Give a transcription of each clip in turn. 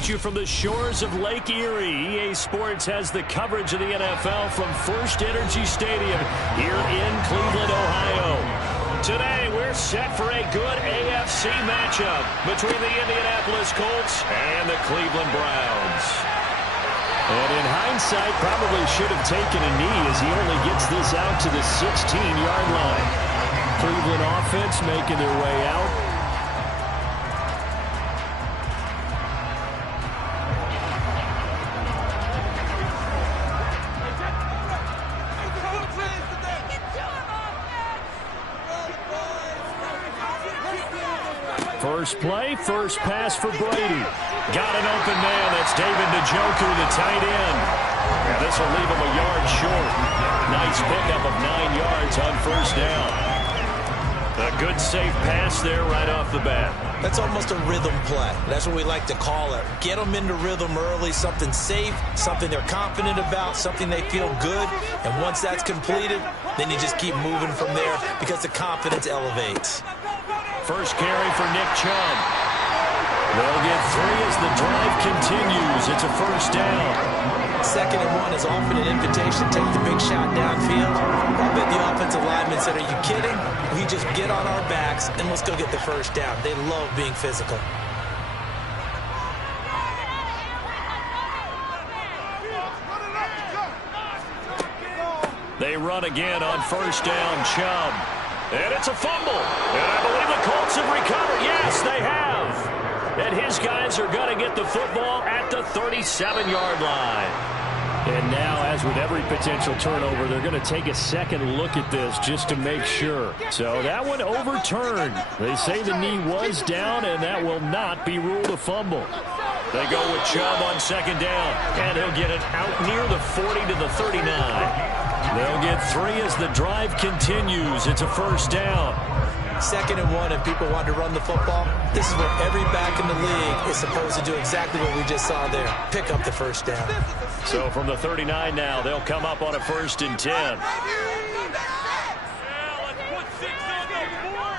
at you from the shores of Lake Erie. EA Sports has the coverage of the NFL from First Energy Stadium here in Cleveland, Ohio. Today, we're set for a good AFC matchup between the Indianapolis Colts and the Cleveland Browns. And in hindsight, probably should have taken a knee as he only gets this out to the 16-yard line. Cleveland offense making their way out. First play, first pass for Brady. Got an open man. That's David Njoku, the tight end. And this will leave him a yard short. Nice pickup of 9 yards on first down. A good safe pass there right off the bat. That's almost a rhythm play. That's what we like to call it. Get them into rhythm early, something safe, something they're confident about, something they feel good. And once that's completed, then you just keep moving from there because the confidence elevates. First carry for Nick Chubb. They'll get 3 as the drive continues. It's a first down. 2nd and 1 is often an invitation to take the big shot downfield. I bet the offensive linemen said, are you kidding? We just get on our backs and let's go get the first down. They love being physical. They run again on first down. Chubb. And it's a fumble. And I believe the Colts have recovered. Yes, they have. And his guys are going to get the football at the 37-yard line. And now, as with every potential turnover, they're going to take a second look at this just to make sure. So that one overturned. They say the knee was down, and that will not be ruled a fumble. They go with Chubb on 2nd down, and he'll get it out near the 40 to the 39. They'll get 3 as the drive continues. It's a first down. 2nd and 1, and people want to run the football. This is where every back in the league is supposed to do exactly what we just saw there. Pick up the first down. So from the 39 now, they'll come up on a 1st and 10.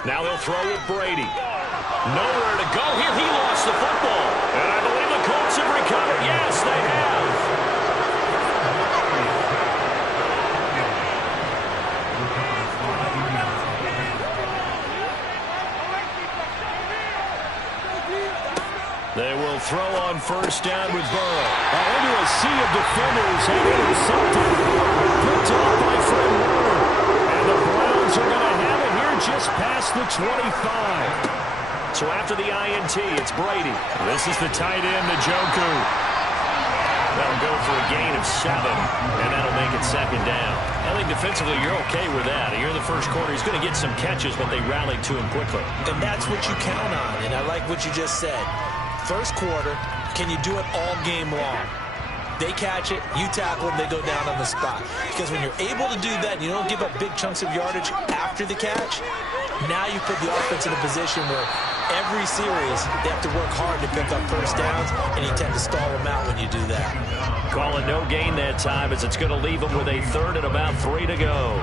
Now they'll throw with Brady. Nowhere to go here. He lost the football. And I believe the Colts have recovered. Yes, they have. They will throw on first down with Burrow. Into a sea of defenders and intercepted. Picked off by Fred Warner. And the Browns are going to have it here just past the 25. So after the INT, it's Brady. This is the tight end, Njoku. That'll go for a gain of 7, and that'll make it 2nd down. I think defensively you're okay with that. Here in the first quarter, he's going to get some catches, but they rallied to him quickly. And that's what you count on, and I like what you just said. First quarter, can you do it all game long? They catch it, you tackle them, they go down on the spot. Because when you're able to do that and you don't give up big chunks of yardage after the catch, now you put the offense in a position where every series they have to work hard to pick up first downs, and you tend to stall them out when you do that. Call it no gain that time as it's going to leave them with a 3rd and about 3 to go.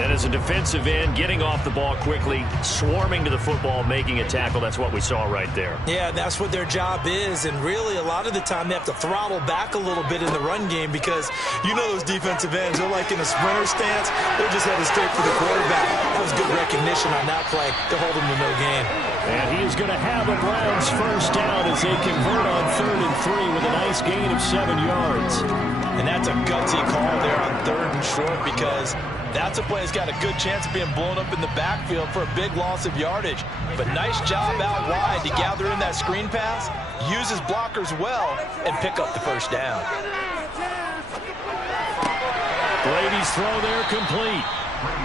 And as a defensive end, getting off the ball quickly, swarming to the football, making a tackle, that's what we saw right there. Yeah, that's what their job is, and really a lot of the time they have to throttle back a little bit in the run game because you know those defensive ends, they're like in a sprinter stance, they're just headed straight for the quarterback. That was good recognition on that play to hold them to no gain. And he is going to have a Browns first down as they convert on 3rd and 3 with a nice gain of 7 yards. And that's a gutsy call there on 3rd and short because that's a play that's got a good chance of being blown up in the backfield for a big loss of yardage. But nice job out wide to gather in that screen pass, use his blockers well, and pick up the first down. Brady's throw there complete.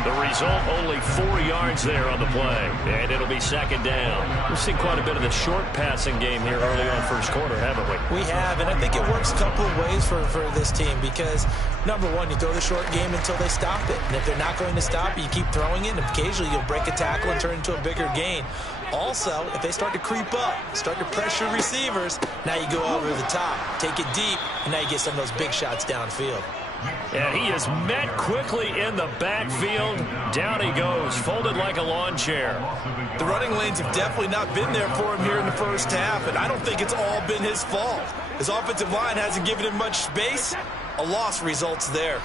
The result, only 4 yards there on the play. And it'll be 2nd down. We've seen quite a bit of the short passing game here early on first quarter, haven't we? We have, and I think it works a couple of ways for this team because, number one, you throw the short game until they stop it. And if they're not going to stop it, you keep throwing it, and occasionally you'll break a tackle and turn it into a bigger gain. Also, if they start to creep up, start to pressure receivers, now you go over the top, take it deep, and now you get some of those big shots downfield. And he is met quickly in the backfield. Down he goes, folded like a lawn chair. The running lanes have definitely not been there for him here in the first half, and I don't think it's all been his fault. His offensive line hasn't given him much space. A loss results there.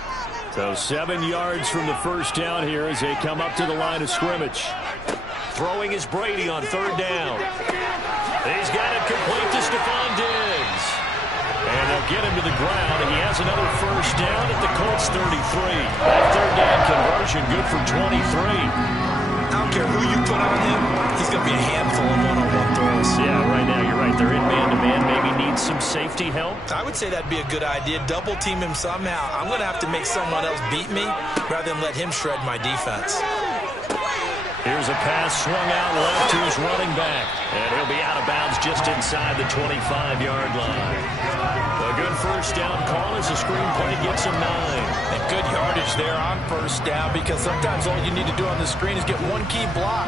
So 7 yards from the first down here as they come up to the line of scrimmage. Throwing is Brady on third down. He's got it complete to Stephon Diggs. And they'll get him to the ground, and he has another first down at the Colts 33. That third down conversion good for 23. I don't care who you put on him, he's going to be a handful of one-on-one throws. Yeah, right now you're right. They're in man-to-man, maybe needs some safety help. I would say that'd be a good idea. Double team him somehow. I'm going to have to make someone else beat me rather than let him shred my defense. Here's a pass swung out left to his running back. And he'll be out of bounds just inside the 25-yard line. A good first down call as the screen play gets him 9. And good yardage there on first down, because sometimes all you need to do on the screen is get one key block.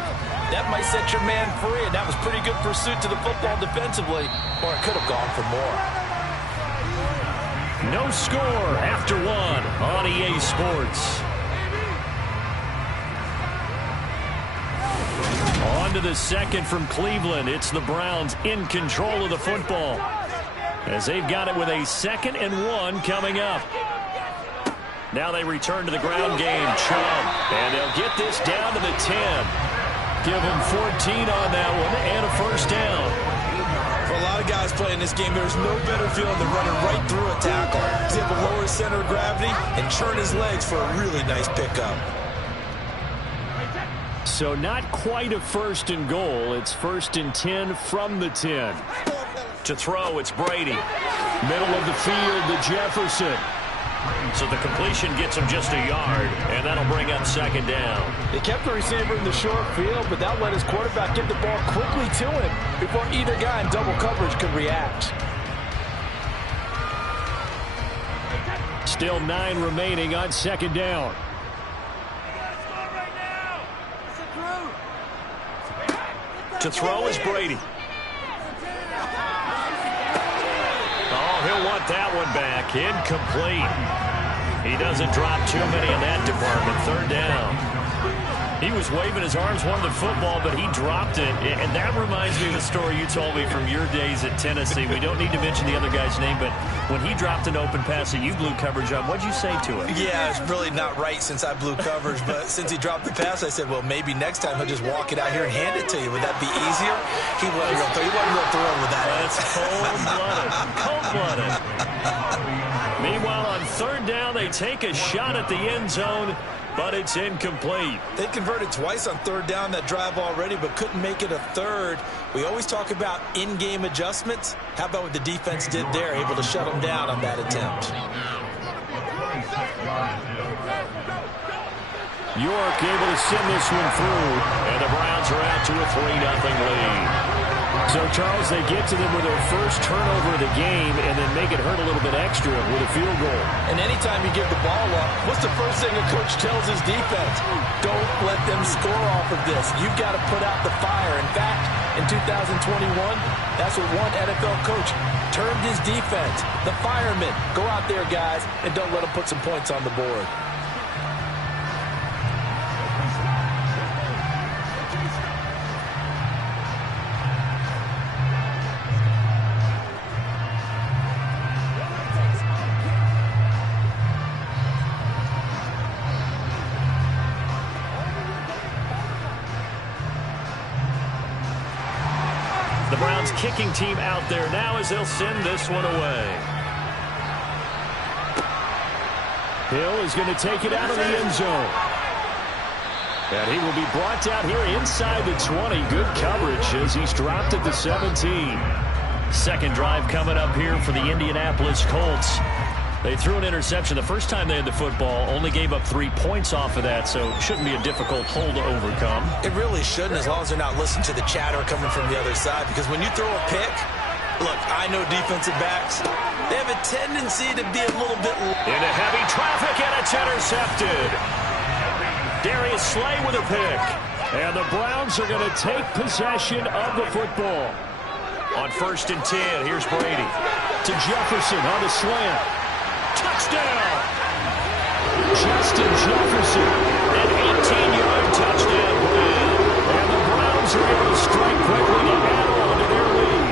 That might set your man free, and that was pretty good pursuit to the football defensively, or it could have gone for more. No score after 1 on EA Sports. On to the second from Cleveland. It's the Browns in control of the football, as they've got it with a 2nd and 1 coming up. Now they return to the ground game. Chubb, and they'll get this down to the 10. Give him 14 on that one and a first down. For a lot of guys playing this game, there's no better feeling than running right through a tackle. He's able to lower his center of gravity and churn his legs for a really nice pickup. So not quite a 1st and goal. It's 1st and 10 from the 10. To throw, it's Brady. Middle of the field to Jefferson. So the completion gets him just a yard, and that'll bring up 2nd down. They kept the receiver in the short field, but that let his quarterback get the ball quickly to him before either guy in double coverage could react. Still 9 remaining on 2nd down. To throw is Brady. Oh, he'll want that one back. Incomplete. He doesn't drop too many in that department. 3rd down. He was waving his arms, wanted the football, but he dropped it. And that reminds me of the story you told me from your days at Tennessee. We don't need to mention the other guy's name, but when he dropped an open pass that you blew coverage on, what'd you say to him? Yeah, it's really not right since I blew coverage, but since he dropped the pass, I said, well, maybe next time he'll just walk it out here and hand it to you. Would that be easier? He wasn't real thrilled with that. That's cold-blooded. Cold-blooded. Meanwhile, on 3rd down, they take a shot at the end zone, but it's incomplete. They converted twice on 3rd down that drive already, but couldn't make it a 3rd. We always talk about in-game adjustments. How about what the defense did there, able to shut them down on that attempt? York able to send this one through, and the Browns are out to a 3-0 lead. So, Charles, they get to them with their first turnover of the game and then make it hurt a little bit extra with a field goal. And anytime you give the ball up, what's the first thing a coach tells his defense? Don't let them score off of this. You've got to put out the fire. In fact, in 2021, that's what one NFL coach termed his defense. The firemen. Go out there, guys, and don't let them put some points on the board. The Browns kicking team out there now as they'll send this one away. Hill is going to take it out of the end zone. And he will be brought down here inside the 20. Good coverage as he's dropped at the 17. 2nd drive coming up here for the Indianapolis Colts. They threw an interception the first time they had the football, only gave up 3 points off of that, so it shouldn't be a difficult hole to overcome. It really shouldn't, as long as they're not listening to the chatter coming from the other side, because when you throw a pick, look, I know defensive backs, they have a tendency to be a little bit... Into heavy traffic, and it's intercepted. Darius Slay with a pick. And the Browns are going to take possession of the football. On 1st and 10, here's Brady. To Jefferson on the slant. Touchdown! Justin Jefferson, an 18-yard touchdown grab. And the Browns are able to strike quickly to add on to their lead.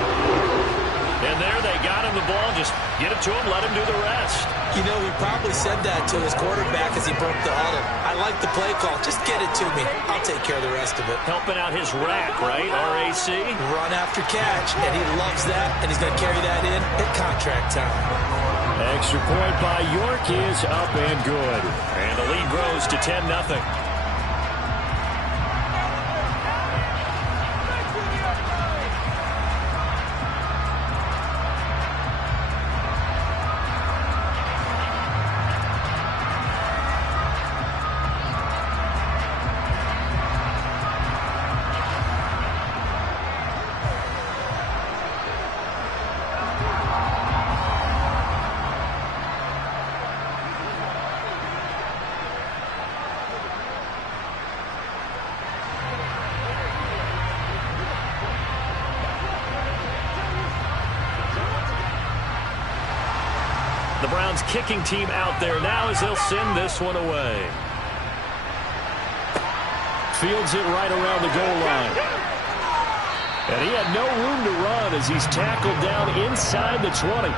And there they got him the ball. Just get it to him, let him do the rest. You know, he probably said that to his quarterback as he broke the huddle. I like the play call. Just get it to me. I'll take care of the rest of it. Helping out his rack, right? RAC? Run after catch, and he loves that, and he's going to carry that in at contract time. Extra point by York is up and good. And the lead grows to 10-0. The Browns kicking team out there now as they'll send this one away. Fields it right around the goal line. And he had no room to run as he's tackled down inside the 20.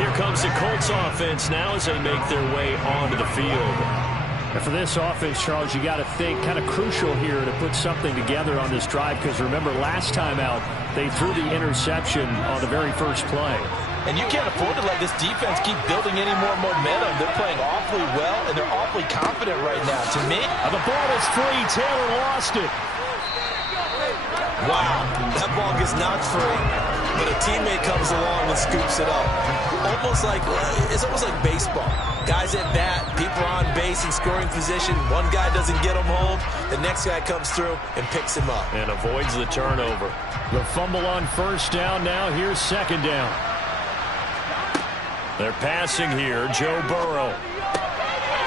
Here comes the Colts offense now as they make their way onto the field. And for this offense, Charles, you got to think kind of crucial here to put something together on this drive, because remember last time out they threw the interception on the very first play. And you can't afford to let this defense keep building any more momentum. They're playing awfully well, and they're awfully confident right now. To me, the ball is free. Taylor lost it. Wow, that ball gets knocked free, but a teammate comes along and scoops it up. It's almost like baseball. Guys at bat, people are on base in scoring position. One guy doesn't get him home. The next guy comes through and picks him up. And avoids the turnover. The fumble on first down now. Here's second down. They're passing here. Joe Burrow.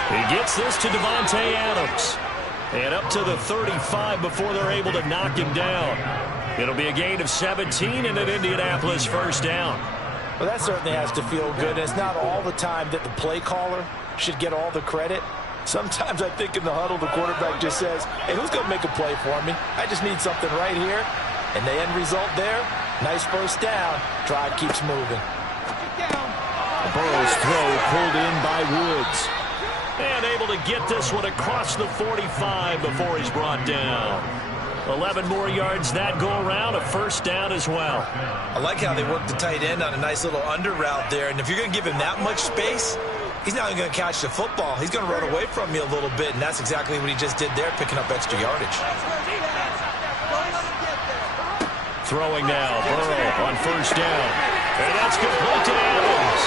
He gets this to Davante Adams. And up to the 35 before they're able to knock him down. It'll be a gain of 17 and an Indianapolis first down. Well, that certainly has to feel good. And it's not all the time that the play caller should get all the credit. Sometimes I think in the huddle, the quarterback just says, hey, who's going to make a play for me? I just need something right here. And the end result there, nice first down. Drive keeps moving. Burrow's throw pulled in by Woods. And able to get this one across the 45 before he's brought down. 11 more yards that go around, a first down as well. I like how they work the tight end on a nice little under route there. And if you're going to give him that much space, he's not going to catch the football. He's going to run away from you a little bit, and that's exactly what he just did there, picking up extra yardage. Throwing now, Burrow on first down. And that's complete to Adams.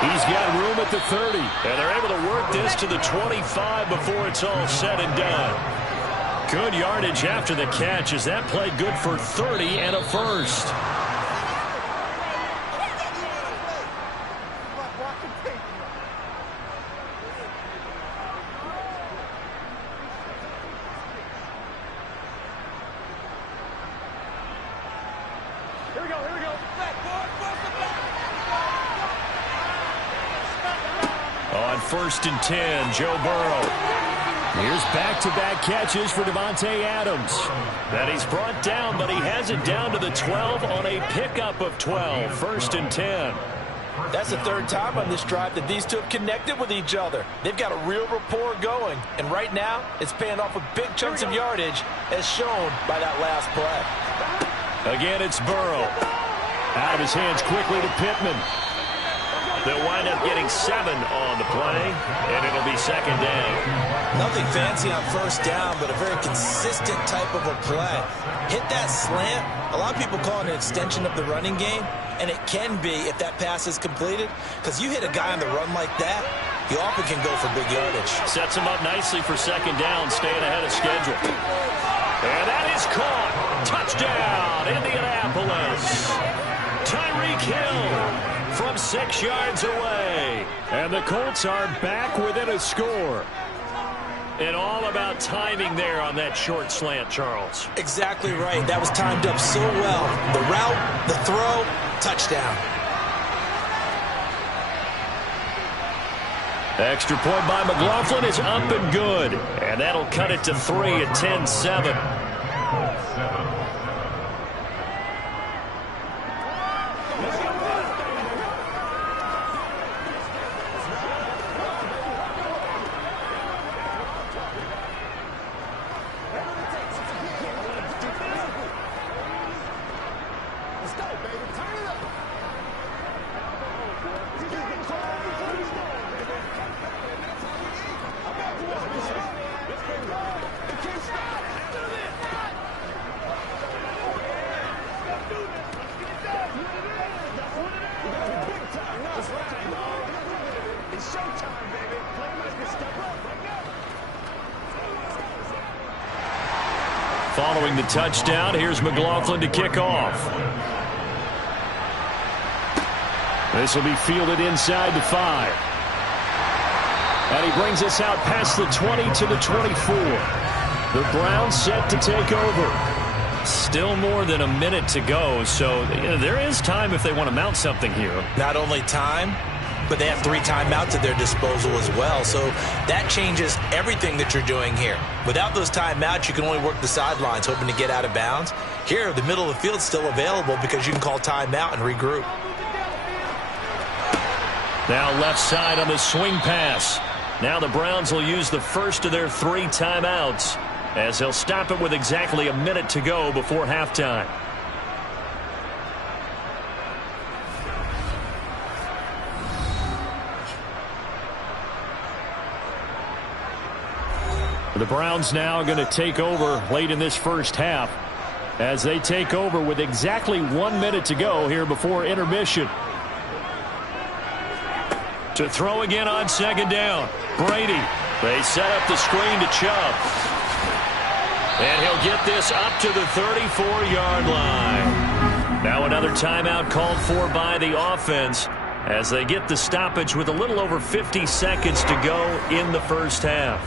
He's got room at the 30. And they're able to work this to the 25 before it's all said and done. Good yardage after the catch as that play good for 30 and a first. Here we go. On first and 10, Joe Burrow. Here's back-to-back catches for Davante Adams. That he's brought down, but he has it down to the 12 on a pickup of 12. First and 10. That's the third time on this drive that these two have connected with each other. They've got a real rapport going. And right now, it's paying off with big chunks of yardage, as shown by that last play. Again, it's Burrow. Out of his hands quickly to Pittman. They'll wind up getting 7 on the play, and it'll be second down. Nothing fancy on first down, but a very consistent type of a play. Hit that slant. A lot of people call it an extension of the running game, and it can be if that pass is completed, because you hit a guy on the run like that, he often can go for big yardage. Sets him up nicely for second down, staying ahead of schedule. And that is caught. Touchdown, Indianapolis. Tyreek Hill from 6 yards away. And the Colts are back within a score. And all about timing there on that short slant, Charles. Exactly right. That was timed up so well. The route, the throw, touchdown. Extra point by McLaughlin is up and good. And that'll cut it to 3 at 10-7. Following the touchdown, here's McLaughlin to kick off. This will be fielded inside the 5. And he brings us out past the 20 to the 24. The Browns set to take over. Still more than a minute to go, so there is time if they want to mount something here. Not only time, but they have 3 timeouts at their disposal as well. So that changes everything that you're doing here. Without those timeouts, you can only work the sidelines, hoping to get out of bounds. Here, the middle of the field's still available because you can call timeout and regroup. Now left side on the swing pass. Now the Browns will use the first of their 3 timeouts as they'll stop it with exactly a minute to go before halftime. The Browns now going to take over late in this first half as they take over with exactly 1 minute to go here before intermission. To throw again on second down. Brady. They set up the screen to Chubb. And he'll get this up to the 34-yard line. Now another timeout called for by the offense as they get the stoppage with a little over 50 seconds to go in the first half.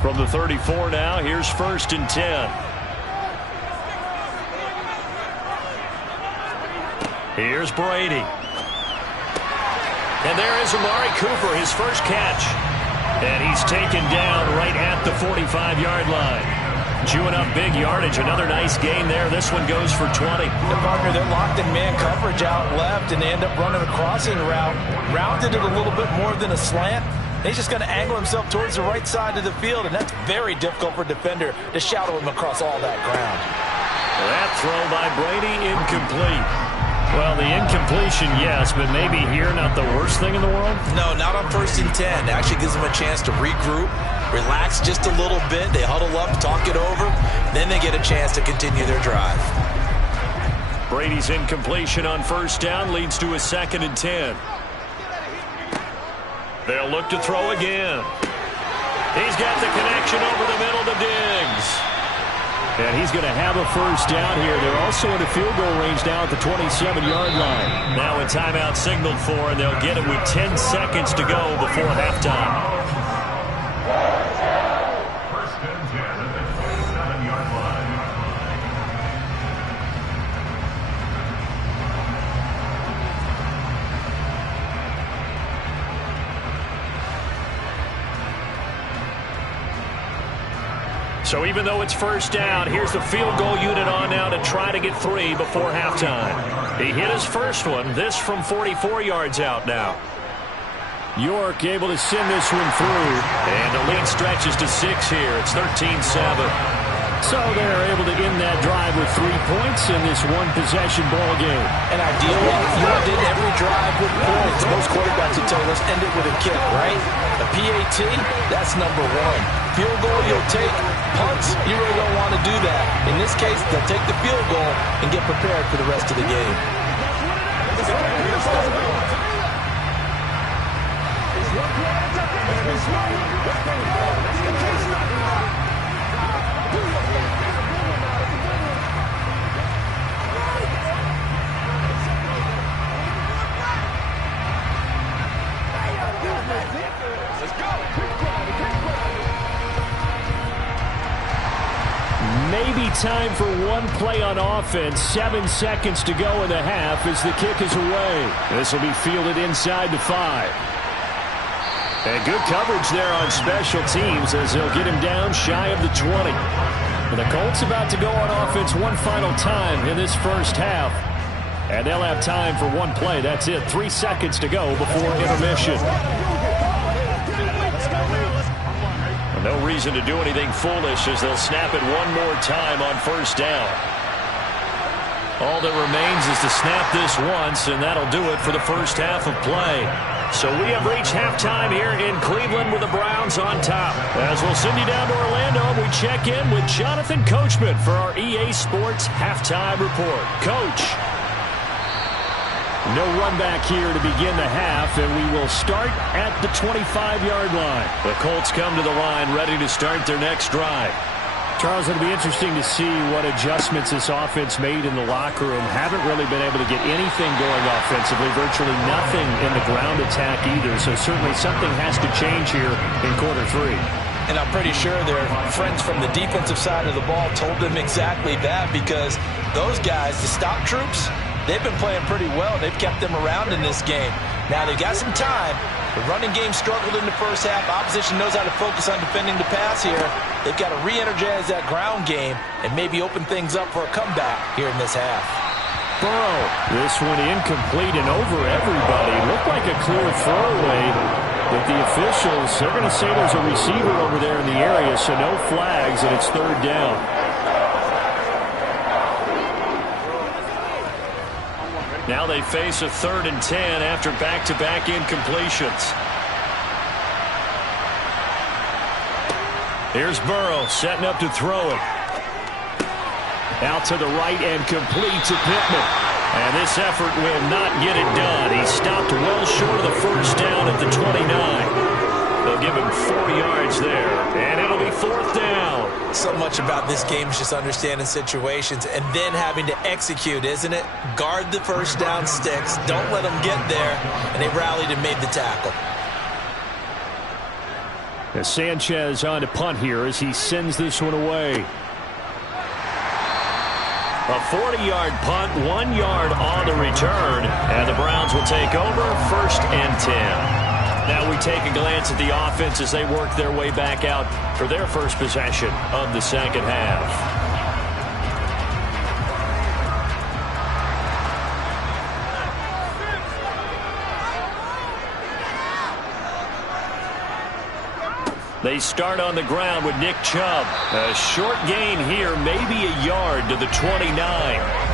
From the 34 now, here's 1st and 10. Here's Brady. And there is Amari Cooper, his first catch. And he's taken down right at the 45-yard line. Chewing up big yardage. Another nice gain there. This one goes for 20. And partner, they're locked in man coverage out left, and they end up running a crossing route. Rounded it a little bit more than a slant. He's just going to angle himself towards the right side of the field, and that's very difficult for a defender to shadow him across all that ground. That throw by Brady, incomplete. Well, the incompletion, yes, but maybe here not the worst thing in the world? No, not on 1st and 10. It actually gives them a chance to regroup, relax just a little bit. They huddle up, talk it over, then they get a chance to continue their drive. Brady's incompletion on 1st down leads to a 2nd and 10. They'll look to throw again. He's got the connection over the middle to Diggs. And he's going to have a 1st down here. They're also in a field goal range now at the 27-yard line. Now a timeout signaled for, and they'll get it with 10 seconds to go before halftime. 1st and 10 at the 27-yard line. So even though it's 1st down, here's the field goal unit on now to try to get 3 before halftime. He hit his first one. This from 44 yards out now. York able to send this one through. And the lead stretches to 6 here. It's 13-7. So they're able to end that drive with 3 points in this one-possession ball game. And ideally, you want to end every drive with points. Most quarterbacks would tell you, let's end it with a kick, right? A PAT, that's number 1. Field goal you'll take. Punts, you really don't want to do that. In this case, they'll take the field goal and get prepared for the rest of the game. maybe time for one play on offense. 7 seconds to go in the half as the kick is away. This will be fielded inside the 5. And good coverage there on special teams as they'll get him down shy of the 20. And the Colts about to go on offense one final time in this first half. And they'll have time for one play. That's it. 3 seconds to go before intermission. No reason to do anything foolish as they'll snap it one more time on first down. All that remains is to snap this once, and that'll do it for the first half of play. So we have reached halftime here in Cleveland with the Browns on top. As we'll send you down to Orlando, we check in with Jonathan Coachman for our EA Sports Halftime Report. Coach. No run back here to begin the half, and we will start at the 25-yard line. The Colts come to the line ready to start their next drive. Charles, it'll be interesting to see what adjustments this offense made in the locker room. Haven't really been able to get anything going offensively, virtually nothing in the ground attack either, so certainly something has to change here in quarter 3. And I'm pretty sure their friends from the defensive side of the ball told them exactly that, because those guys, the stop troops, they've been playing pretty well. They've kept them around in this game. Now they've got some time. The running game struggled in the first half. Opposition knows how to focus on defending the pass here. They've got to re-energize that ground game and maybe open things up for a comeback here in this half. Burrow, this one incomplete and over everybody. Looked like a clear throwaway, but the officials, they're going to say there's a receiver over there in the area, so no flags, and it's third down. Now they face a 3rd and 10 after back-to-back incompletions. Here's Burrow setting up to throw it. Out to the right and complete to Pittman. And this effort will not get it done. He stopped well short of the first down at the 29. They'll give him 4 yards there, and it'll be 4th down. So much about this game is just understanding situations and then having to execute, isn't it? Guard the first down sticks. Don't let them get there. And they rallied and made the tackle. As Sanchez on to punt here as he sends this one away. A 40-yard punt, 1 yard on the return. And the Browns will take over 1st and 10. Now we take a glance at the offense as they work their way back out for their first possession of the second half. They start on the ground with Nick Chubb. A short gain here, maybe a yard to the 29.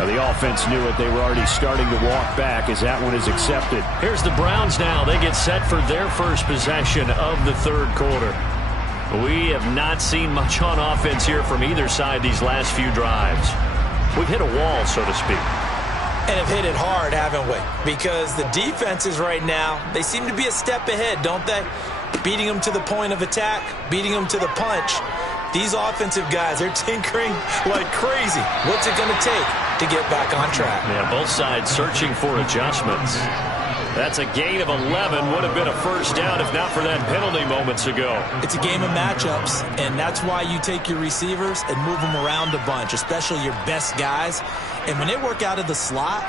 The offense knew it. They were already starting to walk back as that one is accepted. Here's the Browns now. They get set for their first possession of the third quarter. We have not seen much on offense here from either side these last few drives. We've hit a wall, so to speak. And have hit it hard, haven't we? Because the defenses right now, they seem to be a step ahead, don't they? Beating them to the point of attack, beating them to the punch. These offensive guys, they're tinkering like crazy. What's it going to take to get back on track? Yeah, both sides searching for adjustments. That's a gain of 11. Would have been a first down if not for that penalty moments ago. It's a game of matchups, and that's why you take your receivers and move them around a bunch, especially your best guys. And when they work out of the slot,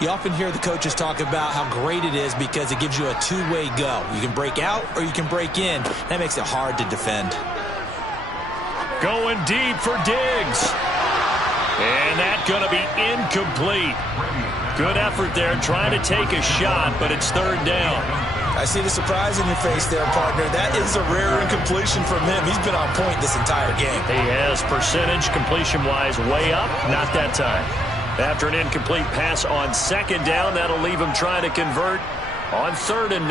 you often hear the coaches talk about how great it is because it gives you a two-way go. You can break out or you can break in. That makes it hard to defend. Going deep for Diggs. And that's going to be incomplete. Good effort there trying to take a shot, but it's third down. I see the surprise in your face there, partner. That is a rare incompletion from him. He's been on point this entire game. He has percentage completion-wise way up. Not that time. After an incomplete pass on second down, that'll leave him trying to convert on 3rd and 9.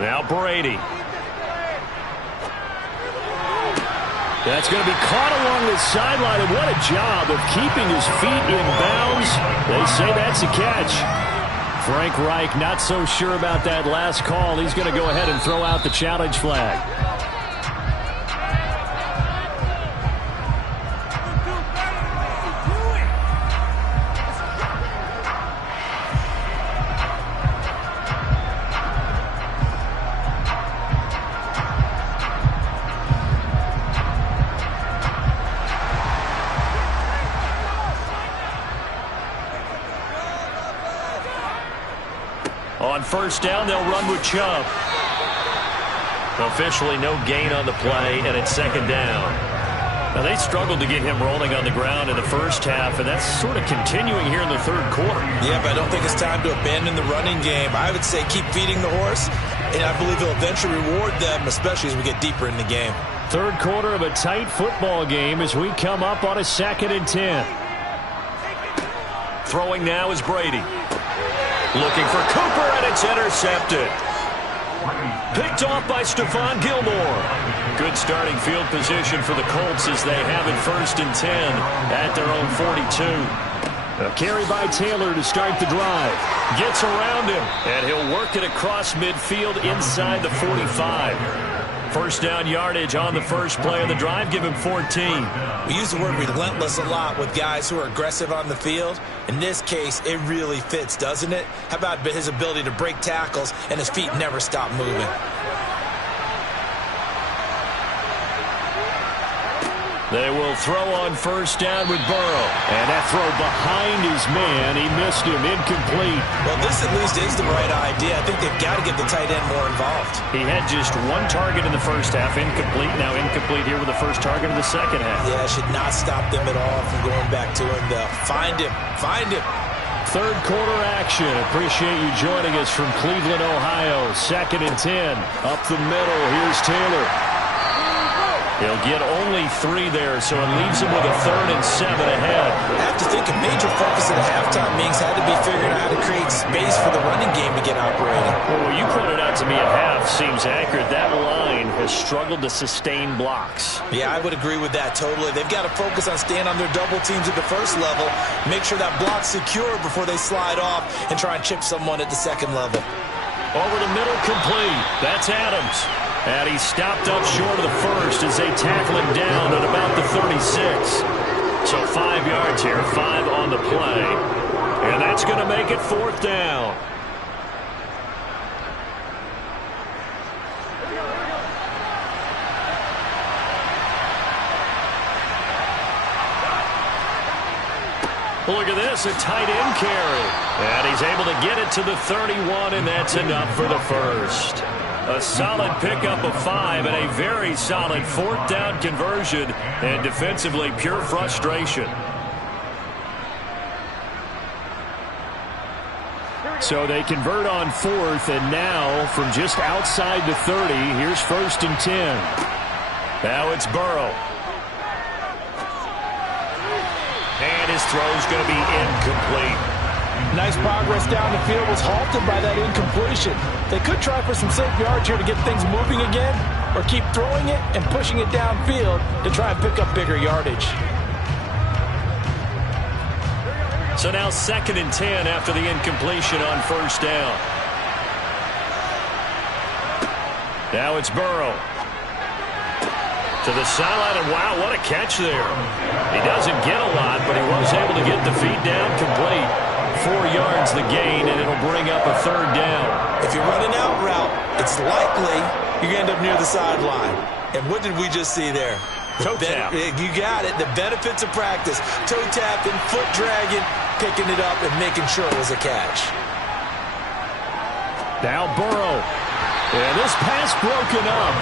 Now Brady. That's going to be caught along the sideline, and what a job of keeping his feet in bounds. They say that's a catch. Frank Reich not so sure about that last call. He's going to go ahead and throw out the challenge flag. first down, they'll run with Chubb. Officially no gain on the play, and it's second down. Now, they struggled to get him rolling on the ground in the first half, and that's sort of continuing here in the third quarter. Yeah, but I don't think it's time to abandon the running game. I would say keep feeding the horse, and I believe he'll eventually reward them, especially as we get deeper in the game. Third quarter of a tight football game as we come up on a 2nd and 10. Throwing now is Brady. Looking for Cooper, and it's intercepted. Picked off by Stephon Gilmore. Good starting field position for the Colts as they have it 1st and 10 at their own 42. A carry by Taylor to start the drive. Gets around him, and he'll work it across midfield inside the 45. First down yardage on the first play of the drive. Give him 14. We use the word relentless a lot with guys who are aggressive on the field. In this case, it really fits, doesn't it? How about his ability to break tackles and his feet never stop moving? They will throw on first down with Burrow. And that throw behind his man. He missed him. Incomplete. Well, this at least is the right idea. I think they've got to get the tight end more involved. He had just one target in the first half. Incomplete. Now incomplete here with the first target of the second half. Yeah, should not stop them at all from going back to him, though. Find him. Find him. Third quarter action. Appreciate you joining us from Cleveland, Ohio. 2nd and 10. Up the middle. Here's Taylor. He'll get only 3 there, so it leaves him with a 3rd and 7 ahead. I have to think a major focus of the halftime meetings had to be figuring out how to create space for the running game to get operating. Well, what you pointed out to me at half seems accurate. That line has struggled to sustain blocks. Yeah, I would agree with that totally. They've got to focus on staying on their double teams at the first level, make sure that block's secure before they slide off, and try and chip someone at the second level. Over the middle, complete. That's Adams. And he stopped up short of the first as they tackle him down at about the 36. So 5 yards here, 5 on the play. And that's going to make it 4th down. Look at this, a tight end carry. And he's able to get it to the 31, and that's enough for the first. A solid pickup of 5 and a very solid 4th down conversion, and defensively pure frustration. So they convert on 4th, and now from just outside the 30, here's 1st and 10. Now it's Burrow. And his throw's going to be incomplete. Nice progress down the field, was halted by that incompletion. They could try for some safe yards here to get things moving again, or keep throwing it and pushing it downfield to try and pick up bigger yardage. So now 2nd and 10 after the incompletion on first down. Now it's Burrow. To the sideline, and wow, what a catch there. He doesn't get a lot, but he was able to get the feet down complete. 4 yards the gain, and it'll bring up a 3rd down. If you're running out route, it's likely you're going to end up near the sideline. And what did we just see there? Toe tap. You got it. The benefits of practice. Toe tapping, foot dragging, picking it up, and making sure it was a catch. Now Burrow. And this pass broken up.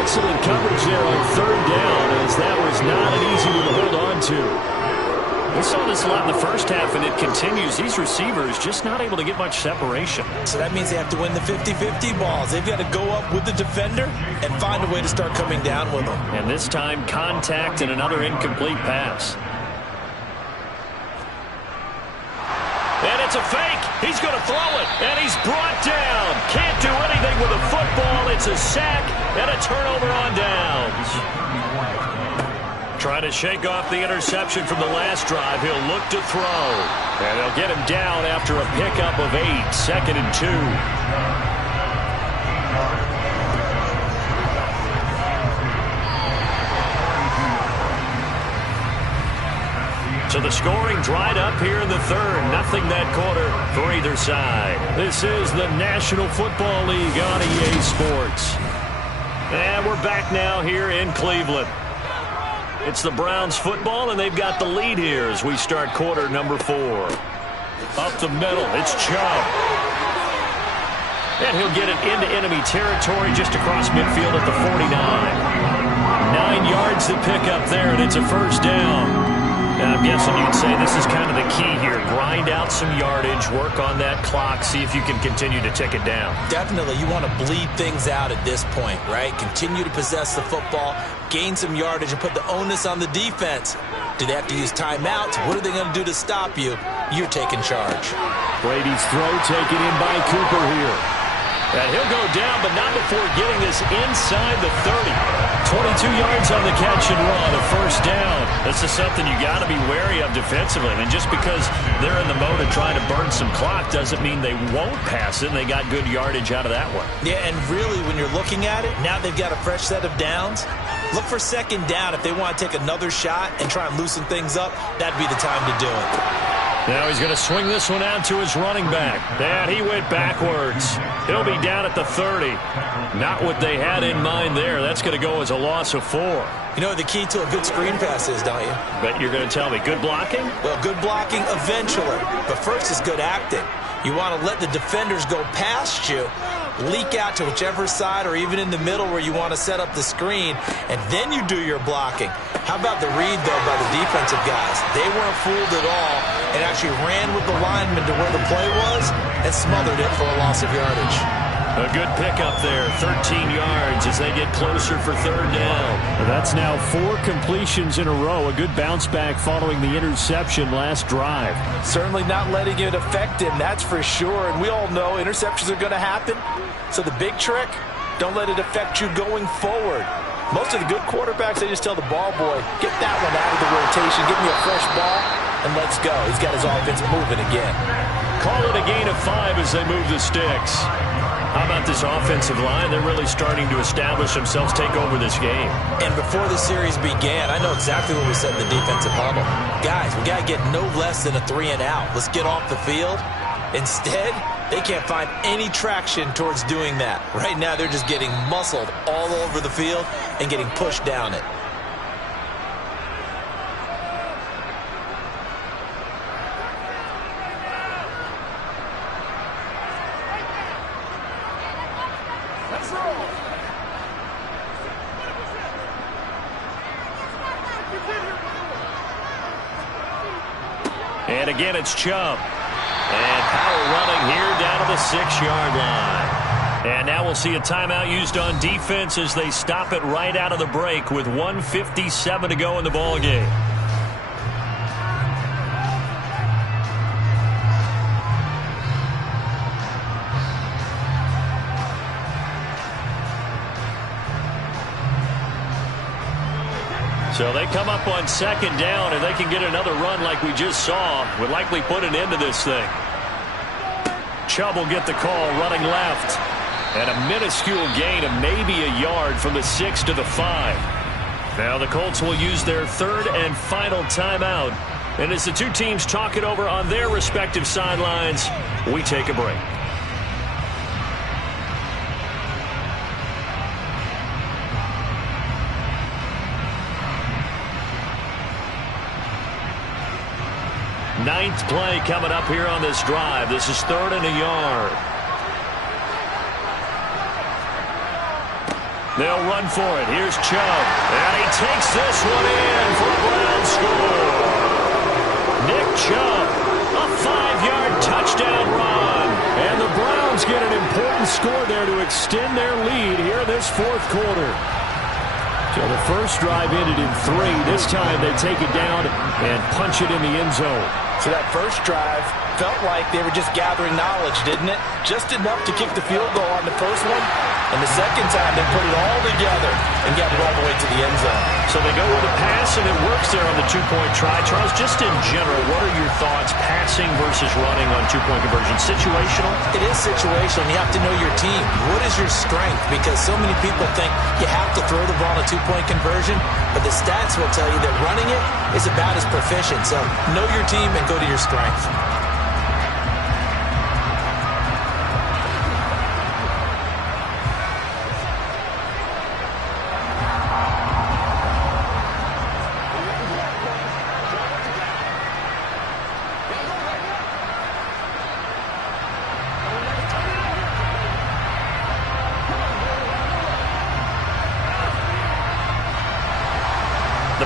Excellent coverage there on 3rd down, as that was not an easy one to hold on to. We saw this a lot in the first half, and it continues. These receivers just not able to get much separation. So that means they have to win the 50-50 balls. They've got to go up with the defender and find a way to start coming down with them. And this time, contact and another incomplete pass. And it's a fake. He's going to throw it, and he's brought down. Can't do anything with a football. It's a sack and a turnover on downs. Trying to shake off the interception from the last drive. He'll look to throw. And they'll get him down after a pickup of 8. 2nd and 2. So the scoring dried up here in the 3rd. Nothing that quarter for either side. This is the National Football League on EA Sports. And we're back now here in Cleveland. It's the Browns football, and they've got the lead here as we start quarter number 4. Up the middle, it's Chubb. And he'll get it into enemy territory just across midfield at the 49. 9 yards to pick up there, and it's a first down. And I'm guessing you'd say this is kind of the key here. Grind out some yardage, work on that clock, see if you can continue to tick it down. Definitely, you want to bleed things out at this point, right? Continue to possess the football, gain some yardage, and put the onus on the defense. Do they have to use timeouts? What are they going to do to stop you? You're taking charge. Brady's throw taken in by Cooper here. And he'll go down, but not before getting this inside the 30. 22 yards on the catch and run, a first down. This is something you got to be wary of defensively. I mean, just because they're in the mode of trying to burn some clock doesn't mean they won't pass it, and they got good yardage out of that one. Yeah, and really, when you're looking at it, now they've got a fresh set of downs. Look for second down. If they want to take another shot and try and loosen things up, that'd be the time to do it. Now he's going to swing this one out to his running back. And he went backwards. He'll be down at the 30. Not what they had in mind there. That's going to go as a loss of 4. You know what the key to a good screen pass is, don't you? But you're going to tell me, good blocking? Well, good blocking eventually. But first is good acting. You want to let the defenders go past you, leak out to whichever side or even in the middle where you want to set up the screen, and then you do your blocking. How about the read, though, by the defensive guys? They weren't fooled at all and actually ran with the lineman to where the play was and smothered it for a loss of yardage. A good pickup there, 13 yards as they get closer for third down. That's now 4 completions in a row. A good bounce back following the interception last drive. Certainly not letting it affect him, that's for sure. And we all know interceptions are going to happen. So the big trick, don't let it affect you going forward. Most of the good quarterbacks, they just tell the ball boy, get that one out of the rotation, give me a fresh ball, and let's go. He's got his offense moving again. Call it a gain of 5 as they move the sticks. How about this offensive line? They're really starting to establish themselves, take over this game. And before the series began, I know exactly what we said in the defensive huddle. Guys, we got to get no less than a 3 and out. Let's get off the field. Instead, they can't find any traction towards doing that. Right now, they're just getting muscled all over the field and getting pushed down it. And again, it's Chubb. And power running here down to the 6-yard line. And now we'll see a timeout used on defense as they stop it right out of the break with 1:57 to go in the ball game. So they come up on second down, and they can get another run like we just saw. Would likely put an end to this thing. Chubb will get the call running left. And a minuscule gain of maybe a yard from the 6 to the 5. Now the Colts will use their third and final timeout. And as the two teams talk it over on their respective sidelines, we take a break. Ninth play coming up here on this drive. This is 3rd and a yard. They'll run for it. Here's Chubb. And he takes this one in for a Brown score. Nick Chubb, a 5-yard touchdown run. And the Browns get an important score there to extend their lead here in this 4th quarter. So the first drive ended in 3. This time they take it down and punch it in the end zone. So that first drive felt like they were just gathering knowledge, didn't it? Just enough to kick the field goal on the first one. And the second time they put it all together and got it all the way to the end zone. So they go with a pass, and it works there on the 2-point try. Charles, just in general, what are your thoughts passing versus running on 2-point conversion? Situational? It is situational. You have to know your team. What is your strength? Because so many people think you have to throw the ball in a 2-point conversion, but the stats will tell you that running it is about as proficient. So know your team and go to your strength.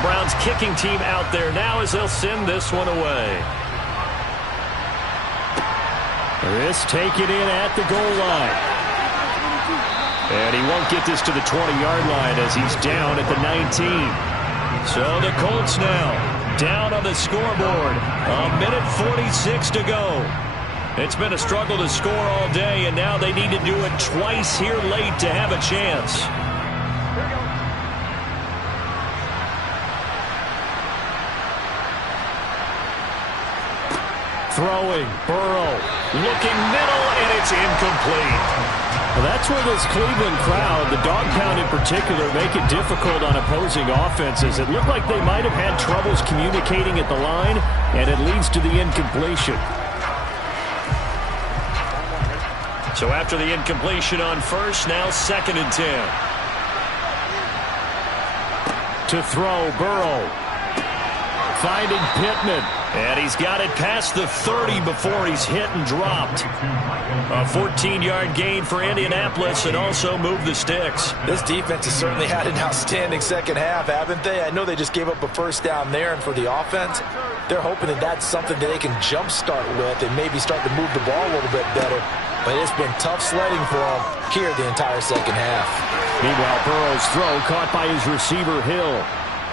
the Browns kicking team out there now as they'll send this one away. This taken in at the goal line. And he won't get this to the 20-yard line as he's down at the 19. So the Colts now down on the scoreboard. A minute 46 to go. It's been a struggle to score all day, and now they need to do it twice here late to have a chance. Throwing, Burrow, looking middle, and it's incomplete. Well, that's where this Cleveland crowd, the dog pound in particular, make it difficult on opposing offenses. It looked like they might have had troubles communicating at the line, and it leads to the incompletion. So after the incompletion on first, now 2nd and 10. To throw, Burrow. Finding Pittman. And he's got it past the 30 before he's hit and dropped. A 14-yard gain for Indianapolis and also moved the sticks. This defense has certainly had an outstanding second half, haven't they? I know they just gave up a first down there, and for the offense, they're hoping that that's something that they can jumpstart with and maybe start to move the ball a little bit better. But it's been tough sledding for them here the entire second half. Meanwhile, Burrow's throw caught by his receiver, Hill.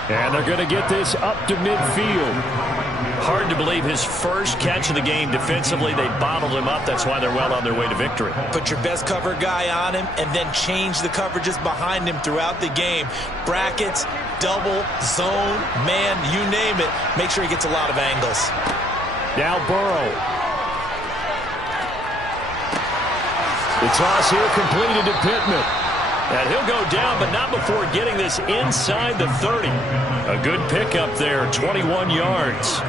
And they're going to get this up to midfield. Hard to believe his first catch of the game defensively. They bottled him up. That's why they're well on their way to victory. Put your best cover guy on him and then change the coverages behind him throughout the game. Brackets, double, zone, man, you name it. Make sure he gets a lot of angles. Now Burrow. The toss here completed to Pittman. And he'll go down, but not before getting this inside the 30. A good pickup there, 21 yards.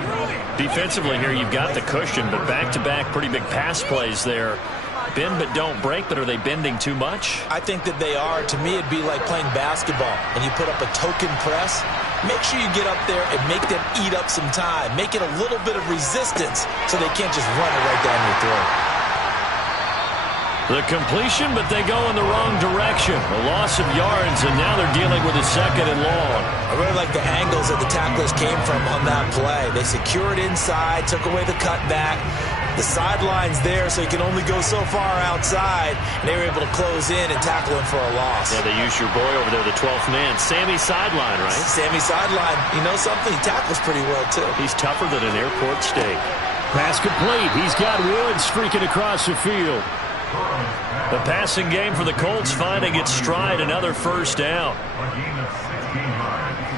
Defensively here, you've got the cushion, but back-to-back pretty big pass plays there. Bend but don't break, but are they bending too much? I think that they are. To me, it'd be like playing basketball, and you put up a token press. Make sure you get up there and make them eat up some time. Make it a little bit of resistance so they can't just run it right down your throat. The completion, but they go in the wrong direction. A loss of yards, and now they're dealing with a 2nd and long. I really like the angles that the tacklers came from on that play. They secured inside, took away the cutback. The sideline's there, so you can only go so far outside. And they were able to close in and tackle him for a loss. Yeah, they used your boy over there, the 12th man. Sammy Sideline, right? Sammy Sideline. You know something? He tackles pretty well, too. He's tougher than an airport steak. Pass complete. He's got Woods streaking across the field. The passing game for the Colts finding its stride, another first down. A gain of 16 yards.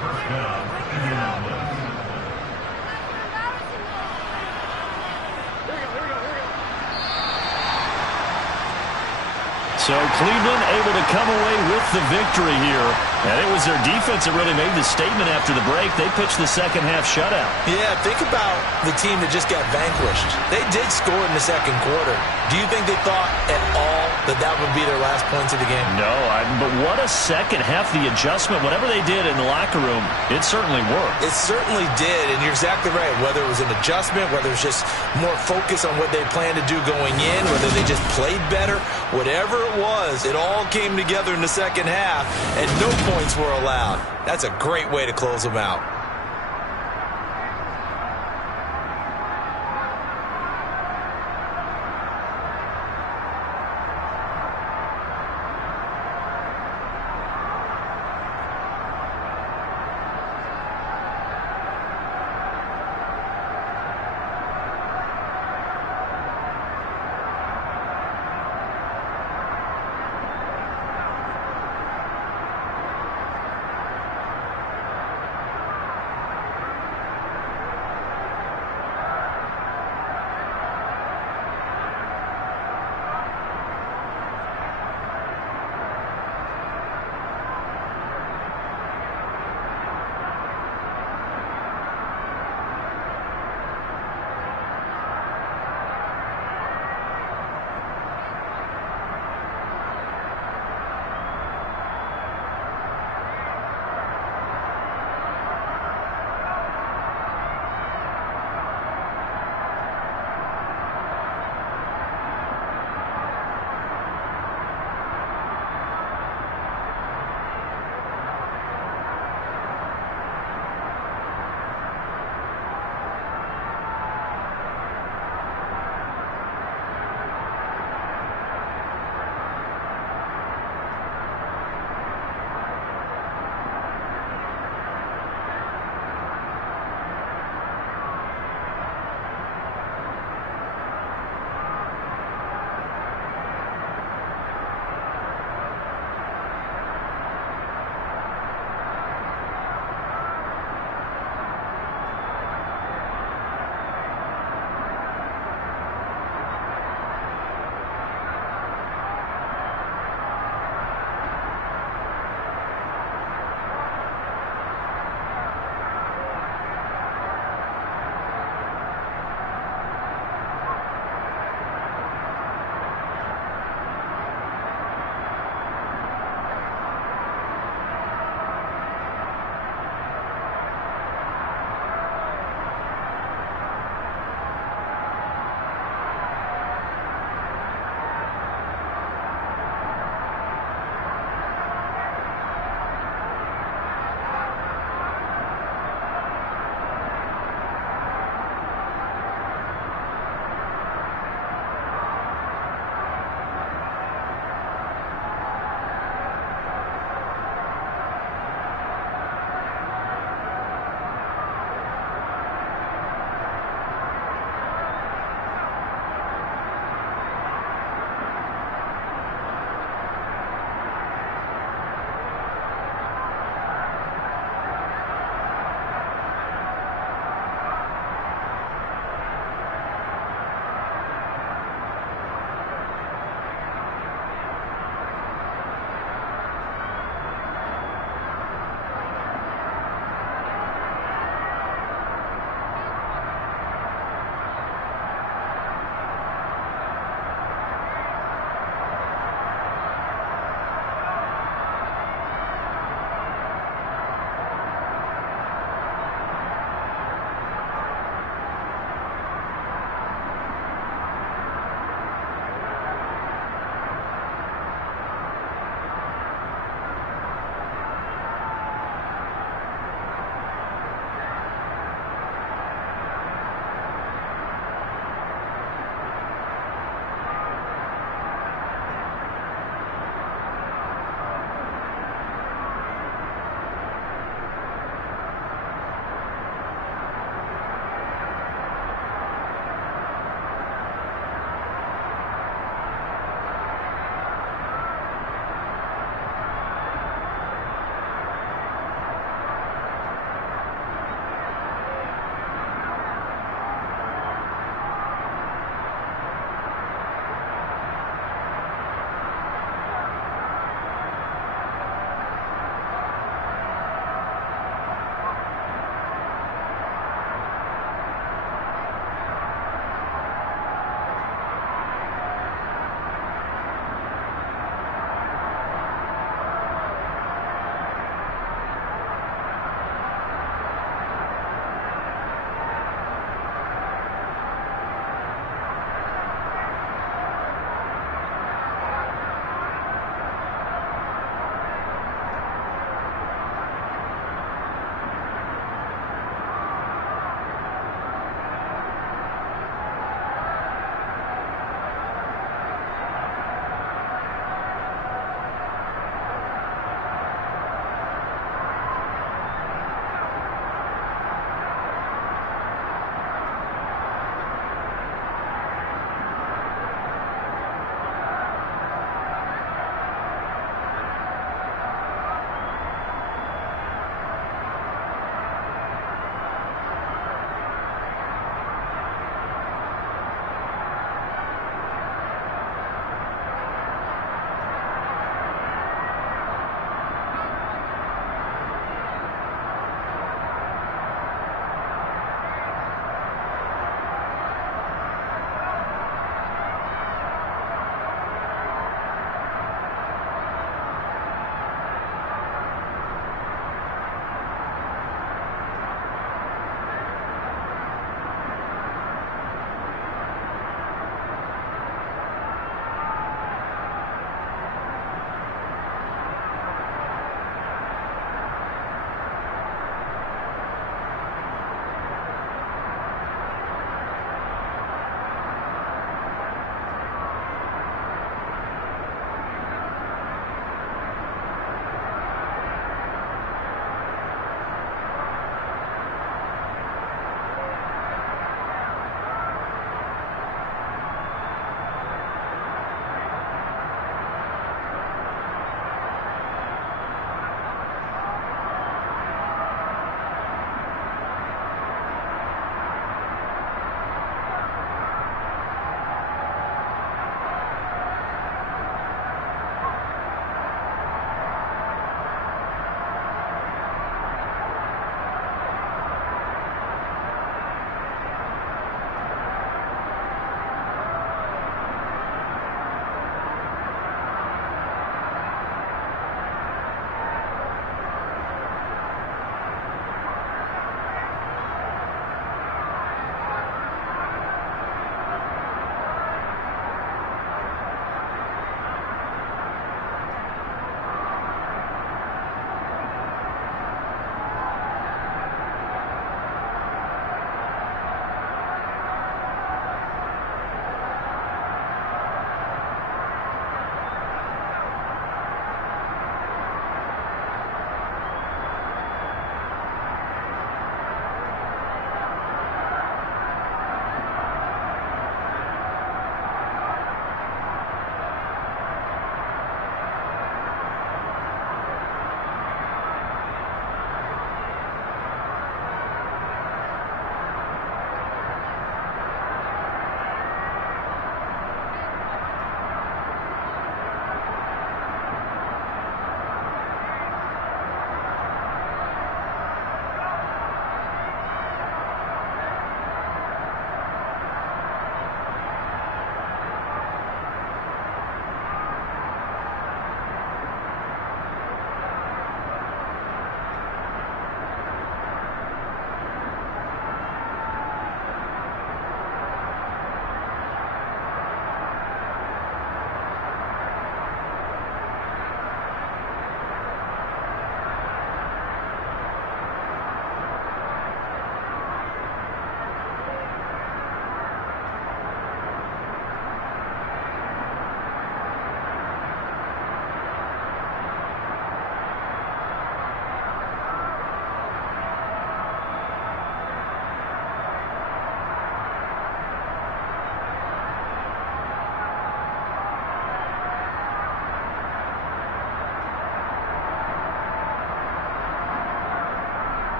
First down, Indianapolis. So Cleveland able to come away with the victory here. And it was their defense that really made the statement after the break. They pitched the second half shutout. Yeah, think about the team that just got vanquished. They did score in the second quarter. Do you think they thought at all that that would be their last points of the game? No, but what a second half. The adjustment, whatever they did in the locker room, it certainly worked. It certainly did, and you're exactly right. Whether it was an adjustment, whether it was just more focus on what they planned to do going in, whether they just played better, whatever it was, it all came together in the second half, and no points were allowed. That's a great way to close them out.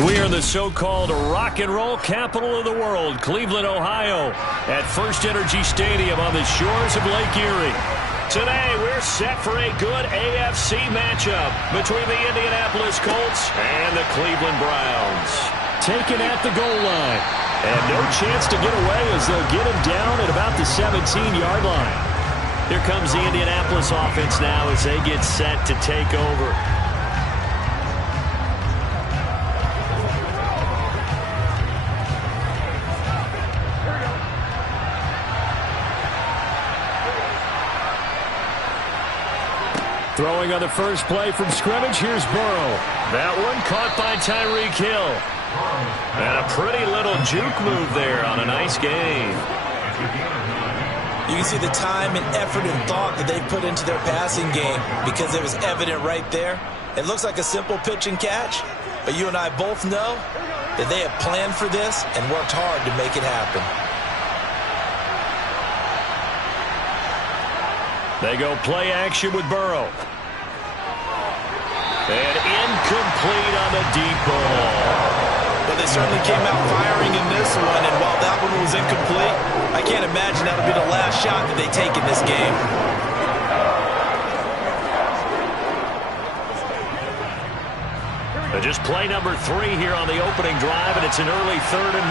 We are in the so-called rock and roll capital of the world, Cleveland, Ohio, at First Energy Stadium on the shores of Lake Erie. Today, we're set for a good AFC matchup between the Indianapolis Colts and the Cleveland Browns. Taken at the goal line, and no chance to get away as they'll get him down at about the 17-yard line. Here comes the Indianapolis offense now as they get set to take over. Throwing on the first play from scrimmage, here's Burrow. That one caught by Tyreek Hill. And a pretty little juke move there on a nice game. You can see the time and effort and thought that they put into their passing game because it was evident right there. It looks like a simple pitch and catch, but you and I both know that they have planned for this and worked hard to make it happen. They go play action with Burrow. And incomplete on the deep ball. But they certainly came out firing in this one, and while that one was incomplete, I can't imagine that'll be the last shot that they take in this game. Just play number 3 here on the opening drive, and it's an early 3rd and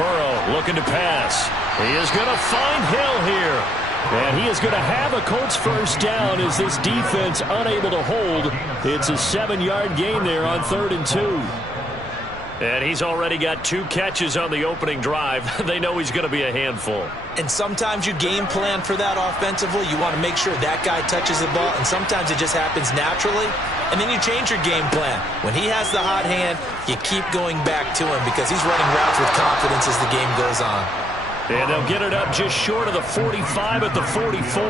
1. Burrow looking to pass. He is going to find Hill here. And he is going to have a Colts first down as this defense unable to hold. It's a 7-yard gain there on 3rd and 2. And he's already got 2 catches on the opening drive. They know he's going to be a handful. And sometimes you game plan for that offensively. You want to make sure that guy touches the ball, and sometimes it just happens naturally. And then you change your game plan. When he has the hot hand, you keep going back to him because he's running routes with confidence as the game goes on. And they'll get it up just short of the 45 at the 44.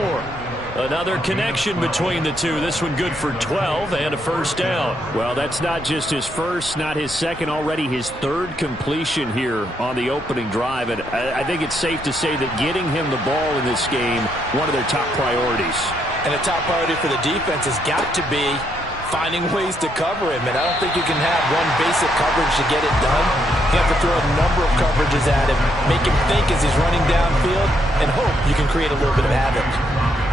Another connection between the two. This one good for 12 and a first down. Well, that's not just his first, not his second, already his 3rd completion here on the opening drive. And I think it's safe to say that getting him the ball in this game, one of their top priorities. And a top priority for the defense has got to be finding ways to cover him. And I don't think you can have one basic coverage to get it done. You have to throw a number of coverages at him, make him think as he's running downfield, and hope you can create a little bit of havoc.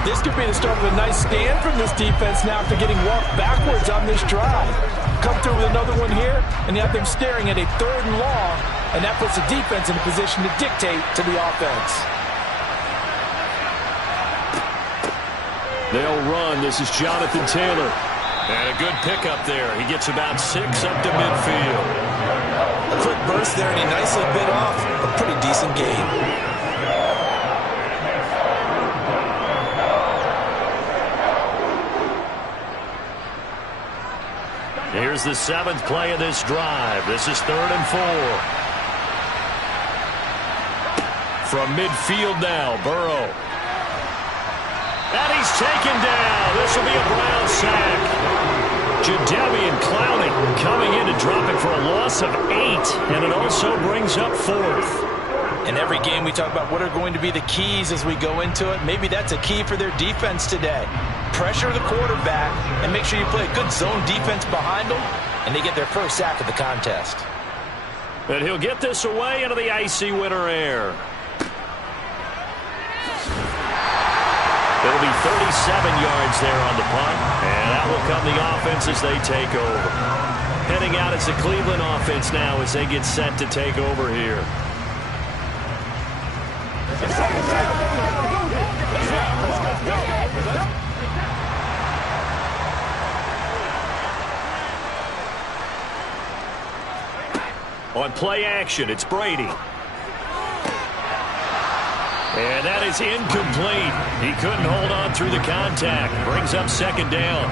This could be the start of a nice stand from this defense now after getting walked backwards on this drive. Come through with another one here, and you have them staring at a 3rd and long, and that puts the defense in a position to dictate to the offense. They'll run. This is Jonathan Taylor. And a good pickup there. He gets about 6 up to midfield. A quick burst there, and he nicely bit off a pretty decent gain. Here's the 7th play of this drive. This is 3rd and 4. From midfield now, Burrow. And he's taken down. This will be a Brown sack. Jadeveon Clowney coming in to drop it for a loss of 8. And it also brings up 4th. In every game we talk about what are going to be the keys as we go into it. Maybe that's a key for their defense today. Pressure the quarterback and make sure you play a good zone defense behind them, and they get their first sack of the contest. And he'll get this away into the icy winter air. It'll be 37 yards there on the punt, and that will come the offense as they take over. Heading out as the Cleveland offense now as they get set to take over here. On play action, it's Brady. And that is incomplete. He couldn't hold on through the contact. Brings up 2nd down.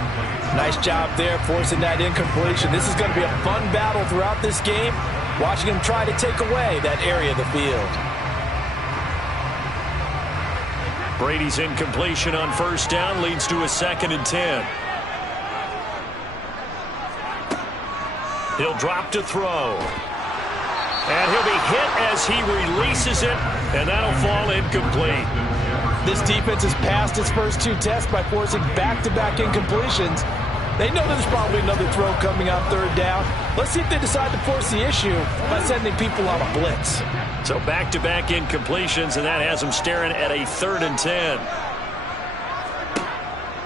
Nice job there forcing that incompletion. This is going to be a fun battle throughout this game. Watching him try to take away that area of the field. Brady's incompletion on 1st down leads to a 2nd and 10. He'll drop to throw. And he'll be hit as he releases it, and that'll fall incomplete. This defense has passed its first 2 tests by forcing back-to-back incompletions. They know there's probably another throw coming on third down. Let's see if they decide to force the issue by sending people on a blitz. So back-to-back incompletions, and that has them staring at a 3rd and 10.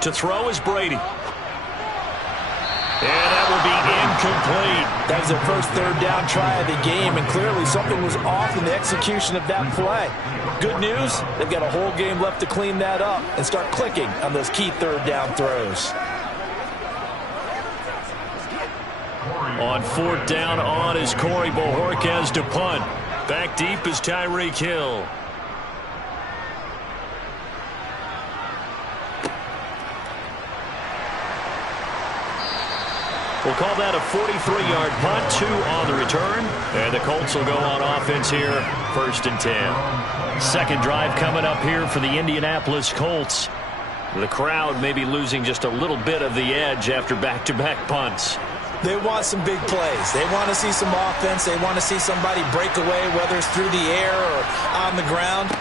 To throw is Brady. And that will be incomplete. That was their first third down try of the game, and clearly something was off in the execution of that play. Good news, they've got a whole game left to clean that up and start clicking on those key third down throws. On 4th down, on is Corey Bojorquez to punt. Back deep is Tyreek Hill. We'll call that a 43-yard punt, 2 on the return. And the Colts will go on offense here, 1st and 10. Second drive coming up here for the Indianapolis Colts. The crowd may be losing just a little bit of the edge after back-to-back punts. They want some big plays. They want to see some offense. They want to see somebody break away, whether it's through the air or on the ground.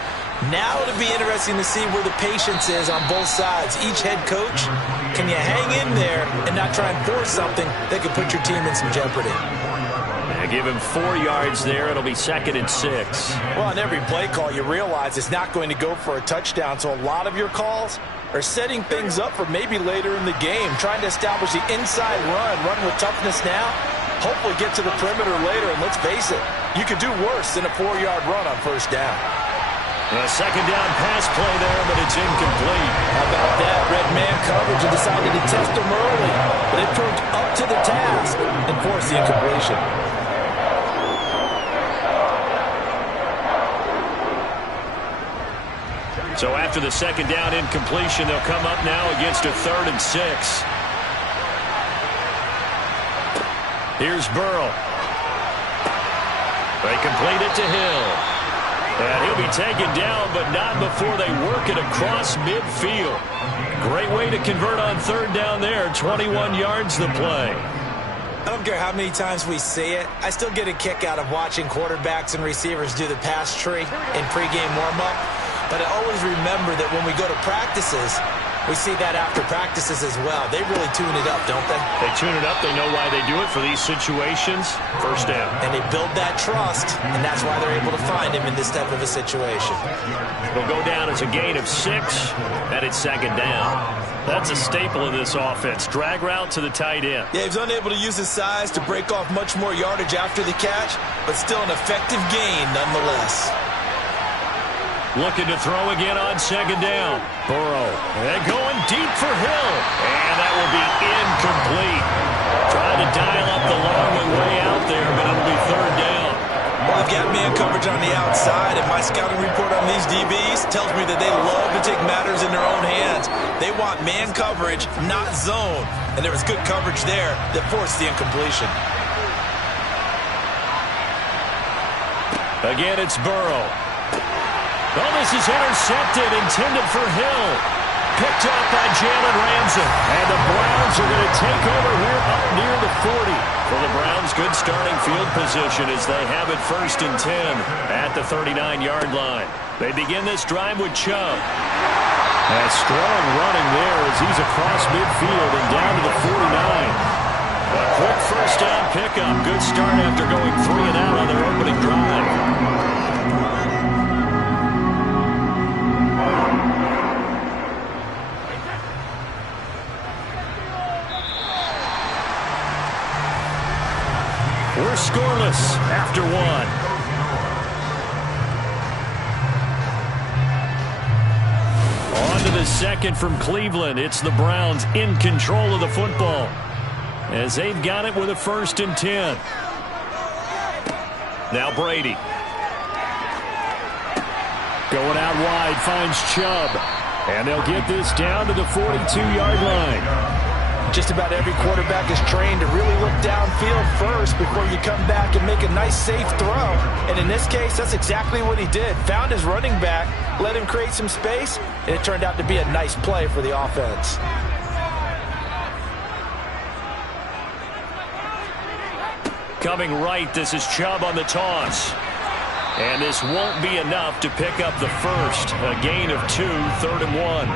Now it'll be interesting to see where the patience is on both sides. Each head coach, can you hang in there and not try and force something that could put your team in some jeopardy? Give him 4 yards there. It'll be 2nd and 6. Well, on every play call, you realize it's not going to go for a touchdown, so a lot of your calls are setting things up for maybe later in the game, trying to establish the inside run with toughness now, hopefully get to the perimeter later, and let's face it, you could do worse than a 4-yard run on 1st down. A 2nd down pass play there, but it's incomplete. How about that? Red man coverage and decided to test him early, but it proved up to the task and forced the incompletion. So after the 2nd down incompletion, they'll come up now against a 3rd and 6. Here's Burrow. They complete it to Hill. And he'll be taken down, but not before they work it across midfield. Great way to convert on 3rd down there. 21 yards the play. I don't care how many times we see it. I still get a kick out of watching quarterbacks and receivers do the pass tree in pregame warm-up. But I always remember that when we go to practices, we see that after practices as well. They really tune it up, don't they? They tune it up. They know why they do it for these situations. 1st down. And they build that trust, and that's why they're able to find him in this type of a situation. It'll go down as a gain of 6, and it's 2nd down. That's a staple of this offense. Drag route to the tight end. Yeah, he's unable to use his size to break off much more yardage after the catch, but still an effective gain nonetheless. Looking to throw again on 2nd down. Burrow. And going deep for Hill. And that will be incomplete. Trying to dial up the long way out there, but it'll be 3rd down. Well, I've got man coverage on the outside, and my scouting report on these DBs tells me that they love to take matters in their own hands. They want man coverage, not zone. And there was good coverage there that forced the incompletion. Again, it's Burrow. Oh, this is intercepted, intended for Hill. Picked up by Jalen Ramsey. And the Browns are going to take over here up near the 40. For the Browns, good starting field position as they have it 1st and 10 at the 39-yard line. They begin this drive with Chubb. A strong running there as he's across midfield and down to the 49. A quick 1st down pickup. Good start after going 3 and out on their opening drive. We're scoreless after 1. On to the 2nd from Cleveland. It's the Browns in control of the football as they've got it with a 1st and 10. Now Brady. Going out wide, finds Chubb. And they'll get this down to the 42-yard line. Just about every quarterback is trained to really look downfield first before you come back and make a nice, safe throw. And in this case, that's exactly what he did. Found his running back, let him create some space, and it turned out to be a nice play for the offense. Coming right, this is Chubb on the toss. And this won't be enough to pick up the 1st. A gain of 2, 3rd and 1.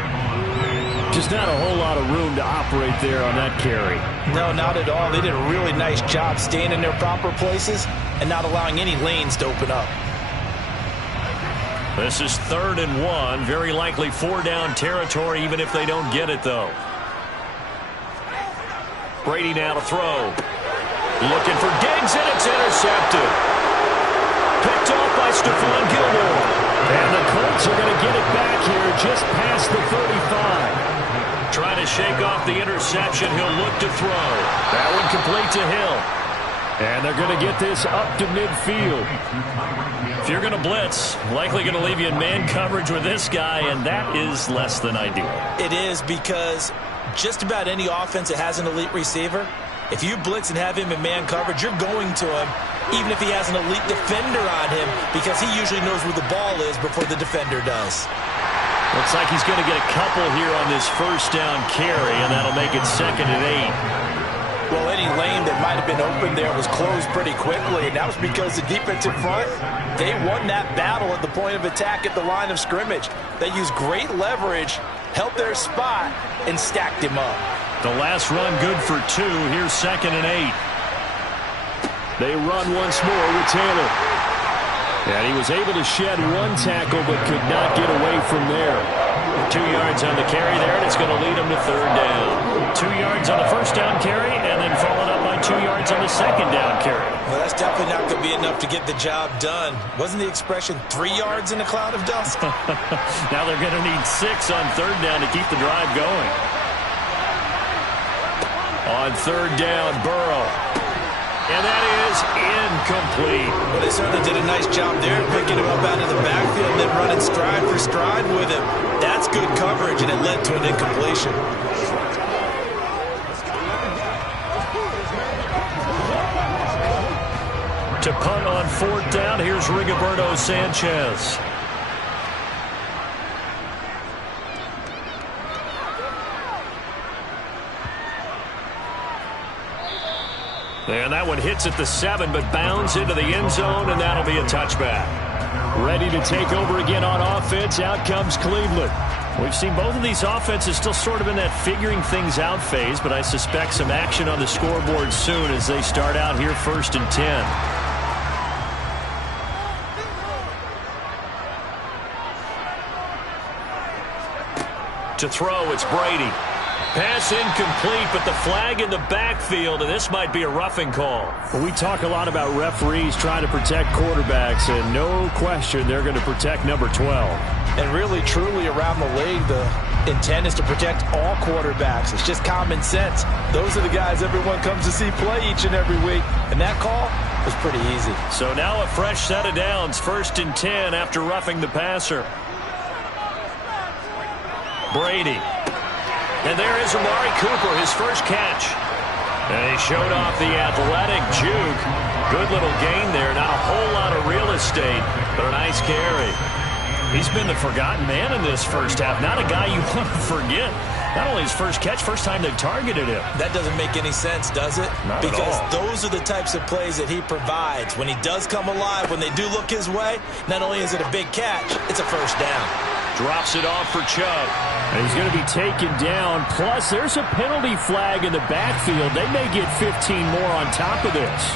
Just not a whole lot of room to operate there on that carry. No, not at all. They did a really nice job staying in their proper places and not allowing any lanes to open up. This is 3rd and 1. Very likely 4-down territory, even if they don't get it, though. Brady now to throw. Looking for Diggs, and it's intercepted. Picked off by Stephon Gilmore. And the Colts are going to get it back here just past the 35. Trying to shake off the interception. He'll look to throw. That one complete to Hill. And they're going to get this up to midfield. If you're going to blitz, likely going to leave you in man coverage with this guy, and that is less than ideal. It is, because just about any offense that has an elite receiver, if you blitz and have him in man coverage, you're going to him, even if he has an elite defender on him, because he usually knows where the ball is before the defender does. Looks like he's going to get a couple here on this 1st down carry, and that'll make it 2nd and 8. Well, any lane that might have been open there was closed pretty quickly, and that was because the defensive front, they won that battle at the point of attack at the line of scrimmage. They used great leverage, held their spot, and stacked him up. The last run good for 2. Here's 2nd and 8. They run once more with Taylor. And he was able to shed one tackle but could not get away from there. 2 yards on the carry there, and it's going to lead him to 3rd down. 2 yards on the 1st down carry, and then followed up by 2 yards on the 2nd down carry. Well, that's definitely not going to be enough to get the job done. Wasn't the expression 3 yards in a cloud of dust? Now they're going to need 6 on 3rd down to keep the drive going. On 3rd down, Burrow. And that is incomplete. Well, they certainly did a nice job there, picking him up out of the backfield and then running stride for stride with him. That's good coverage, and it led to an incompletion. To punt on 4th down, here's Rigoberto Sanchez. And that one hits at the 7, but bounds into the end zone, and that'll be a touchback. Ready to take over again on offense. Out comes Cleveland. We've seen both of these offenses still sort of in that figuring things out phase, but I suspect some action on the scoreboard soon as they start out here 1st and 10. To throw, it's Brady. Pass incomplete, but the flag in the backfield, and this might be a roughing call. Well, we talk a lot about referees trying to protect quarterbacks, and no question they're going to protect number 12. And really, truly, around the league, the intent is to protect all quarterbacks. It's just common sense. Those are the guys everyone comes to see play each and every week, and that call was pretty easy. So now a fresh set of downs, 1st and 10 after roughing the passer. Brady. And there is Amari Cooper, his first catch. And he showed off the athletic juke. Good little gain there. Not a whole lot of real estate, but a nice carry. He's been the forgotten man in this first half. Not a guy you want to forget. Not only his first catch, first time they targeted him. That doesn't make any sense, does it? Not because at all. Those are the types of plays that he provides. When he does come alive, when they do look his way, not only is it a big catch, it's a first down. Drops it off for Chubb. And he's going to be taken down. Plus, there's a penalty flag in the backfield. They may get 15 more on top of this.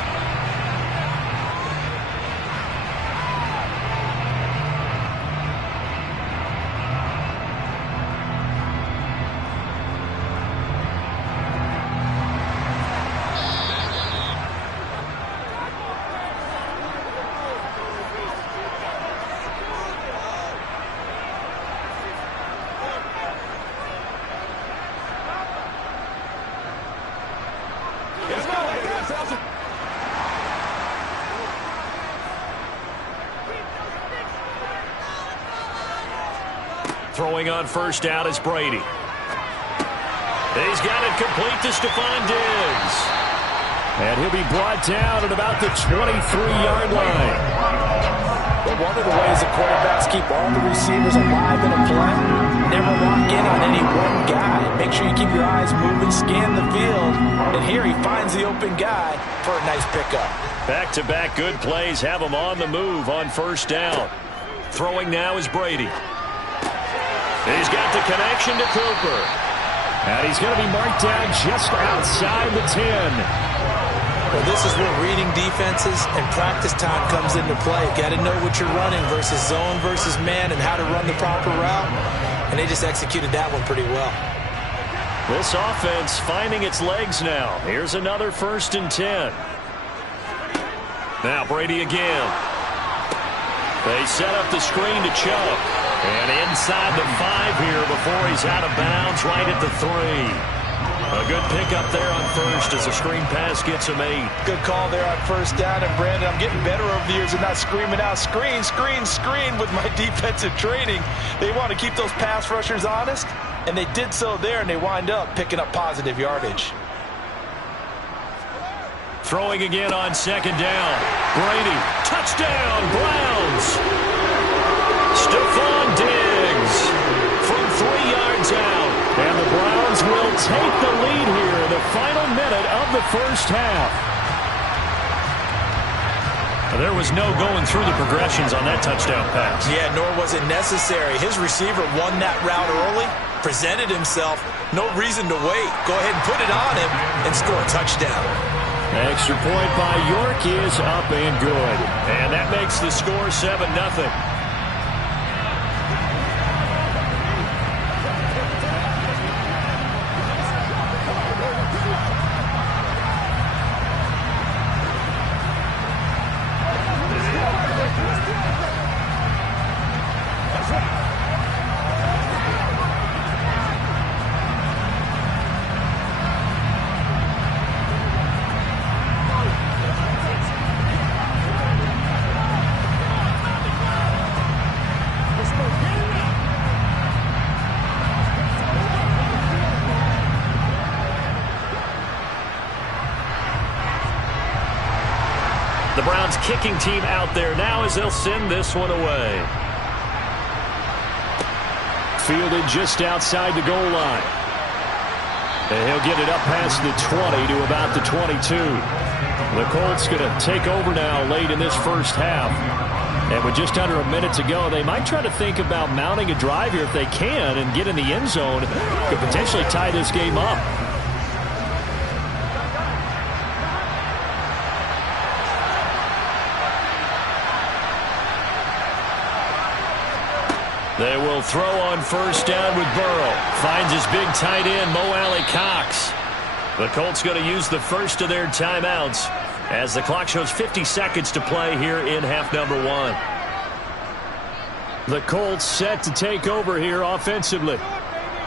Throwing on first down is Brady. He's got it complete to Stephon Diggs. And he'll be brought down at about the 23-yard line. But one of the ways that quarterbacks keep all the receivers alive in a play, never lock in on any one guy. Make sure you keep your eyes moving, scan the field. And here he finds the open guy for a nice pickup. Back-to-back good plays have him on the move on first down. Throwing now is Brady. He's got the connection to Cooper. And he's going to be marked down just outside the 10. Well, this is where reading defenses and practice time comes into play. Got to know what you're running versus zone versus man and how to run the proper route. And they just executed that one pretty well. This offense finding its legs now. Here's another 1st and 10. Now Brady again. They set up the screen to Chubb. And inside the 5 here before he's out of bounds right at the 3. A good pickup there on first as the screen pass gets him 8. Good call there on 1st down. And Brandon, I'm getting better over the years and not screaming out, screen, screen, screen with my defensive training. They want to keep those pass rushers honest, and they did so there, and they wind up picking up positive yardage. Throwing again on 2nd down. Brady, touchdown, Browns. Stephon Diggs from 3 yards out. And the Browns will take the lead here in the final minute of the 1st half. There was no going through the progressions on that touchdown pass. Yeah, nor was it necessary. His receiver won that route early, presented himself, no reason to wait. Go ahead and put it on him and score a touchdown. Extra point by York is up and good. And that makes the score 7-0. The Browns kicking team out there now as they'll send this one away. Fielded just outside the goal line. And he'll get it up past the 20 to about the 22. The Colts going to take over now late in this 1st half. And with just under a minute to go, they might try to think about mounting a drive here if they can and get in the end zone. Could potentially tie this game up. They will throw on 1st down with Burrow. Finds his big tight end, Mo Alley-Cox. The Colts going to use the first of their timeouts as the clock shows 50 seconds to play here in half number 1. The Colts set to take over here offensively.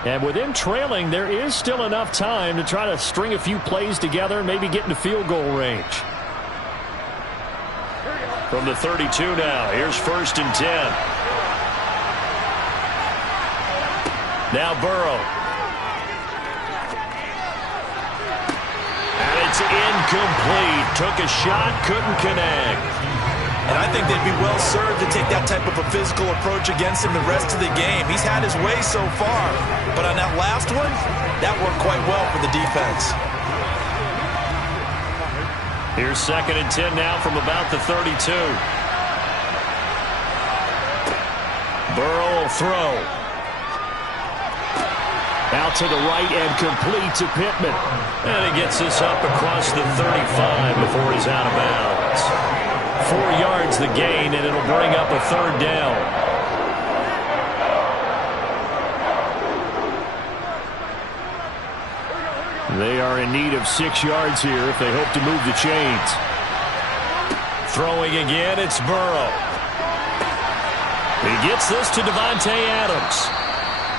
And with them trailing, there is still enough time to try to string a few plays together and maybe get into field goal range. From the 32 now, here's 1st and 10. Now Burrow. And it's incomplete. Took a shot, couldn't connect. And I think they'd be well served to take that type of a physical approach against him the rest of the game. He's had his way so far. But on that last one, that worked quite well for the defense. Here's 2nd and 10 now from about the 32. Burrow will throw. Out to the right and complete to Pittman. And he gets this up across the 35 before he's out of bounds. 4 yards the gain, and it'll bring up a 3rd down. They are in need of 6 yards here if they hope to move the chains. Throwing again, it's Burrow. He gets this to Davante Adams.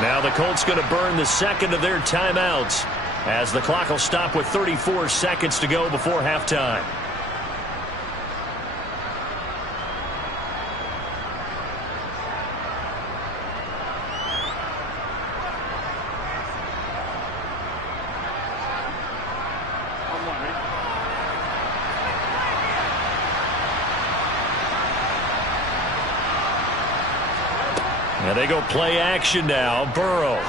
Now the Colts going to burn the 2nd of their timeouts as the clock will stop with 34 seconds to go before halftime. And they go play action now. Burrow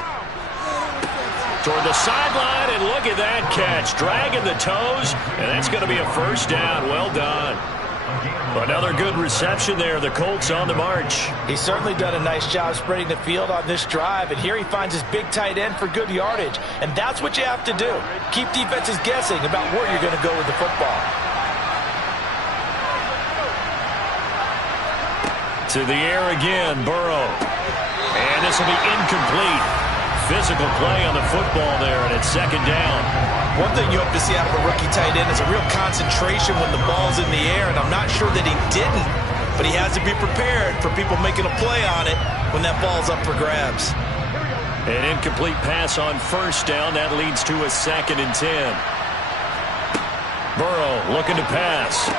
toward the sideline, and look at that catch. Dragging the toes, and that's going to be a 1st down. Well done. Another good reception there. The Colts on the march. He's certainly done a nice job spreading the field on this drive, and here he finds his big tight end for good yardage. And that's what you have to do. Keep defenses guessing about where you're going to go with the football. To the air again, Burrow. And this will be incomplete. Physical play on the football there, and it's second down. One thing you hope to see out of a rookie tight end is a real concentration when the ball's in the air, and I'm not sure that he didn't, but he has to be prepared for people making a play on it when that ball's up for grabs. An incomplete pass on first down. That leads to a 2nd and 10. Burrow looking to pass.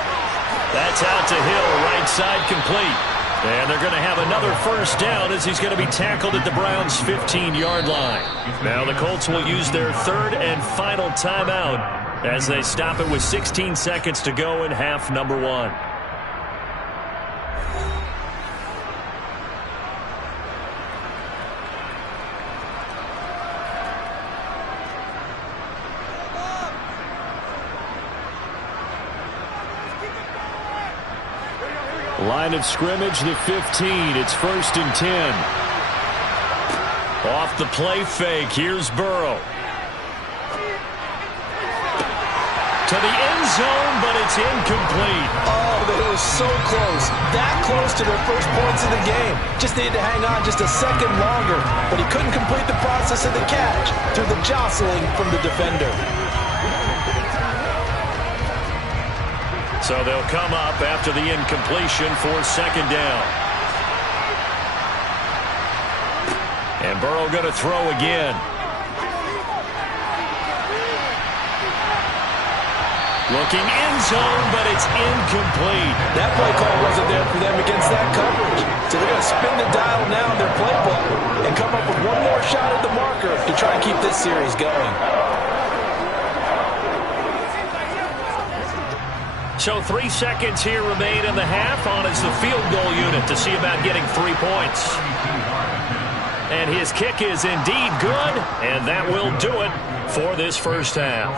That's out to Hill, right side complete. And they're going to have another first down as he's going to be tackled at the Browns' 15-yard line. Now the Colts will use their 3rd and final timeout as they stop it with 16 seconds to go in half number 1. Line of scrimmage, the 15. It's 1st and 10. Off the play fake, here's Burrow. To the end zone, but it's incomplete. Oh, they were so close. That close to their first points of the game. Just needed to hang on just a second longer, but he couldn't complete the process of the catch through the jostling from the defender. So they'll come up after the incompletion for 2nd down. And Burrow going to throw again. Looking end zone, but it's incomplete. That play call wasn't there for them against that coverage. So they're going to spin the dial now in their playbook and come up with one more shot at the marker to try and keep this series going. So 3 seconds here remain in the half. On is the field goal unit to see about getting 3 points. And his kick is indeed good, and that will do it for this first half.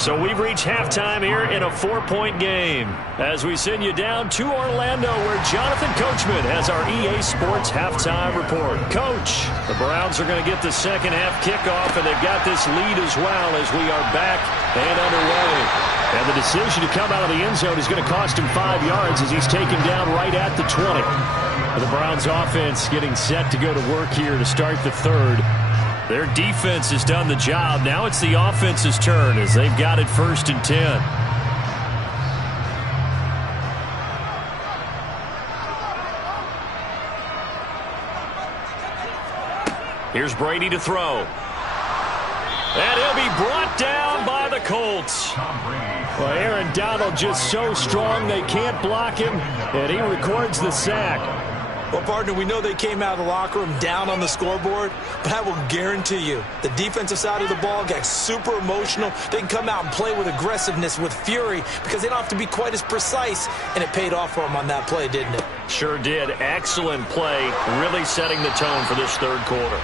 So we've reached halftime here in a 4-point game as we send you down to Orlando where Jonathan Coachman has our EA Sports halftime report. Coach, the Browns are going to get the second half kickoff, and they've got this lead as well as we are back and underway. And the decision to come out of the end zone is going to cost him 5 yards as he's taken down right at the 20. The Browns offense getting set to go to work here to start the third. Their defense has done the job. Now it's the offense's turn as they've got it 1st and 10. Here's Brady to throw. And he'll be brought down by the Colts. Well, Aaron Donald just so strong they can't block him, and he records the sack. Well, partner, we know they came out of the locker room down on the scoreboard, but I will guarantee you the defensive side of the ball got super emotional. They can come out and play with aggressiveness, with fury, because they don't have to be quite as precise, and it paid off for them on that play, didn't it? Sure did. Excellent play, really setting the tone for this third quarter.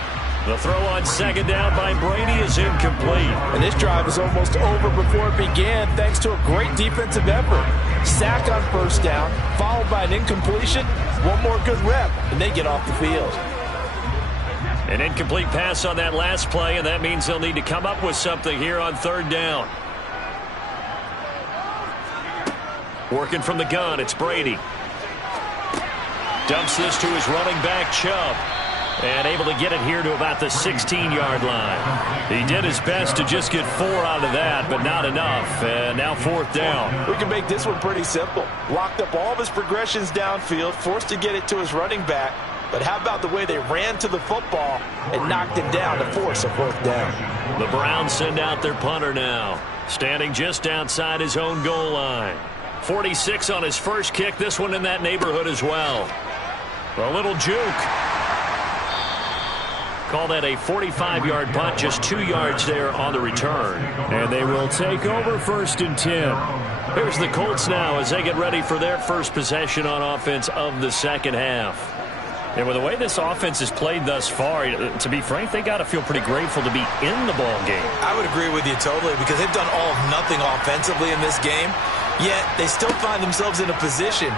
The throw on 2nd down by Brady is incomplete. And this drive is almost over before it began thanks to a great defensive effort. Sack on 1st down, followed by an incompletion. One more good rep, and they get off the field. An incomplete pass on that last play, and that means they'll need to come up with something here on 3rd down. Working from the gun, it's Brady. Dumps this to his running back, Chubb. And able to get it here to about the 16-yard line. He did his best to just get 4 out of that, but not enough. And now 4th down. We can make this one pretty simple. Locked up all of his progressions downfield, forced to get it to his running back. But how about the way they ran to the football and knocked him down to force a 4th down? The Browns send out their punter now, standing just outside his own goal line. 46 on his first kick, this one in that neighborhood as well. A little juke. Call that a 45-yard punt, just 2 yards there on the return. And they will take over 1st and 10. Here's the Colts now as they get ready for their first possession on offense of the second half. And with the way this offense has played thus far, to be frank, they got to feel pretty grateful to be in the ball game. I would agree with you totally because they've done all of nothing offensively in this game. Yet they still find themselves in a position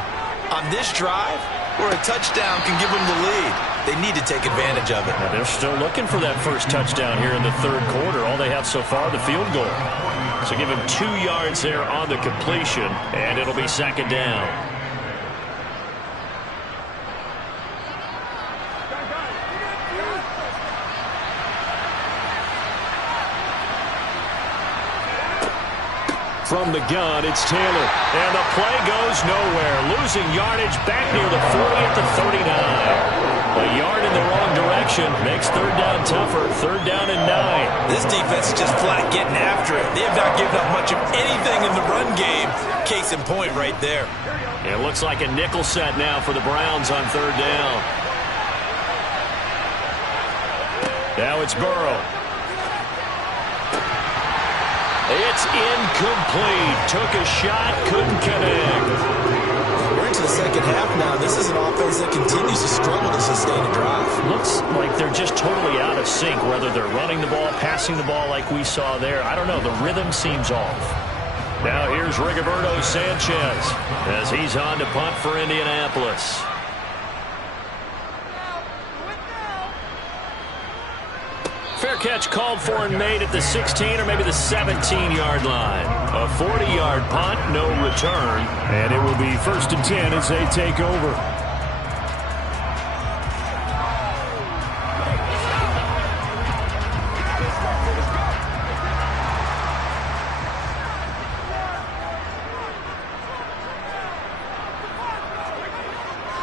on this drive where a touchdown can give them the lead. They need to take advantage of it. Now they're still looking for that first touchdown here in the third quarter. All they have so far, the field goal. So give him 2 yards there on the completion, and it'll be second down. From the gun, it's Taylor. And the play goes nowhere. Losing yardage back near the 40 at the 39. A yard in the wrong direction makes third down tougher. Third down and 9. This defense is just flat getting after it. They have not given up much of anything in the run game. Case in point right there. It looks like a nickel set now for the Browns on third down. Now it's Burrow. It's incomplete. Took a shot, couldn't connect. We're into the second half now. This is an offense that continues to struggle to sustain a drive. Looks like they're just totally out of sync, whether they're running the ball, passing the ball like we saw there. I don't know. The rhythm seems off. Now here's Rigoberto Sanchez as he's on to punt for Indianapolis. Fair catch called for and made at the 16 or maybe the 17-yard line. A 40-yard punt, no return. And it will be 1st and 10 as they take over.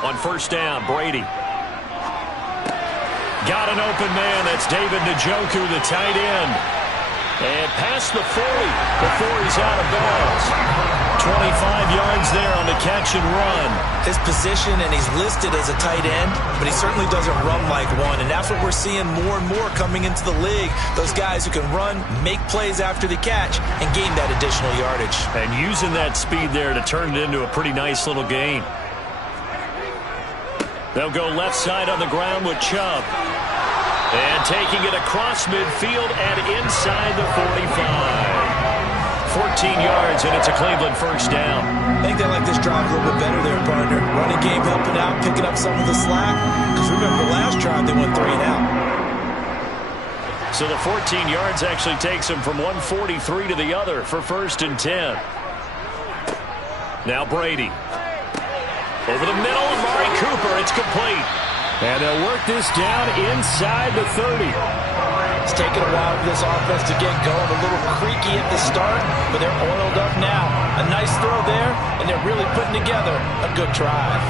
On first down, Brady. Got an open man. That's David Njoku, the tight end. And past the 40 before he's out of bounds. 25 yards there on the catch and run. His position, and he's listed as a tight end, but he certainly doesn't run like one. And that's what we're seeing more and more coming into the league. Those guys who can run, make plays after the catch, and gain that additional yardage. And using that speed there to turn it into a pretty nice little gain. They'll go left side on the ground with Chubb. And taking it across midfield and inside the 45. 14 yards, and it's a Cleveland first down. I think they like this drive a little bit better there, partner. Running game helping out, picking up some of the slack. Because remember, last drive they went 3 and out. So the 14 yards actually takes them from 143 to the other for 1st and 10. Now Brady. Over the middle, Amari Cooper. It's complete. And they'll work this down inside the 30. It's taken a while for this offense to get going. A little creaky at the start, but they're oiled up now. A nice throw there, and they're really putting together a good drive.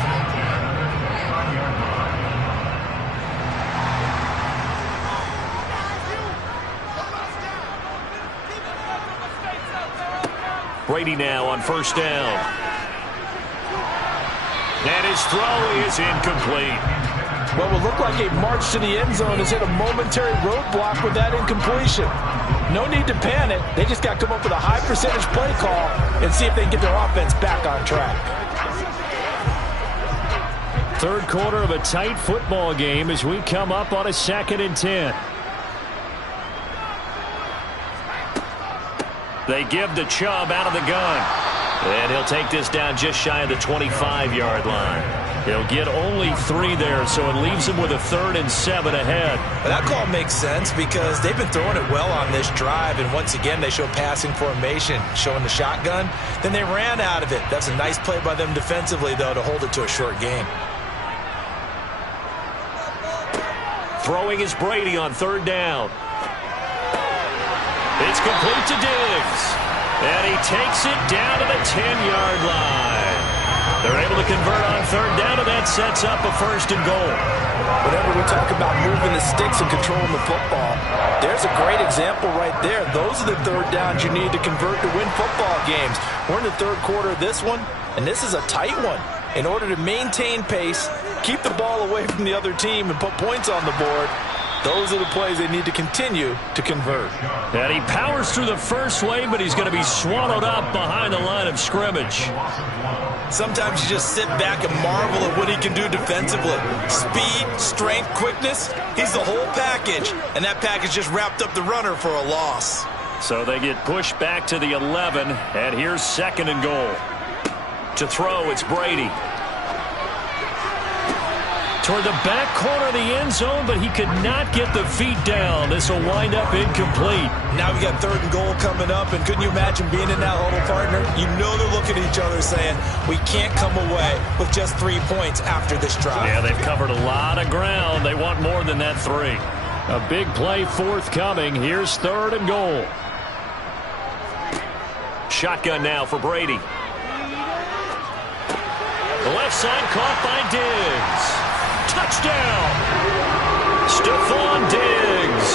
Brady now on first down. And his throw is incomplete. What will look like a march to the end zone has hit a momentary roadblock with that incompletion. No need to panic. They just got to come up with a high percentage play call and see if they can get their offense back on track. Third quarter of a tight football game as we come up on a 2nd and 10. They give to Chubb out of the gun. And he'll take this down just shy of the 25-yard line. He'll get only 3 there, so it leaves him with a 3rd and 7 ahead. But that call makes sense because they've been throwing it well on this drive, and once again they show passing formation, showing the shotgun. Then they ran out of it. That's a nice play by them defensively, though, to hold it to a short gain. Throwing is Brady on 3rd down. It's complete to Diggs. And he takes it down to the 10-yard line. They're able to convert on 3rd down, and that sets up a 1st and goal. Whenever we talk about moving the sticks and controlling the football, there's a great example right there. Those are the 3rd downs you need to convert to win football games. We're in the 3rd quarter of this one, and this is a tight one. In order to maintain pace, keep the ball away from the other team, and put points on the board, those are the plays they need to continue to convert. And he powers through the first wave, but he's going to be swallowed up behind the line of scrimmage. Sometimes you just sit back and marvel at what he can do defensively. Speed, strength, quickness, he's the whole package. And that package just wrapped up the runner for a loss. So they get pushed back to the 11, and here's 2nd and goal. To throw, it's Brady. Toward the back corner of the end zone, but he could not get the feet down. This will wind up incomplete. Now we got 3rd and goal coming up, and couldn't you imagine being in that huddle, partner? You know they're looking at each other saying, we can't come away with just 3 points after this drive. Yeah, they've covered a lot of ground. They want more than that 3. A big play forthcoming. Here's 3rd and goal. Shotgun now for Brady. The left side caught by Diggs. Touchdown! Stephon Diggs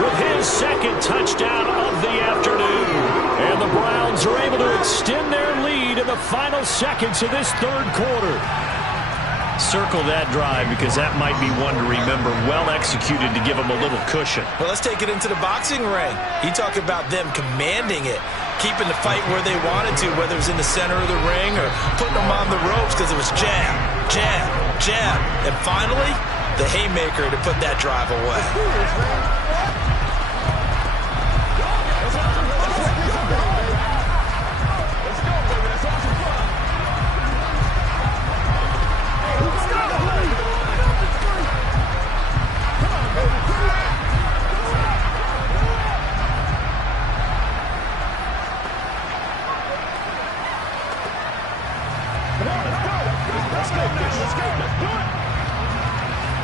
with his 2nd touchdown of the afternoon. And the Browns are able to extend their lead in the final seconds of this 3rd quarter. Circle that drive because that might be one to remember. Well executed to give them a little cushion. Well, let's take it into the boxing ring. You talk about them commanding it, keeping the fight where they wanted to, whether it was in the center of the ring or putting them on the ropes because it was jab, jab, jab. And finally, the haymaker to put that drive away.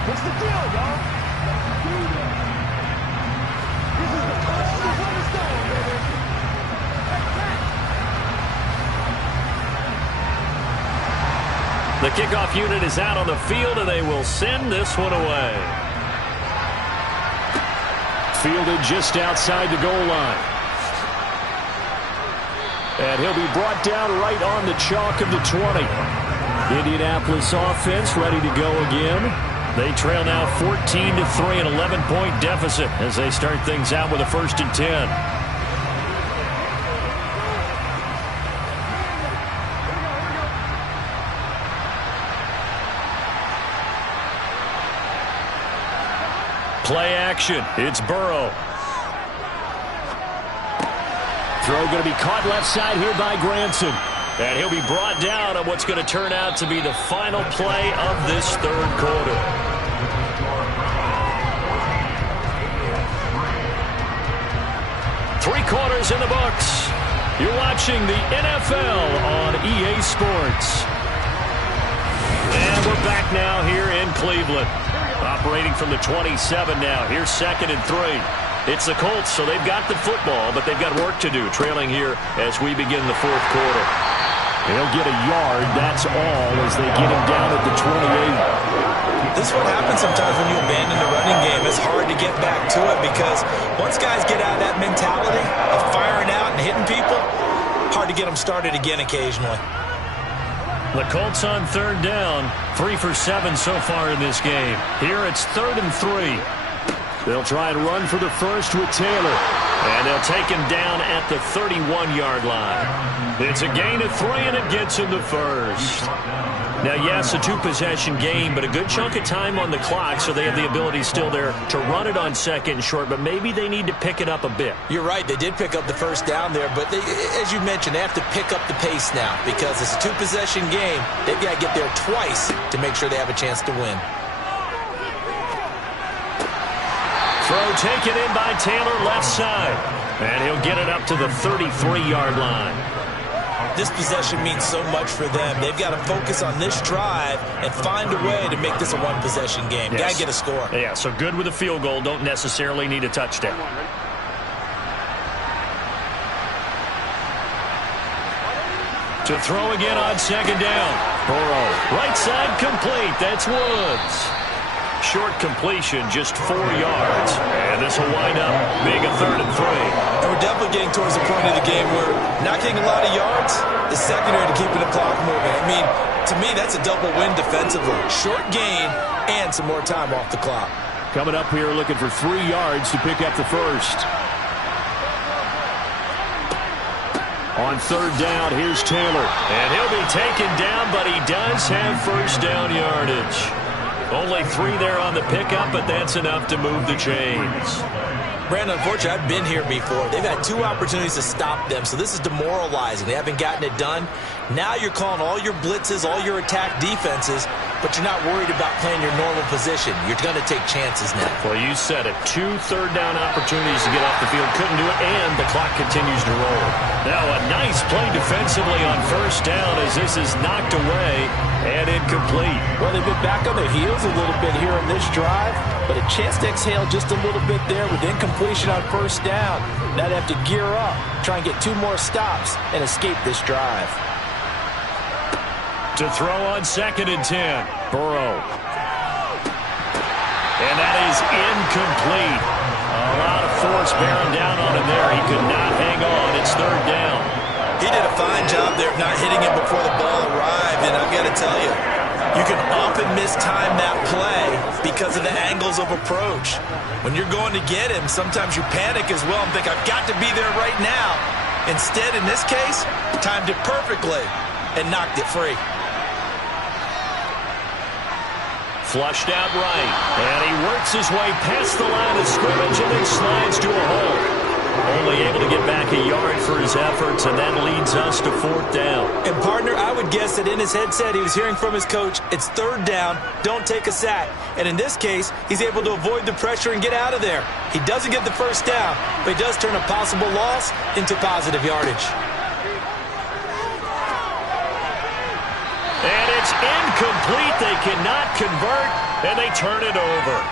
What's the deal, y'all? This is the fastest on the stone, baby. The kickoff unit is out on the field, and they will send this one away. Fielded just outside the goal line. And he'll be brought down right on the chalk of the 20. Indianapolis offense ready to go again. They trail now 14-3, an 11-point deficit as they start things out with a 1st and 10. Play action. It's Burrow. Throw going to be caught left side here by Granson. And he'll be brought down on what's going to turn out to be the final play of this 3rd quarter. Three quarters in the books. You're watching the NFL on EA Sports. And we're back now here in Cleveland. Operating from the 27 now. Here's 2nd and 3. It's the Colts, so they've got the football, but they've got work to do, trailing here as we begin the 4th quarter. They'll get a yard, that's all, as they get him down at the 28. This is what happens sometimes when you abandon the running game. It's hard to get back to it because once guys get out of that mentality of firing out and hitting people, hard to get them started again occasionally. The Colts on 3rd down, 3 for 7 so far in this game. Here it's 3rd and 3. They'll try and run for the first with Taylor. And they'll take him down at the 31-yard line. It's a gain of 3, and it gets him the 1st. Now, yes, a 2-possession game, but a good chunk of time on the clock, so they have the ability still there to run it on 2nd and short, but maybe they need to pick it up a bit. You're right. They did pick up the 1st down there, but they, as you mentioned, they have to pick up the pace now because it's a 2-possession game. They've got to get there twice to make sure they have a chance to win. Throw taken in by Taylor left side. And he'll get it up to the 33-yard line. This possession means so much for them. They've got to focus on this drive and find a way to make this a 1-possession game. Yes. Got to get a score. Yeah, so good with a field goal. Don't necessarily need a touchdown. To throw again on 2nd down. Burrow, right side complete. That's Woods. Short completion, just 4 yards. And this will wind up being a 3rd and 3. And we're definitely getting towards the point of the game where not getting a lot of yards is secondary to keeping the clock moving. I mean, to me, that's a double win defensively. Short gain and some more time off the clock. Coming up here looking for 3 yards to pick up the 1st. On 3rd down, here's Taylor. And he'll be taken down, but he does have 1st down yardage. Only 3 there on the pickup, but that's enough to move the chains. Brandon, unfortunately, I've been here before. They've had 2 opportunities to stop them, so this is demoralizing. They haven't gotten it done. Now you're calling all your blitzes, all your attack defenses, but you're not worried about playing your normal position. You're going to take chances now. Well, you said it. 2 third-down opportunities to get off the field. Couldn't do it, and the clock continues to roll. Now a nice play defensively on first down as this is knocked away and incomplete. Well, they've been back on their heels a little bit here on this drive, but a chance to exhale just a little bit there with incompletion on first down. Now they have to gear up, try and get 2 more stops, and escape this drive. To throw on 2nd and 10. Burrow. And that is incomplete. A lot of force bearing down on him there. He could not hang on. It's 3rd down. He did a fine job there of not hitting it before the ball arrived, and I've got to tell you, you can often mistime that play because of the angles of approach. When you're going to get him, sometimes you panic as well and think, I've got to be there right now. Instead, in this case, timed it perfectly and knocked it free. Flushed out right, and he works his way past the line of scrimmage and then slides to a hole. Only able to get back a yard for his efforts, and that leads us to 4th down. And, partner, I would guess that in his headset he was hearing from his coach, it's 3rd down, don't take a sack. And in this case, he's able to avoid the pressure and get out of there. He doesn't get the first down, but he does turn a possible loss into positive yardage. And it's incomplete. They cannot convert, and they turn it over.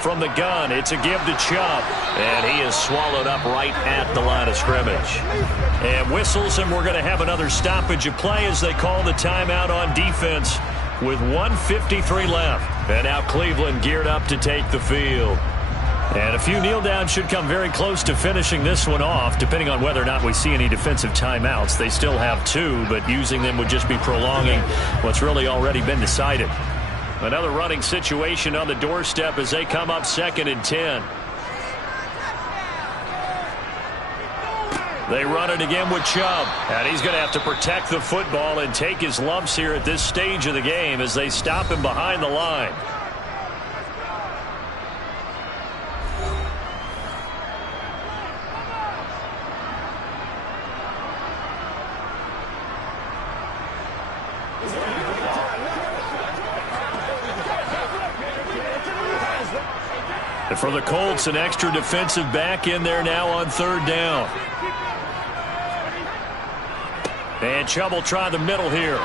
From the gun, it's a give to Chubb, and he is swallowed up right at the line of scrimmage. And whistles, and we're going to have another stoppage of play as they call the timeout on defense with 1:53 left. And now Cleveland geared up to take the field. And a few kneel downs should come very close to finishing this one off, depending on whether or not we see any defensive timeouts. They still have 2, but using them would just be prolonging what's really already been decided. Another running situation on the doorstep as they come up 2nd and 10. They run it again with Chubb, and he's going to have to protect the football and take his lumps here at this stage of the game as they stop him behind the line. And for the Colts, an extra defensive back in there now on 3rd down. And Chubb will try the middle here.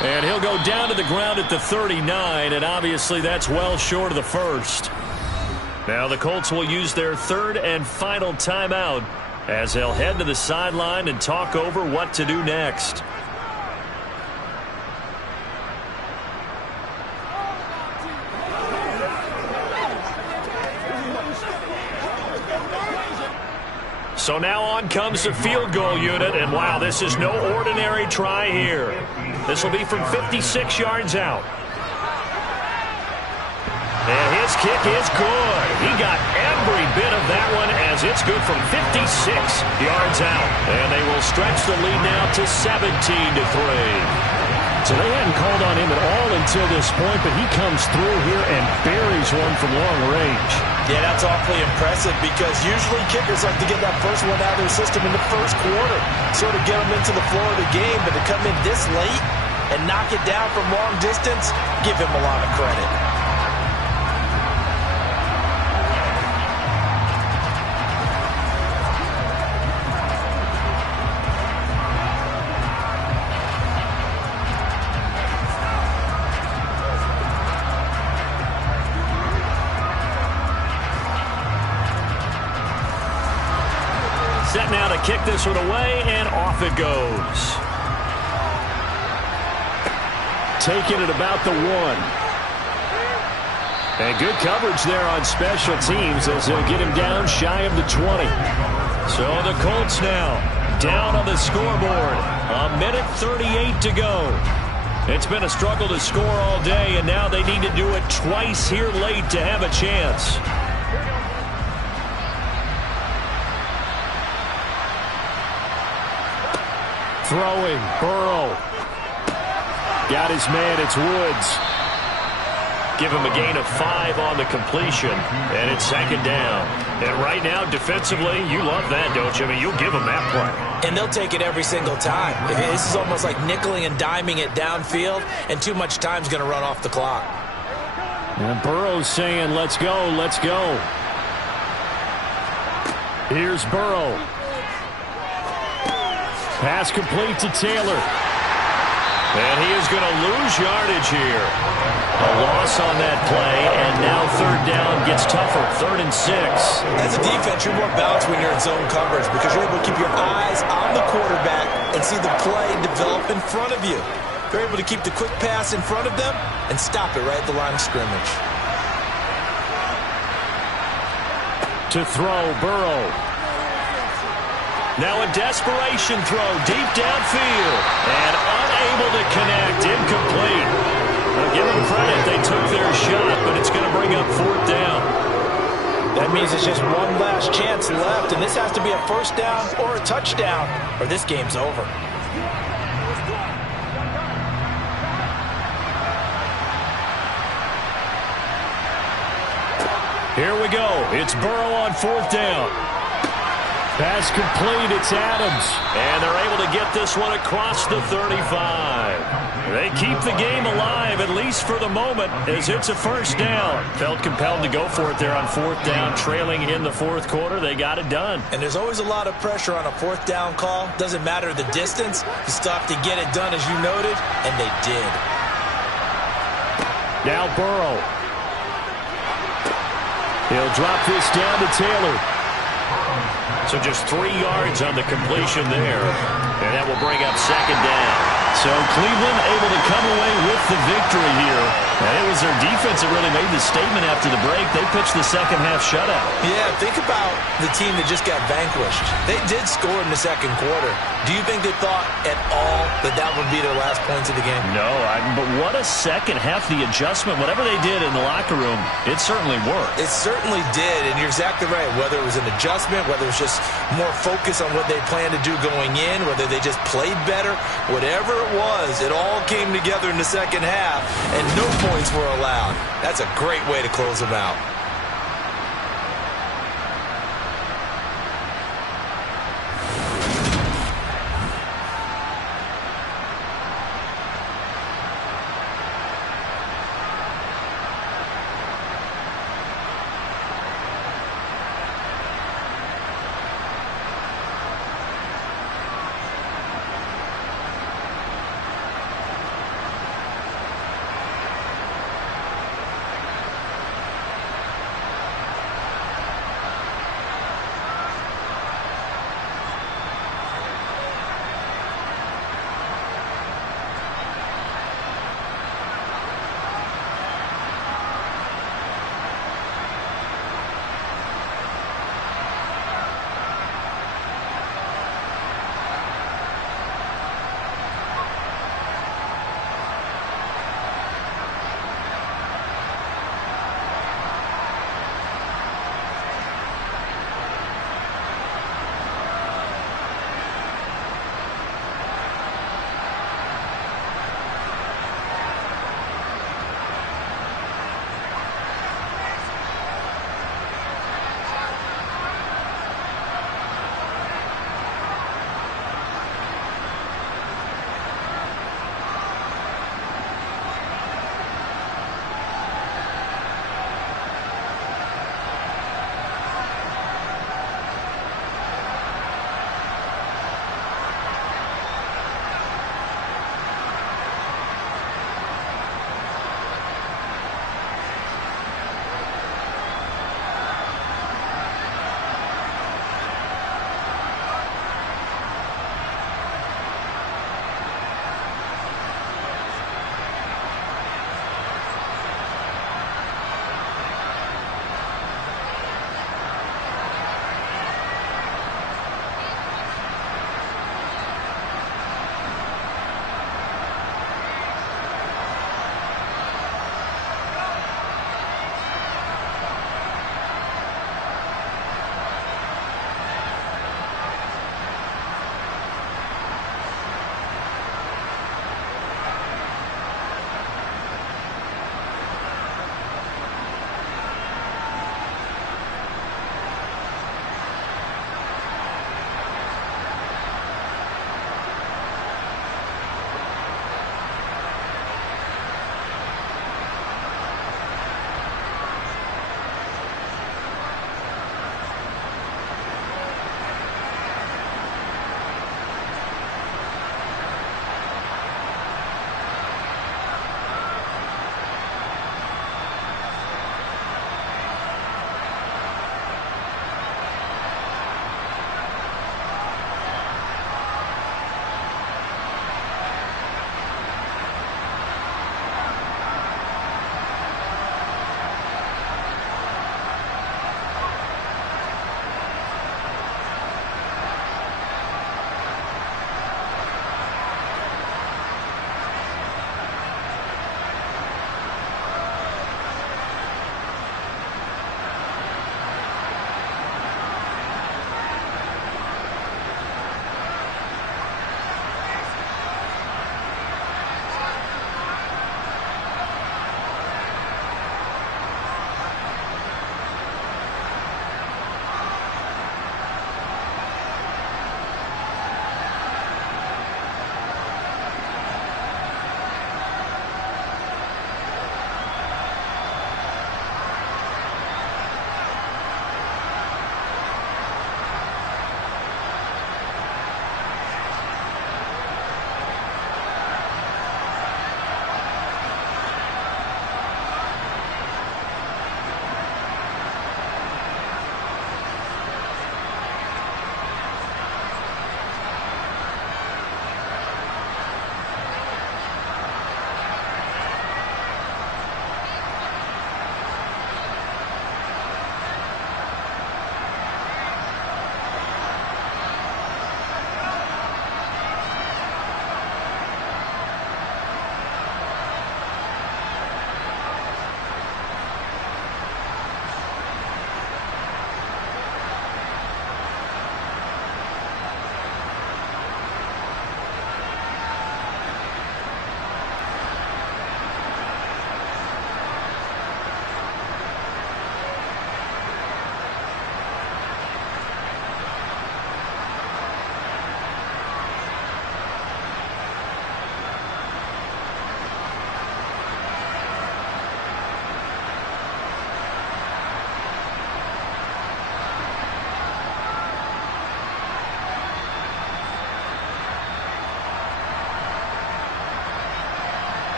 And he'll go down to the ground at the 39, and obviously that's well short of the first. Now the Colts will use their 3rd and final timeout as they'll head to the sideline and talk over what to do next. So now on comes the field goal unit, and wow, this is no ordinary try here. This will be from 56 yards out. And his kick is good. He got every bit of that one as it's good from 56 yards out. And they will stretch the lead now to 17-3. So they hadn't called on him at all until this point, but he comes through here and buries one from long range. Yeah, that's awfully impressive because usually kickers like to get that first one out of their system in the first quarter, sort of get them into the flow of the game, but to come in this late and knock it down from long distance, give him a lot of credit. Set now to kick this one away, and off it goes. Taking it about the 1. And good coverage there on special teams as they'll get him down shy of the 20. So the Colts now down on the scoreboard. 1:38 to go. It's been a struggle to score all day, and now they need to do it twice here late to have a chance. Throwing, Burrow. Got his man, it's Woods. Give him a gain of 5 on the completion, and it's second down. And right now, defensively, you love that, don't you? I mean, you'll give them that play. And they'll take it every single time. This is almost like nickeling and diming it downfield, and too much time's going to run off the clock. And Burrow's saying, let's go, let's go. Here's Burrow. Pass complete to Taylor. And he is going to lose yardage here. A loss on that play, and now third down gets tougher, 3rd and 6. As a defense, you're more balanced when you're in zone coverage because you're able to keep your eyes on the quarterback and see the play develop in front of you. You're able to keep the quick pass in front of them and stop it right at the line of scrimmage. To throw, Burrow. Now a desperation throw deep downfield. And unable to connect, incomplete. Now give them credit, they took their shot, but it's going to bring up 4th down. That means it's just one last chance left, and this has to be a first down or a touchdown, or this game's over. Here we go. It's Burrow on 4th down. Pass complete, it's Adams. And they're able to get this one across the 35. They keep the game alive, at least for the moment, as it's a first down. Felt compelled to go for it there on 4th down, trailing in the 4th quarter. They got it done. And there's always a lot of pressure on a 4th down call. Doesn't matter the distance. You still have to get it done, as you noted, and they did. Now Burrow. He'll drop this down to Taylor. So just 3 yards on the completion there. And that will bring up second down. So Cleveland able to come away with the victory here. And it was their defense that really made the statement after the break. They pitched the second half shutout. Yeah, think about the team that just got vanquished. They did score in the second quarter. Do you think they thought at all that that would be their last points of the game? No, but what a second half. The adjustment, whatever they did in the locker room, it certainly worked. It certainly did, and you're exactly right. Whether it was an adjustment, whether it was just more focus on what they planned to do going in, whether they just played better, whatever it was, it all came together in the second half, and no points were allowed. That's a great way to close them out.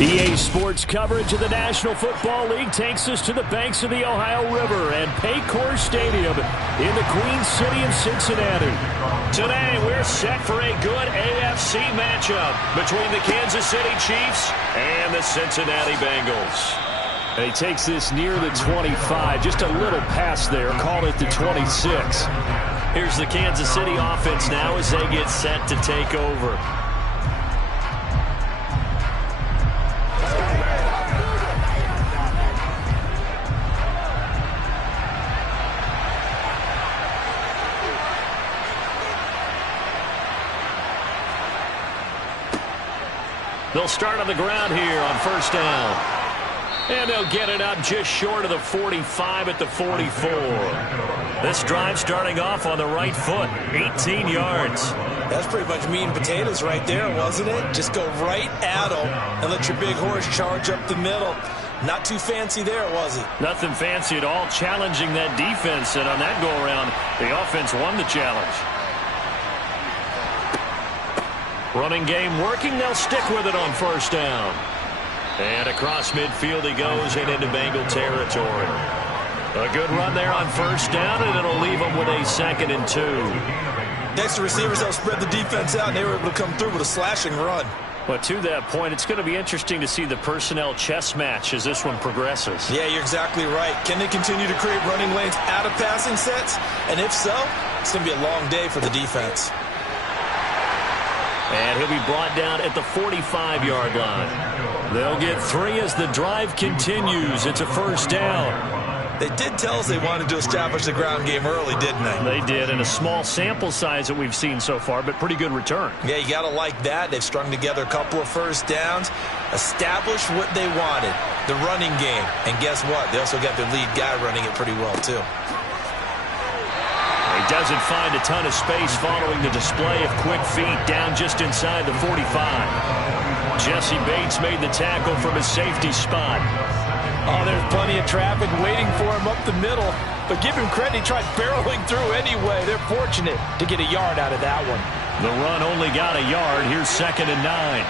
EA Sports coverage of the National Football League takes us to the banks of the Ohio River and Paycor Stadium in the Queen City of Cincinnati. Today, we're set for a good AFC matchup between the Kansas City Chiefs and the Cincinnati Bengals. And he takes this near the 25, just a little past there, call it the 26. Here's the Kansas City offense now as they get set to take over. They'll start on the ground here on first down. And they'll get it up just short of the 45 at the 44. This drive starting off on the right foot, 18 yards. That's pretty much meat and potatoes right there, wasn't it? Just go right at them and let your big horse charge up the middle. Not too fancy there, was it? Nothing fancy at all, challenging that defense. And on that go-around, the offense won the challenge. Running game working. They'll stick with it on first down. And across midfield he goes and into Bengal territory. A good run there on first down, and it'll leave them with a 2nd and 2. Next, the receivers will spread the defense out, and they were able to come through with a slashing run. But to that point, it's going to be interesting to see the personnel chess match as this one progresses. Yeah, you're exactly right. Can they continue to create running lanes out of passing sets? And if so, it's going to be a long day for the defense. And he'll be brought down at the 45-yard line. They'll get 3 as the drive continues. It's a first down. They did tell us they wanted to establish the ground game early, didn't they? They did, in a small sample size that we've seen so far, but pretty good return. Yeah, you got to like that. They've strung together a couple of first downs, established what they wanted, the running game. And guess what? They also got their lead guy running it pretty well, too. He doesn't find a ton of space following the display of quick feet down just inside the 45. Jesse Bates made the tackle from his safety spot. Oh, there's plenty of traffic waiting for him up the middle. But give him credit, he tried barreling through anyway. They're fortunate to get a yard out of that one. The run only got a yard. Here's 2nd and 9.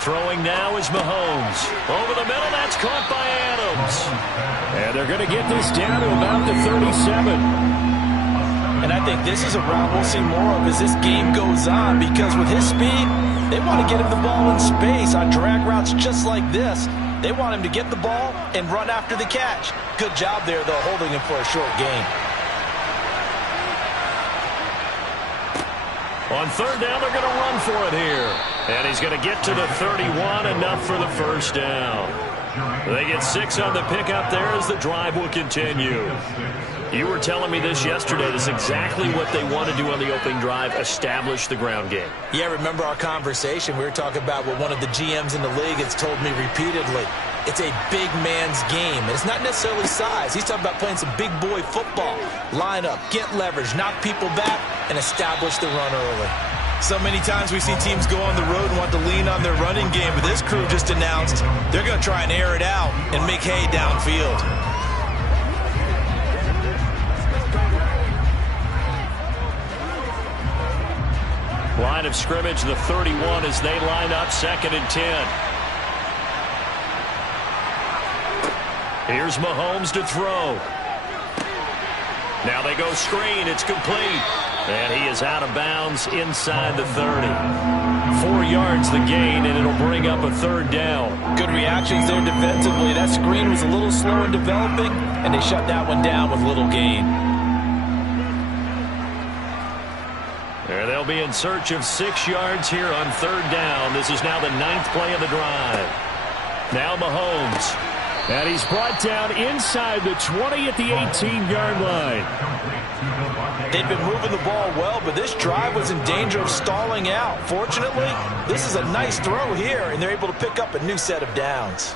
Throwing now is Mahomes. Over the middle, that's caught by Adams. And they're going to get this down to about the 37. And I think this is a route we'll see more of as this game goes on, because with his speed, they want to get him the ball in space on drag routes just like this. They want him to get the ball and run after the catch. Good job there, though, holding him for a short gain. On third down, they're going to run for it here. And he's going to get to the 31, enough for the first down. They get 6 on the pickup there as the drive will continue. You were telling me this yesterday. This is exactly what they want to do on the opening drive, establish the ground game. Yeah, remember our conversation? We were talking about what one of the GMs in the league has told me repeatedly. It's a big man's game, and it's not necessarily size. He's talking about playing some big boy football. Line up, get leverage, knock people back, and establish the run early. So many times we see teams go on the road and want to lean on their running game, but this crew just announced they're going to try and air it out and make hay downfield. Line of scrimmage, the 31, as they line up 2nd and 10. Here's Mahomes to throw. Now they go screen. It's complete. And he is out of bounds inside the 30. 4 yards the gain, and it'll bring up a 3rd down. Good reactions there defensively. That screen was a little slow in developing, and they shut that one down with little gain. And they'll be in search of 6 yards here on 3rd down. This is now the 9th play of the drive. Now Mahomes. And he's brought down inside the 20 at the 18-yard line. They've been moving the ball well, but this drive was in danger of stalling out. Fortunately, this is a nice throw here, and they're able to pick up a new set of downs.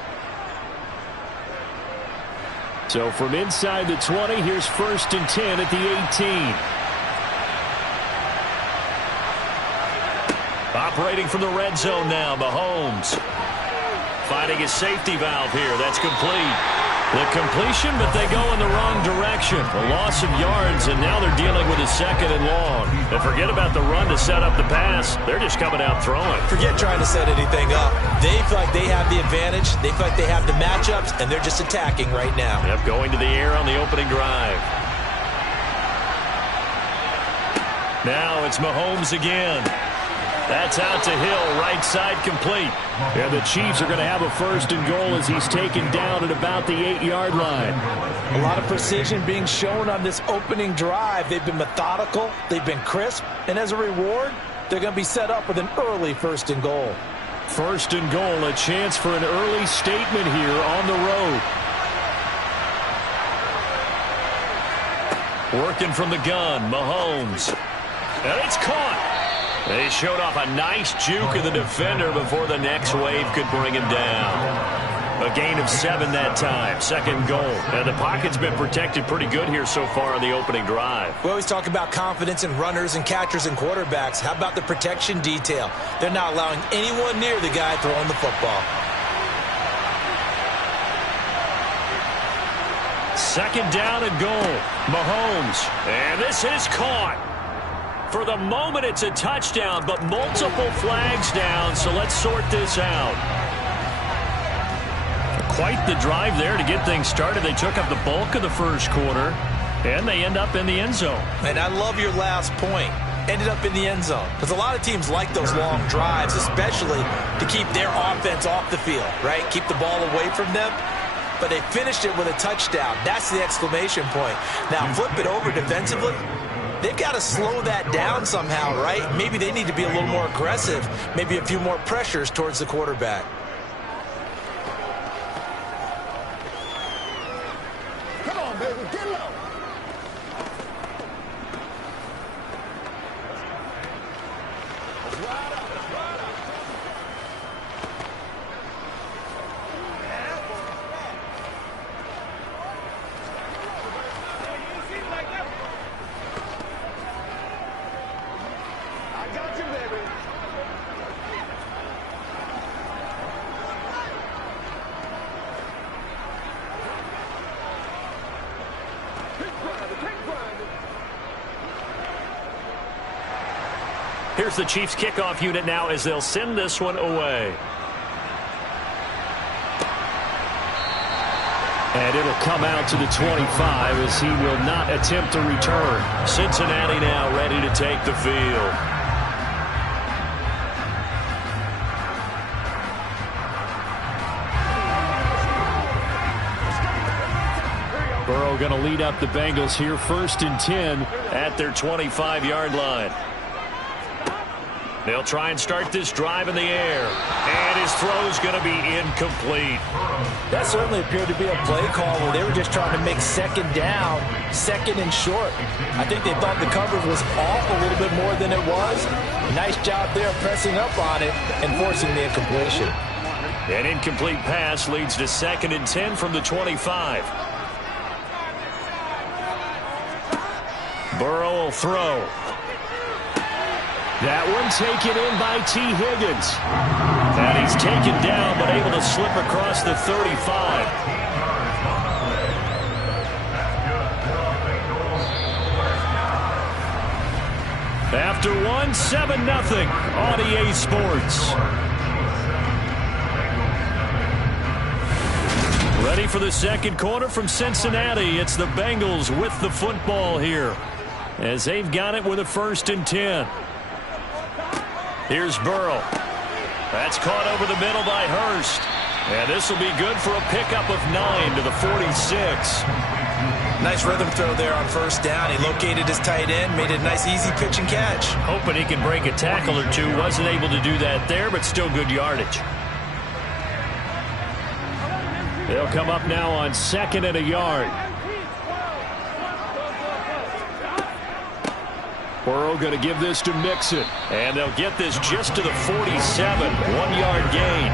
So from inside the 20, here's 1st and 10 at the 18. Operating from the red zone now, Mahomes. Finding his safety valve here. That's complete. The completion, but they go in the wrong direction. A loss of yards, and now they're dealing with a 2nd and long. And forget about the run to set up the pass. They're just coming out throwing. Forget trying to set anything up. They feel like they have the advantage. They feel like they have the matchups, and they're just attacking right now. Yep, going to the air on the opening drive. Now it's Mahomes again. That's out to Hill, right side complete. And the Chiefs are going to have a 1st and goal as he's taken down at about the 8-yard line. A lot of precision being shown on this opening drive. They've been methodical, they've been crisp, and as a reward, they're going to be set up with an early 1st and goal. 1st and goal, a chance for an early statement here on the road. Working from the gun, Mahomes. And it's caught. They showed off a nice juke of the defender before the next wave could bring him down. A gain of 7 that time, 2nd goal. And the pocket's been protected pretty good here so far on the opening drive. We always talk about confidence in runners and catchers and quarterbacks. How about the protection detail? They're not allowing anyone near the guy throwing the football. 2nd down and goal. Mahomes. And this is caught. For the moment, it's a touchdown, but multiple flags down, so let's sort this out. Quite the drive there to get things started. They took up the bulk of the 1st quarter, and they end up in the end zone. And I love your last point. Ended up in the end zone. Because a lot of teams like those long drives, especially to keep their offense off the field, right? Keep the ball away from them. But they finished it with a touchdown. That's the exclamation point. Now, flip it over defensively. They've got to slow that down somehow, right? Maybe they need to be a little more aggressive, maybe a few more pressures towards the quarterback. Come on, baby, get low. Here's the Chiefs kickoff unit now as they'll send this one away. And it'll come out to the 25 as he will not attempt to return. Cincinnati now ready to take the field. Burrow going to lead up the Bengals here, 1st and 10 at their 25-yard line. They'll try and start this drive in the air. And his throw's going to be incomplete. That certainly appeared to be a play call where they were just trying to make 2nd down, 2nd and short. I think they thought the coverage was off a little bit more than it was. Nice job there pressing up on it and forcing the incompletion. An incomplete pass leads to 2nd and 10 from the 25. Burrow will throw. That one taken in by T. Higgins. And he's taken down, but able to slip across the 35. After one, 7-0 on EA Sports. Ready for the 2nd quarter from Cincinnati. It's the Bengals with the football here, as they've got it with a 1st and 10. Here's Burrow. That's caught over the middle by Hurst. And this will be good for a pickup of 9 to the 46. Nice rhythm throw there on 1st down. He located his tight end, made it a nice easy pitch and catch. Hoping he can break a tackle or two. Wasn't able to do that there, but still good yardage. They'll come up now on 2nd and a yard. Burrow going to give this to Mixon. And they'll get this just to the 47. 1-yard gain.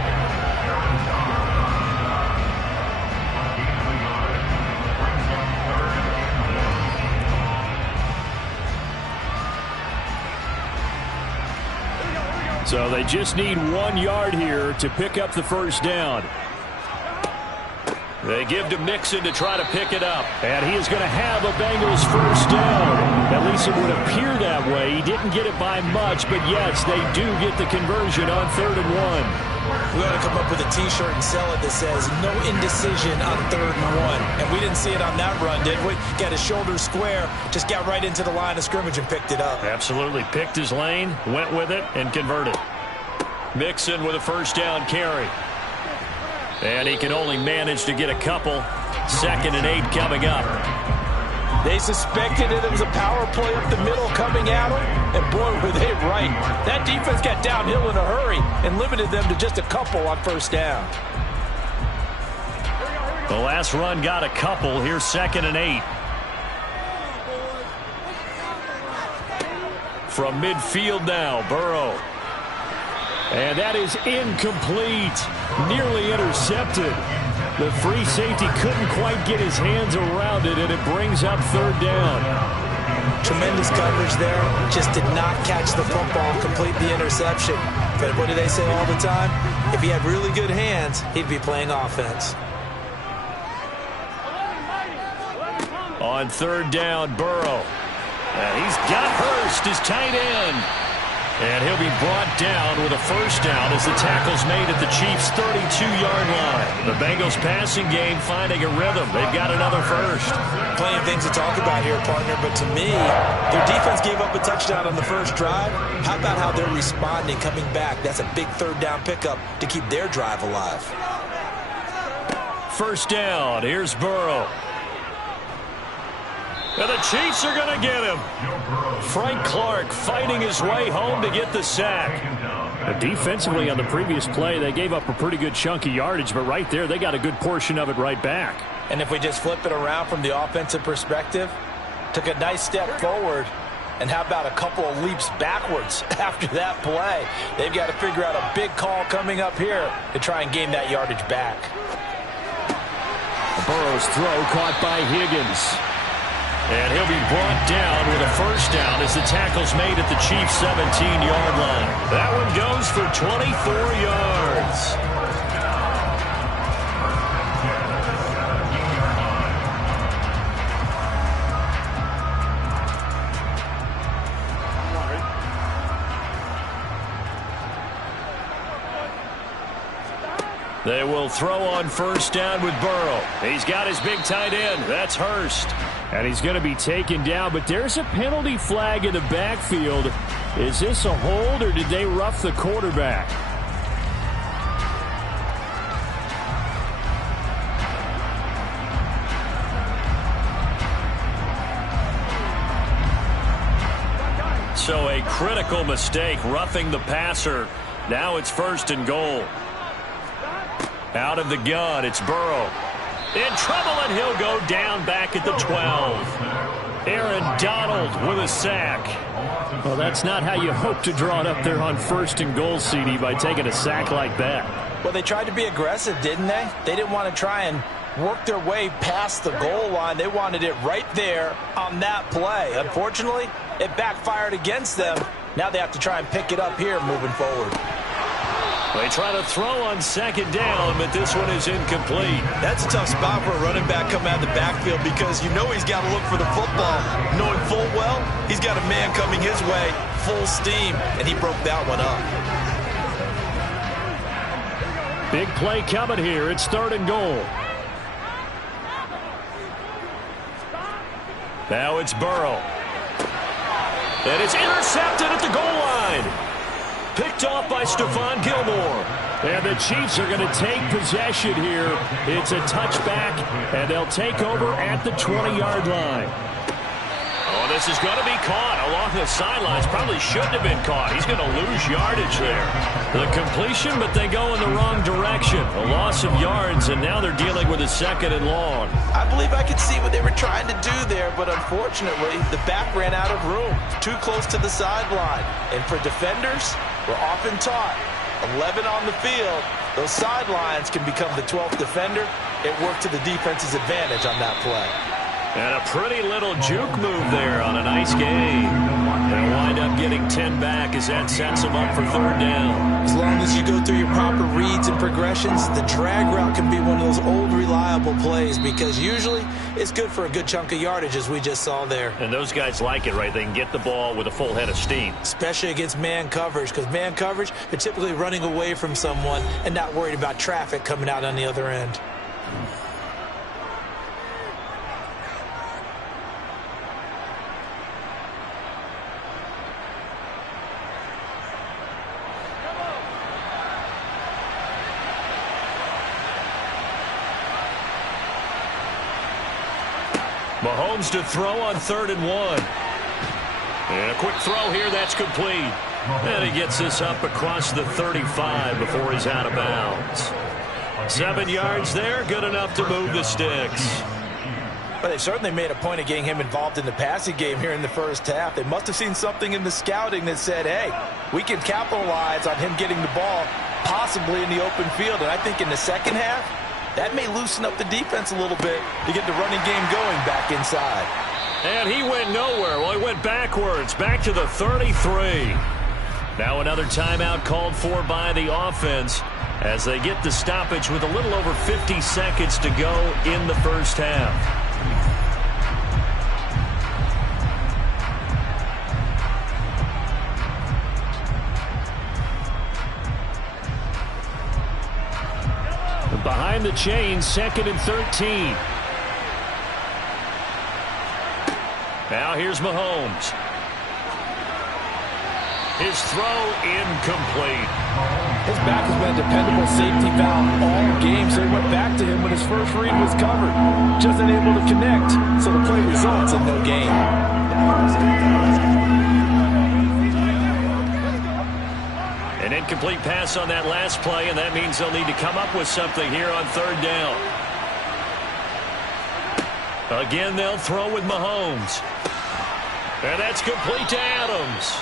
So they just need 1 yard here to pick up the 1st down. They give to Mixon to try to pick it up. And he is going to have a Bengals first down. At least it would appear that way. He didn't get it by much, but yes, they do get the conversion on 3rd and 1. We ought to come up with a T-shirt and sell it that says no indecision on 3rd and 1. And we didn't see it on that run, did we? Got his shoulders square, just got right into the line of scrimmage and picked it up. Absolutely. Picked his lane, went with it, and converted. Mixon with a first down carry. And he can only manage to get a couple. 2nd and 8 coming up. They suspected it was a power play up the middle coming at them, and boy, were they right. That defense got downhill in a hurry and limited them to just a couple on first down. The last run got a couple. Here's 2nd and 8. From midfield now, Burrow. And that is incomplete. Nearly intercepted. The free safety couldn't quite get his hands around it, and it brings up 3rd down. Tremendous coverage there. Just did not catch the football and complete the interception. But what do they say all the time? If he had really good hands, he'd be playing offense. On 3rd down, Burrow. And he's got Hurst, his tight end. And he'll be brought down with a first down as the tackle's made at the Chiefs' 32-yard line. The Bengals passing game finding a rhythm. They've got another first. Plenty of things to talk about here, partner, but to me, their defense gave up a touchdown on the first drive. How about how they're responding, coming back? That's a big 3rd down pickup to keep their drive alive. First down. Here's Burrow. And the Chiefs are going to get him. Frank Clark fighting his way home to get the sack. Defensively on the previous play, they gave up a pretty good chunk of yardage, but right there, they got a good portion of it right back. And if we just flip it around from the offensive perspective, took a nice step forward, and how about a couple of leaps backwards after that play? They've got to figure out a big call coming up here to try and gain that yardage back. Burrow's throw caught by Higgins. And he'll be brought down with a first down as the tackle's made at the Chiefs' 17-yard line. That one goes for 24 yards. They will throw on first down with Burrow. He's got his big tight end. That's Hurst. And he's going to be taken down, but there's a penalty flag in the backfield. Is this a hold, or did they rough the quarterback? So a critical mistake, roughing the passer. Now it's 1st and goal. Out of the gun, it's Burrow. In trouble, and he'll go down back at the 12. Aaron Donald with a sack. Well, that's not how you hope to draw it up there on 1st and goal, CD, by taking a sack like that. Well, they tried to be aggressive, didn't they? They didn't want to try and work their way past the goal line. They wanted it right there on that play. Unfortunately, it backfired against them. Now they have to try and pick it up here moving forward. They try to throw on 2nd down, but this one is incomplete. That's a tough spot for a running back coming out of the backfield because you know he's got to look for the football, knowing full well he's got a man coming his way, full steam, and he broke that one up. Big play coming here. It's 3rd and goal. Now it's Burrow. And it's intercepted at the goal line. Picked off by Stephon Gilmore. And the Chiefs are going to take possession here. It's a touchback, and they'll take over at the 20-yard line. Oh, this is going to be caught along the sidelines. Probably shouldn't have been caught. He's going to lose yardage there. The completion, but they go in the wrong direction. A loss of yards, and now they're dealing with a 2nd and long. I believe I could see what they were trying to do there, but unfortunately, the back ran out of room. Too close to the sideline. And for defenders, we're often taught, 11 on the field, those sidelines can become the 12th defender. It worked to the defense's advantage on that play. And a pretty little juke move there on a nice game. They'll wind up getting 10 back as that sets them up for third down. As long as you go through your proper reads and progressions, the drag route can be one of those old reliable plays because usually it's good for a good chunk of yardage as we just saw there. And those guys like it, right? They can get the ball with a full head of steam. Especially against man coverage, because man coverage, they're typically running away from someone and not worried about traffic coming out on the other end. Mahomes to throw on 3rd and 1. And a quick throw here, that's complete. And he gets this up across the 35 before he's out of bounds. 7 yards there, good enough to move the sticks. But they certainly made a point of getting him involved in the passing game here in the first half. They must have seen something in the scouting that said, hey, we can capitalize on him getting the ball possibly in the open field. And I think in the second half, that may loosen up the defense a little bit to get the running game going back inside. And he went nowhere. Well, he went backwards, back to the 33. Now another timeout called for by the offense as they get the stoppage with a little over 50 seconds to go in the first half. Behind the chains, 2nd and 13. Now here's Mahomes. His throw incomplete. His back has been a dependable safety valve all game, so he went back to him when his first read was covered. Just unable to connect, so the play results in no gain. An incomplete pass on that last play, and that means they'll need to come up with something here on 3rd down. Again, they'll throw with Mahomes. And that's complete to Adams.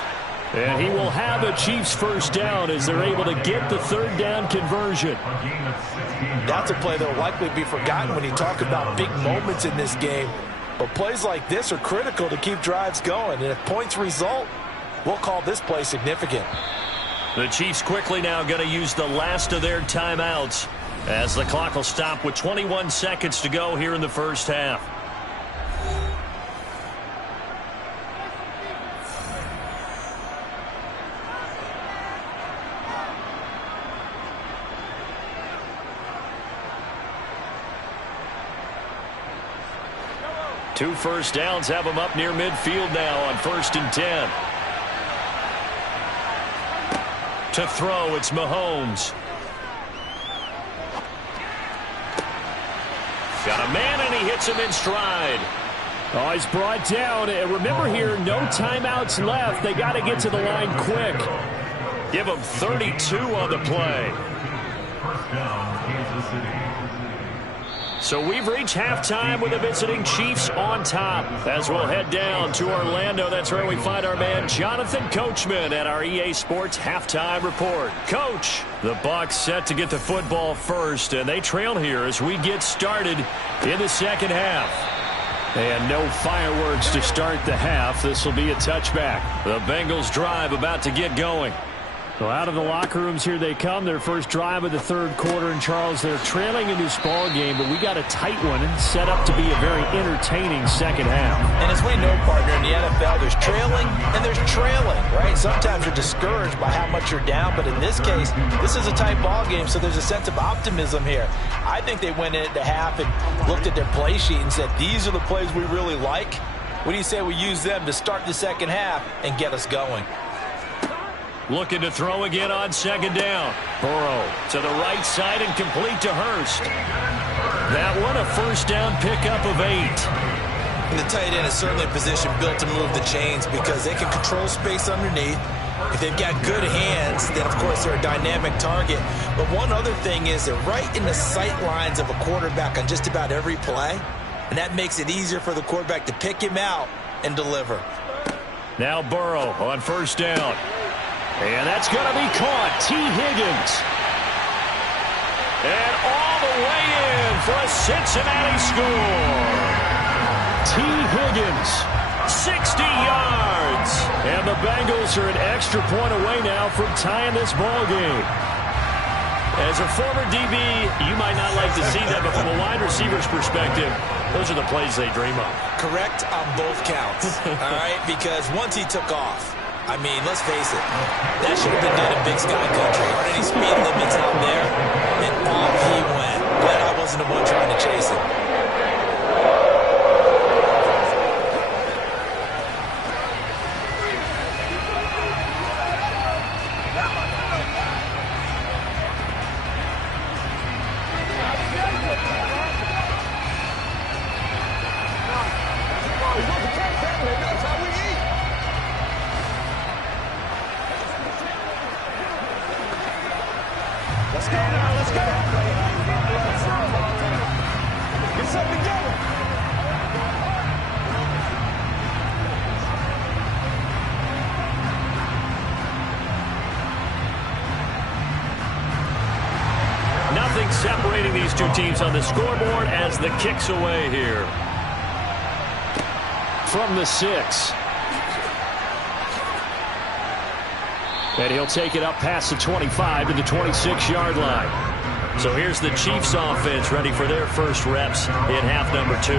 And he will have a Chiefs first down as they're able to get the 3rd down conversion. That's a play that will likely be forgotten when you talk about big moments in this game. But plays like this are critical to keep drives going. And if points result, we'll call this play significant. The Chiefs quickly now going to use the last of their timeouts as the clock will stop with 21 seconds to go here in the first half. Two first downs have them up near midfield now on 1st and 10. To throw, it's Mahomes. Got a man, and he hits him in stride. Oh, he's brought down. And remember here, no timeouts left. They got to get to the line quick. Give him 32 on the play. First down, Kansas City. So we've reached halftime with the visiting Chiefs on top. As we'll head down to Orlando, that's where we find our man Jonathan Coachman at our EA Sports Halftime Report. Coach, the Bucs set to get the football first, and they trail here as we get started in the second half. And no fireworks to start the half. This will be a touchback. The Bengals drive about to get going. Well, out of the locker rooms here they come. Their first drive of the 3rd quarter. And, Charles, they're trailing in this ball game, but we got a tight one and set up to be a very entertaining second half. And as we know, partner, in the NFL, there's trailing and there's trailing, right? Sometimes you're discouraged by how much you're down, but in this case, this is a tight ball game, so there's a sense of optimism here. I think they went into half and looked at their play sheet and said, these are the plays we really like. What do you say we use them to start the second half and get us going? Looking to throw again on 2nd down. Burrow to the right side and complete to Hurst. That one a first down pickup of 8. And the tight end is certainly a position built to move the chains because they can control space underneath. If they've got good hands, then, of course, they're a dynamic target. But one other thing is they're right in the sight lines of a quarterback on just about every play, and that makes it easier for the quarterback to pick him out and deliver. Now Burrow on 1st down. And that's going to be caught. T. Higgins. And all the way in for a Cincinnati score. T. Higgins, 60 yards. And And the Bengals are an extra point away now from tying this ball game. As a former DB, you might not like to see that, but from a wide receiver's perspective, those are the plays they dream of. Correct on both counts, all right? Because once he took off, I mean, let's face it, that should have been done in Big Sky Country. Aren't any speed limits out there? And off he went. Glad I wasn't the one trying to chase him. Let's go now, let's go. Get something together. Nothing separating these two teams on the scoreboard as the kick's away here. From the 6. And he'll take it up past the 25 to the 26-yard line. So here's the Chiefs offense ready for their first reps in half number 2.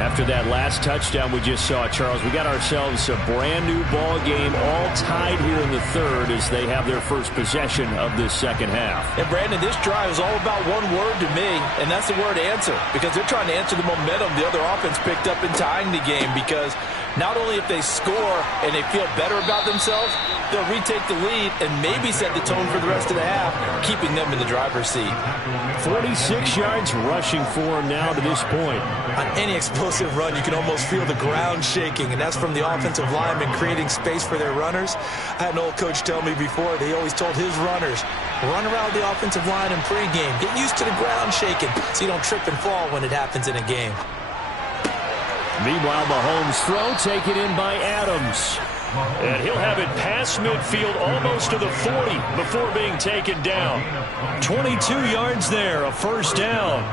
After that last touchdown we just saw, Charles, we got ourselves a brand new ball game, all tied here in the third as they have their first possession of this second half. And Brandon, this drive is all about one word to me, and that's the word answer, because they're trying to answer the momentum the other offense picked up in tying the game, because not only if they score and they feel better about themselves, they'll retake the lead and maybe set the tone for the rest of the half, keeping them in the driver's seat. 46 yards rushing for him now to this point. On any explosive run, you can almost feel the ground shaking, and that's from the offensive linemen creating space for their runners. I had an old coach tell me before, he always told his runners, run around the offensive line in pregame. Get used to the ground shaking so you don't trip and fall when it happens in a game. Meanwhile, Mahomes' throw taken in by Adams. And he'll have it past midfield almost to the 40 before being taken down. 22 yards there, a first down.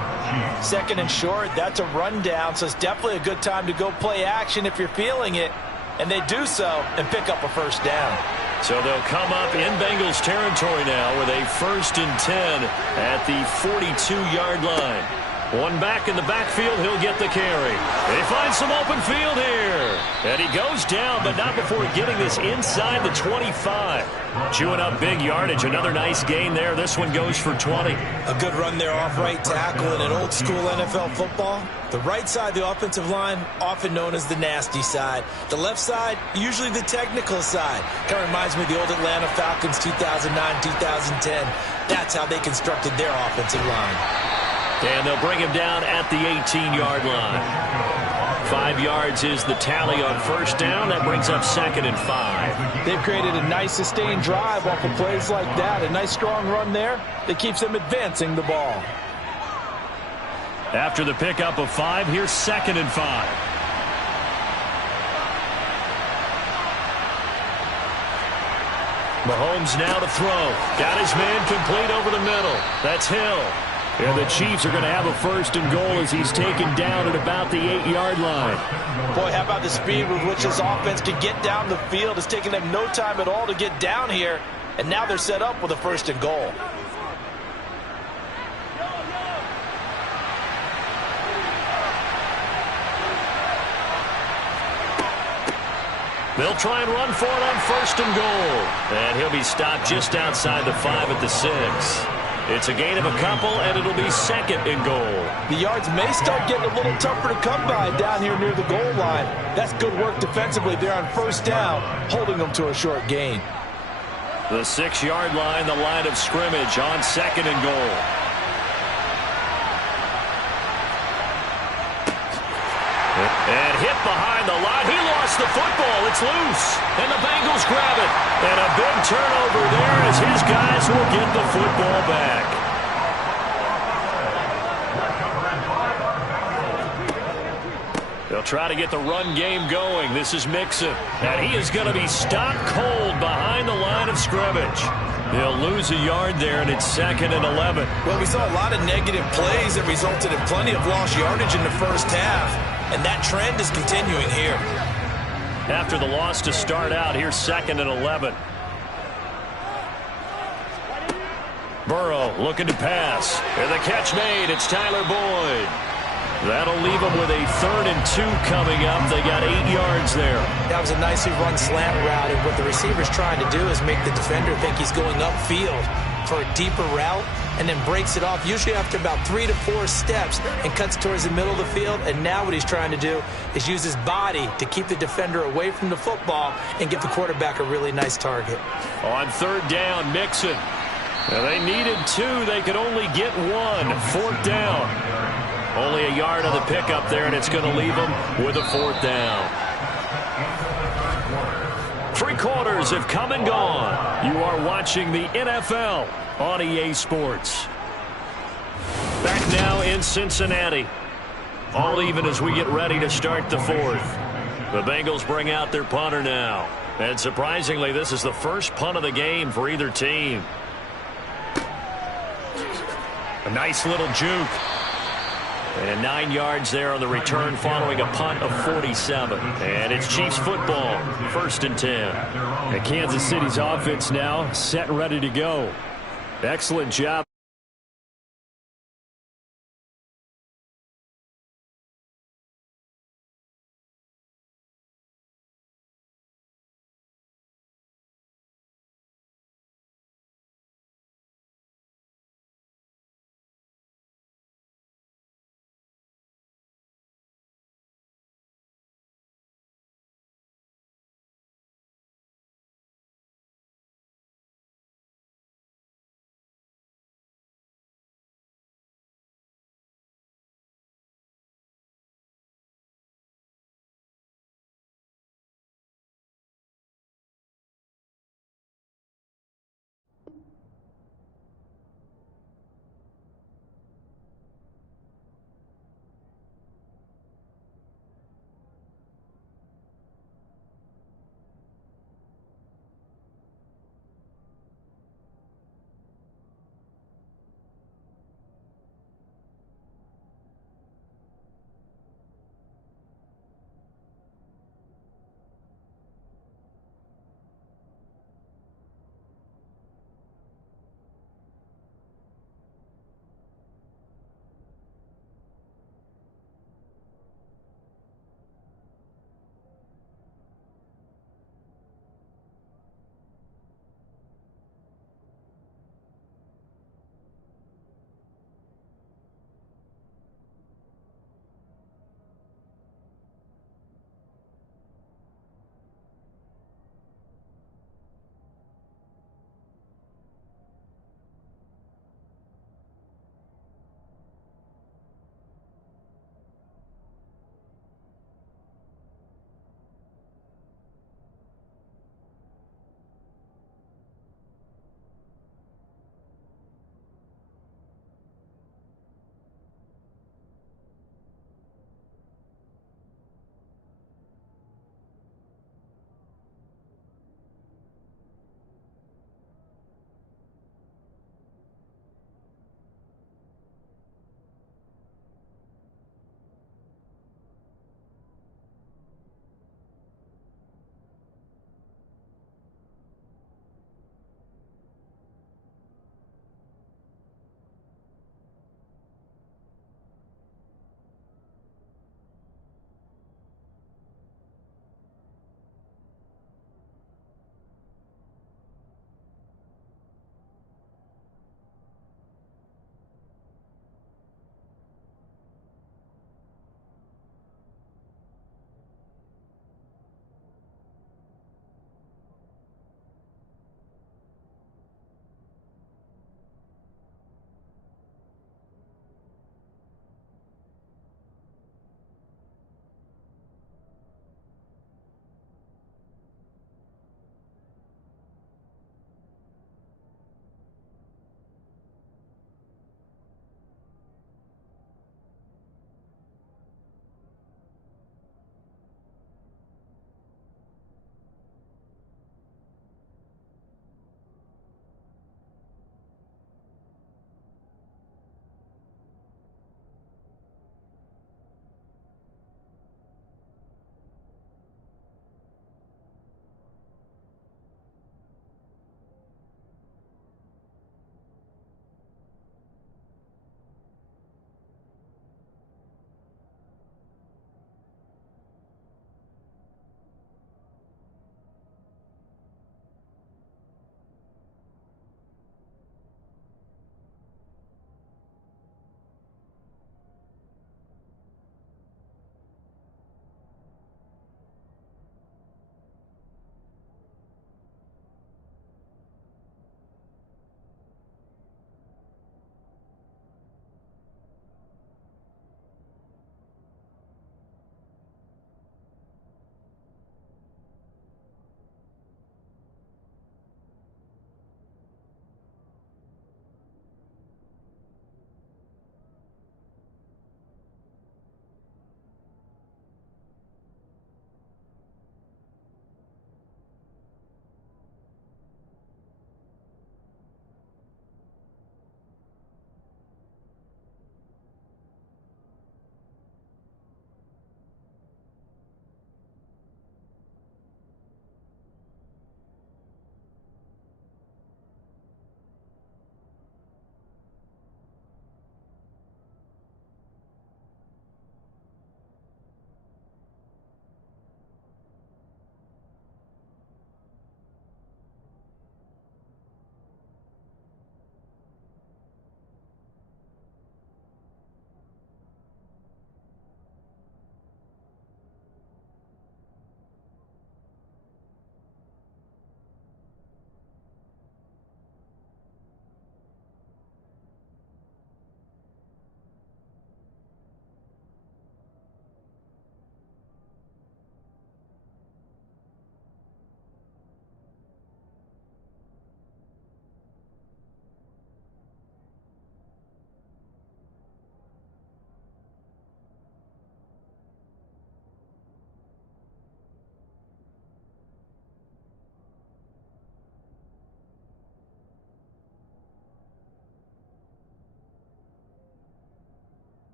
Second and short, that's a rundown, so it's definitely a good time to go play action if you're feeling it. And they do so and pick up a first down. So they'll come up in Bengals territory now with a 1st and 10 at the 42-yard line. One back in the backfield, he'll get the carry. They find some open field here. And he goes down, but not before getting this inside the 25. Chewing up big yardage. Another nice gain there. This one goes for 20. A good run there off right tackle in an old school NFL football. The right side of the offensive line, often known as the nasty side. The left side, usually the technical side. Kind of reminds me of the old Atlanta Falcons 2009-2010. That's how they constructed their offensive line. And they'll bring him down at the 18-yard line. 5 yards is the tally on first down. That brings up 2nd and 5. They've created a nice sustained drive off of plays like that. A nice strong run there that keeps them advancing the ball. After the pickup of 5, here's 2nd and 5. Mahomes now to throw. Got his man complete over the middle. That's Hill. And the Chiefs are going to have a 1st and goal as he's taken down at about the 8-yard line. Boy, how about the speed with which this offense can get down the field? It's taken them no time at all to get down here. And now they're set up with a 1st and goal. They'll try and run for it on 1st and goal. And he'll be stopped just outside the 5 at the 6. It's a gain of a couple, and it'll be 2nd and goal. The yards may start getting a little tougher to come by down here near the goal line. That's good work defensively there on 1st down, holding them to a short gain. The 6-yard line, the line of scrimmage on 2nd and goal. And hit behind the line. He lost the football. It's loose. And the Bengals grab it. And a big turnover there as his guys will get the football back. They'll try to get the run game going. This is Mixon. And he is going to be stopped cold behind the line of scrimmage. They'll lose a yard there, and it's 2nd and 11. Well, we saw a lot of negative plays that resulted in plenty of lost yardage in the first half. And that trend is continuing here. after the loss to start out. Here's 2nd and 11. Burrow looking to pass. And the catch made. It's Tyler Boyd. That'll leave them with a 3rd and 2 coming up. They got 8 yards there. That was a nicely run slant route, and what the receiver's trying to do is make the defender think he's going upfield for a deeper route, and then breaks it off, usually after about 3 to 4 steps, and cuts towards the middle of the field. And now what he's trying to do is use his body to keep the defender away from the football and give the quarterback a really nice target. On 3rd down, Mixon. And they needed 2. They could only get 1. 4th down. Only a yard on the pickup there, and it's going to leave them with a 4th down. 3 quarters have come and gone. You are watching the NFL on EA Sports. Back now in Cincinnati. All even as we get ready to start the 4th. The Bengals bring out their punter now. And surprisingly, this is the first punt of the game for either team. A nice little juke. And 9 yards there on the return following a punt of 47. And it's Chiefs football, 1st and 10. And Kansas City's offense now set and ready to go. Excellent job.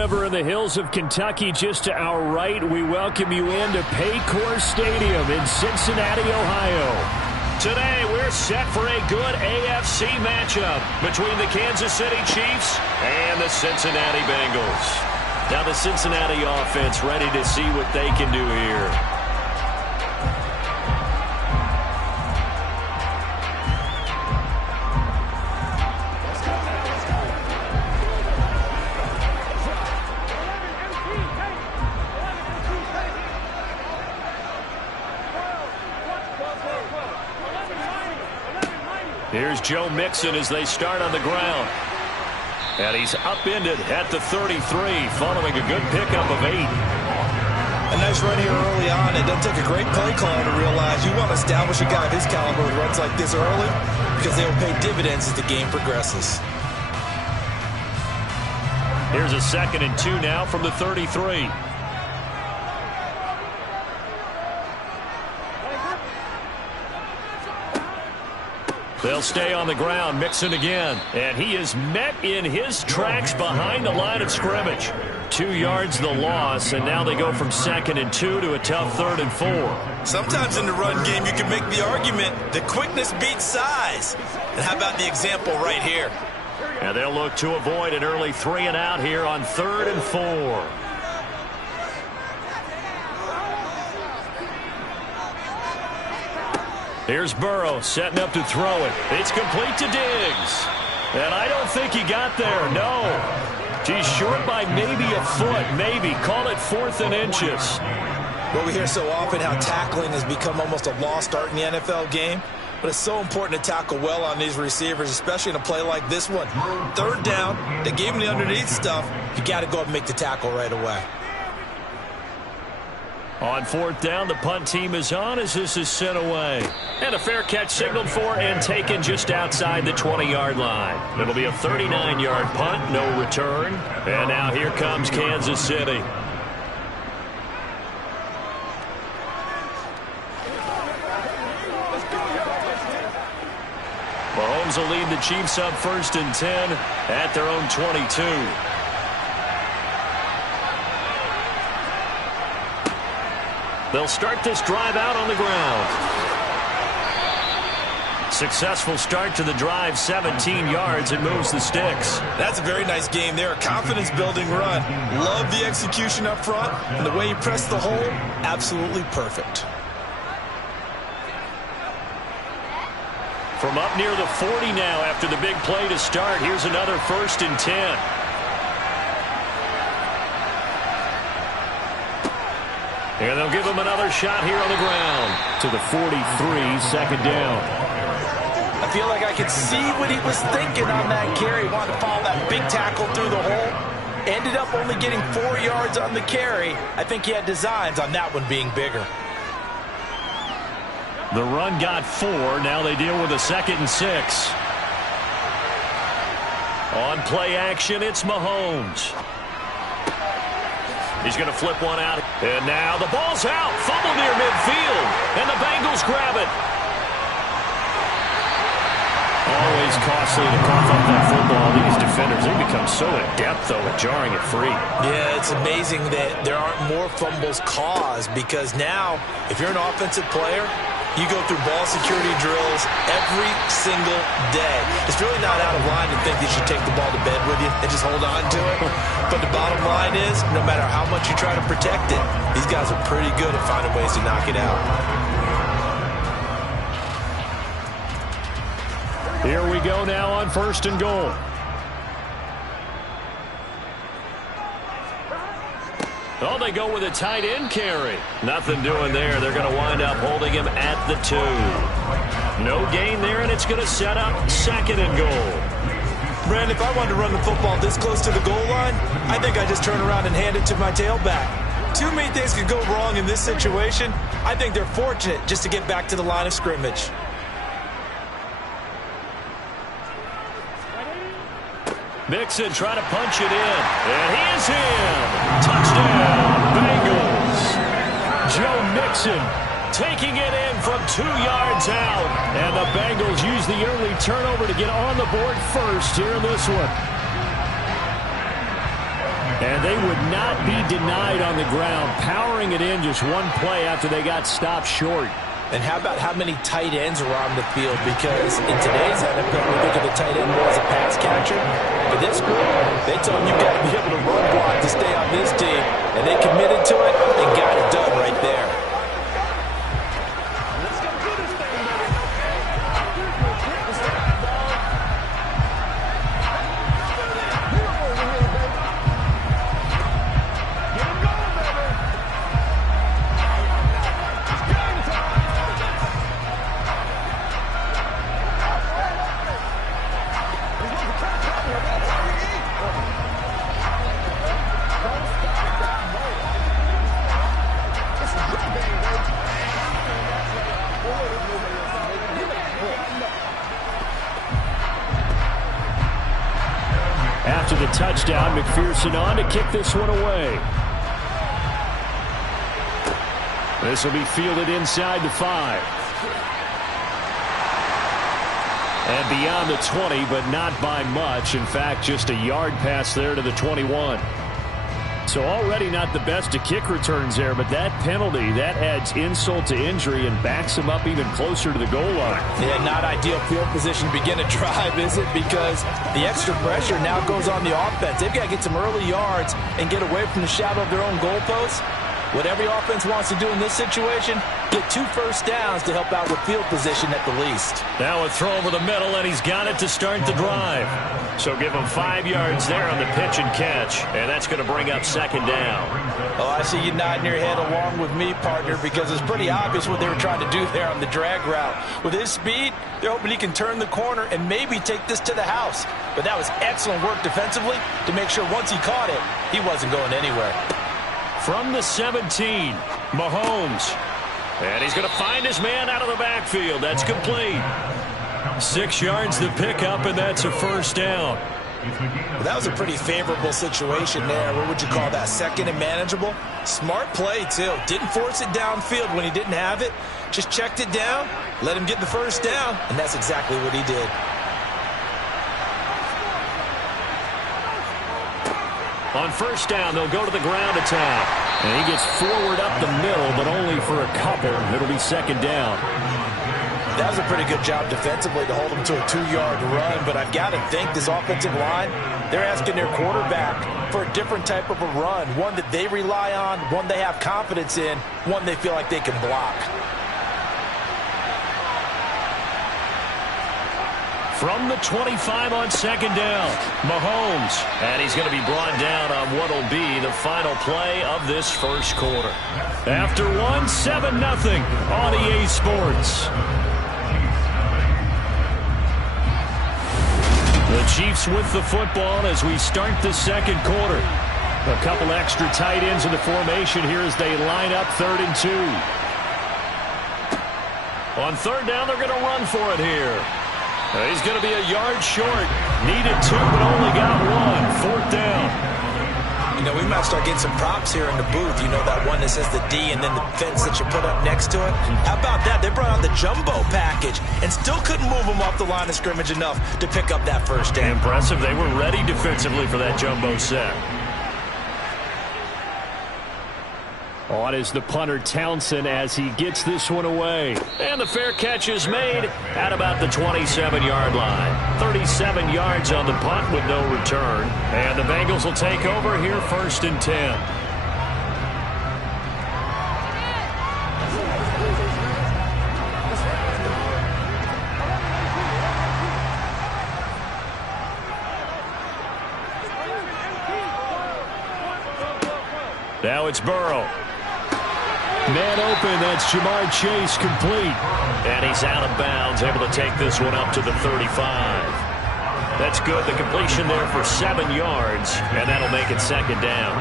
River in the hills of Kentucky just to our right. We welcome you into Paycor Stadium in Cincinnati, Ohio. Today, we're set for a good AFC matchup between the Kansas City Chiefs and the Cincinnati Bengals. Now the Cincinnati offense ready to see what they can do here. Here's Joe Mixon as they start on the ground. And he's upended at the 33 following a good pickup of 8. A nice run here early on. It doesn't take a great play caller to realize you want to establish a guy of his caliber with runs like this early because they will pay dividends as the game progresses. Here's a 2nd and 2 now from the 33. They'll stay on the ground. Mixon again. And he is met in his tracks behind the line of scrimmage. 2 yards the loss, and now they go from 2nd and 2 to a tough 3rd and 4. Sometimes in the run game you can make the argument that quickness beats size. And how about the example right here? And they'll look to avoid an early 3 and out here on 3rd and 4. Here's Burrow setting up to throw it. It's complete to Diggs. And I don't think he got there. No. He's short by maybe a foot. Maybe. Call it 4th and inches. Well, we hear so often how tackling has become almost a lost art in the NFL game. But it's so important to tackle well on these receivers, especially in a play like this one. 3rd down, they gave him the underneath stuff. You got to go up and make the tackle right away. On 4th down, the punt team is on as this is sent away. And a fair catch signaled for and taken just outside the 20-yard line. It'll be a 39-yard punt, no return. And now here comes Kansas City. Mahomes will lead the Chiefs up 1st and 10 at their own 22. They'll start this drive out on the ground. Successful start to the drive, 17 yards, and moves the sticks. That's a very nice game there. A confidence-building run. Love the execution up front, and the way you press the hole, absolutely perfect. From up near the 40 now after the big play to start, here's another 1st and 10. And they'll give him another shot here on the ground. To the 43, 2nd down. I feel like I could see what he was thinking on that carry. Wanted to follow that big tackle through the hole. Ended up only getting 4 yards on the carry. I think he had designs on that one being bigger. The run got 4. Now they deal with a 2nd and 6. On play action, it's Mahomes. He's going to flip one out. And now the ball's out. Fumble near midfield. And the Bengals grab it. Always costly to cough up that football. These defenders, they become so adept, though, at jarring it free. Yeah, it's amazing that there aren't more fumbles caused because now, if you're an offensive player, you go through ball security drills every single day. It's really not out of line to think that you should take the ball to bed with you and just hold on to it. But the bottom line is, no matter how much you try to protect it, these guys are pretty good at finding ways to knock it out. Here we go now on 1st and goal. Oh, they go with a tight end carry. Nothing doing there. They're going to wind up holding him at the 2. No gain there, and it's going to set up 2nd and goal. Brandon, if I wanted to run the football this close to the goal line, I think I just turn around and hand it to my tailback. Too many things could go wrong in this situation. I think they're fortunate just to get back to the line of scrimmage. Mixon trying to punch it in. And he is in. Touchdown, Bengals. Joe Mixon taking it in from 2 yards out. And the Bengals use the early turnover to get on the board first here in this one. And they would not be denied on the ground, powering it in just one play after they got stopped short. And how about how many tight ends are on the field? Because in today's NFL, we think of the tight end more as a pass catcher. For this group, they told them you've got to be able to run block to stay on this team. And they committed to it and got it done right there. After the touchdown, McPherson on to kick this one away. This will be fielded inside the 5. And beyond the 20, but not by much. In fact, just a yard pass there to the 21. So already not the best of kick returns there, but that penalty, that adds insult to injury and backs him up even closer to the goal line. Yeah, not ideal field position to begin a drive, is it? Because the extra pressure now goes on the offense. They've got to get some early yards and get away from the shadow of their own goalposts. What every offense wants to do in this situation, get 2 first downs to help out with field position at the least. Now a throw over the middle, and he's got it to start the drive. So give him 5 yards there on the pitch and catch, and that's going to bring up second down. Oh, I see you nodding your head along with me, partner, because it's pretty obvious what they were trying to do there on the drag route. With his speed, they're hoping he can turn the corner and maybe take this to the house. But that was excellent work defensively to make sure once he caught it, he wasn't going anywhere. From the 17, Mahomes. And he's going to find his man out of the backfield. That's complete. 6 yards the pickup, and that's a first down. Well, that was a pretty favorable situation there. What would you call that? Second and manageable? Smart play, too. Didn't force it downfield when he didn't have it. Just checked it down, let him get the first down, and that's exactly what he did. On first down, they'll go to the ground attack. And he gets forward up the middle, but only for a couple. It'll be second down. That was a pretty good job defensively to hold him to a 2-yard run, but I've got to think this offensive line, they're asking their quarterback for a different type of a run, one that they rely on, one they have confidence in, one they feel like they can block. From the 25 on second down, Mahomes. And he's going to be brought down on what will be the final play of this first quarter. After 1, 7-0 on EA Sports. The Chiefs with the football as we start the second quarter. A couple extra tight ends in the formation here as they line up 3rd and 2. On third down, they're going to run for it here. He's going to be a yard short. Needed 2, but only got 1. 4th down. You know, we might start getting some props here in the booth. You know, that one that says the D and then the fence that you put up next to it? How about that? They brought out the jumbo package and still couldn't move them off the line of scrimmage enough to pick up that first down. Impressive. They were ready defensively for that jumbo set. On is the punter Townsend as he gets this one away. And the fair catch is made at about the 27-yard line. 37 yards on the punt with no return. And the Bengals will take over here 1st and 10. Now it's Burrow. Man open, that's Jamar Chase complete. And he's out of bounds, able to take this one up to the 35. That's good, the completion there for 7 yards, and that'll make it second down.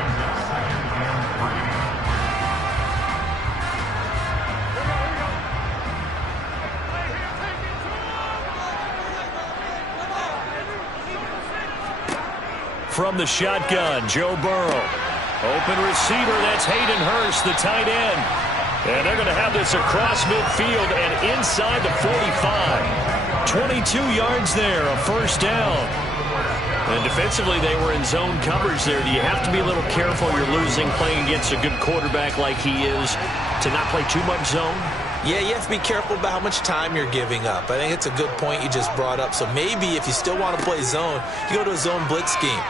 From the shotgun, Joe Burrow. Open receiver, that's Hayden Hurst, the tight end. And they're going to have this across midfield and inside the 45. 22 yards there, a first down. And defensively, they were in zone coverage there. Do you have to be a little careful? You're losing, playing against a good quarterback like he is, to not play too much zone? Yeah, you have to be careful about how much time you're giving up. I think it's a good point you just brought up. So maybe if you still want to play zone, you go to a zone blitz scheme.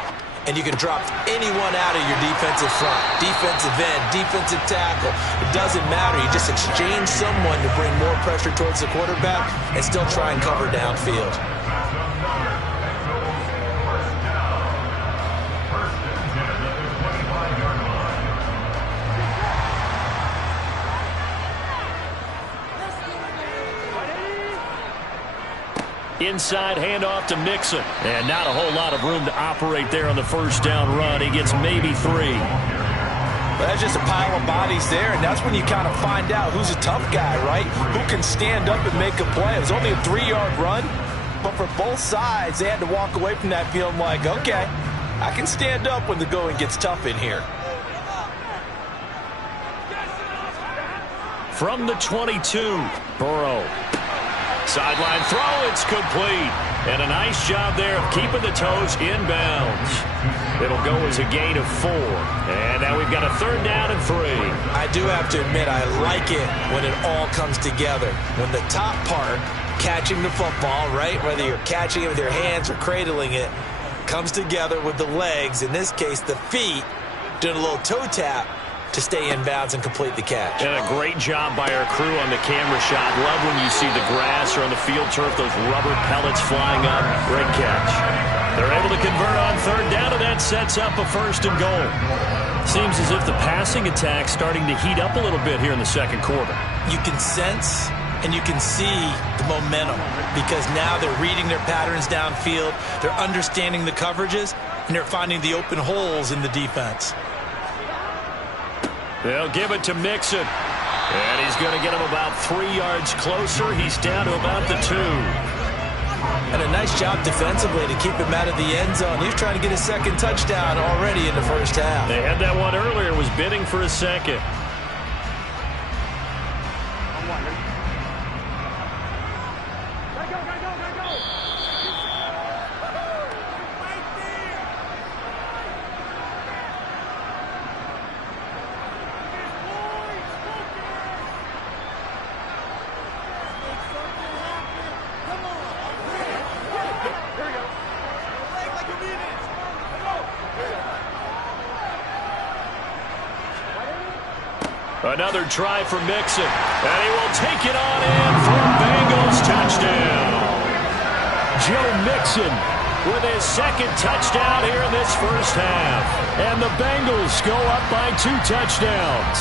And you can drop anyone out of your defensive front, defensive end, defensive tackle. It doesn't matter. You just exchange someone to bring more pressure towards the quarterback and still try and cover downfield. Inside handoff to Mixon. And not a whole lot of room to operate there on the first down run. He gets maybe 3. Well, that's just a pile of bodies there, and that's when you kind of find out who's a tough guy, right? Who can stand up and make a play. It was only a 3-yard run, but for both sides, they had to walk away from that feeling like, okay, I can stand up when the going gets tough in here. From the 22, Burrow. Sideline throw, it's complete. And a nice job there of keeping the toes inbounds. It'll go as a gain of 4. And now we've got a 3rd down and 3. I do have to admit, I like it when it all comes together. When the top part, catching the football, right, whether you're catching it with your hands or cradling it, comes together with the legs, in this case the feet, doing a little toe tap to stay in bounds and complete the catch. And a great job by our crew on the camera shot. Love when you see the grass or on the field turf, those rubber pellets flying up. Great catch. They're able to convert on 3rd down, and that sets up a 1st and goal. Seems as if the passing attack's starting to heat up a little bit here in the second quarter. You can sense and you can see the momentum because now they're reading their patterns downfield, they're understanding the coverages, and they're finding the open holes in the defense. They'll give it to Mixon. And he's going to get him about 3 yards closer. He's down to about the 2. And a nice job defensively to keep him out of the end zone. He's trying to get his 2nd touchdown already in the first half. They had that one earlier, was bidding for a 2nd. Another try for Mixon. And he will take it on in for a Bengals touchdown. Joe Mixon with his 2nd touchdown here in this first half. And the Bengals go up by 2 touchdowns.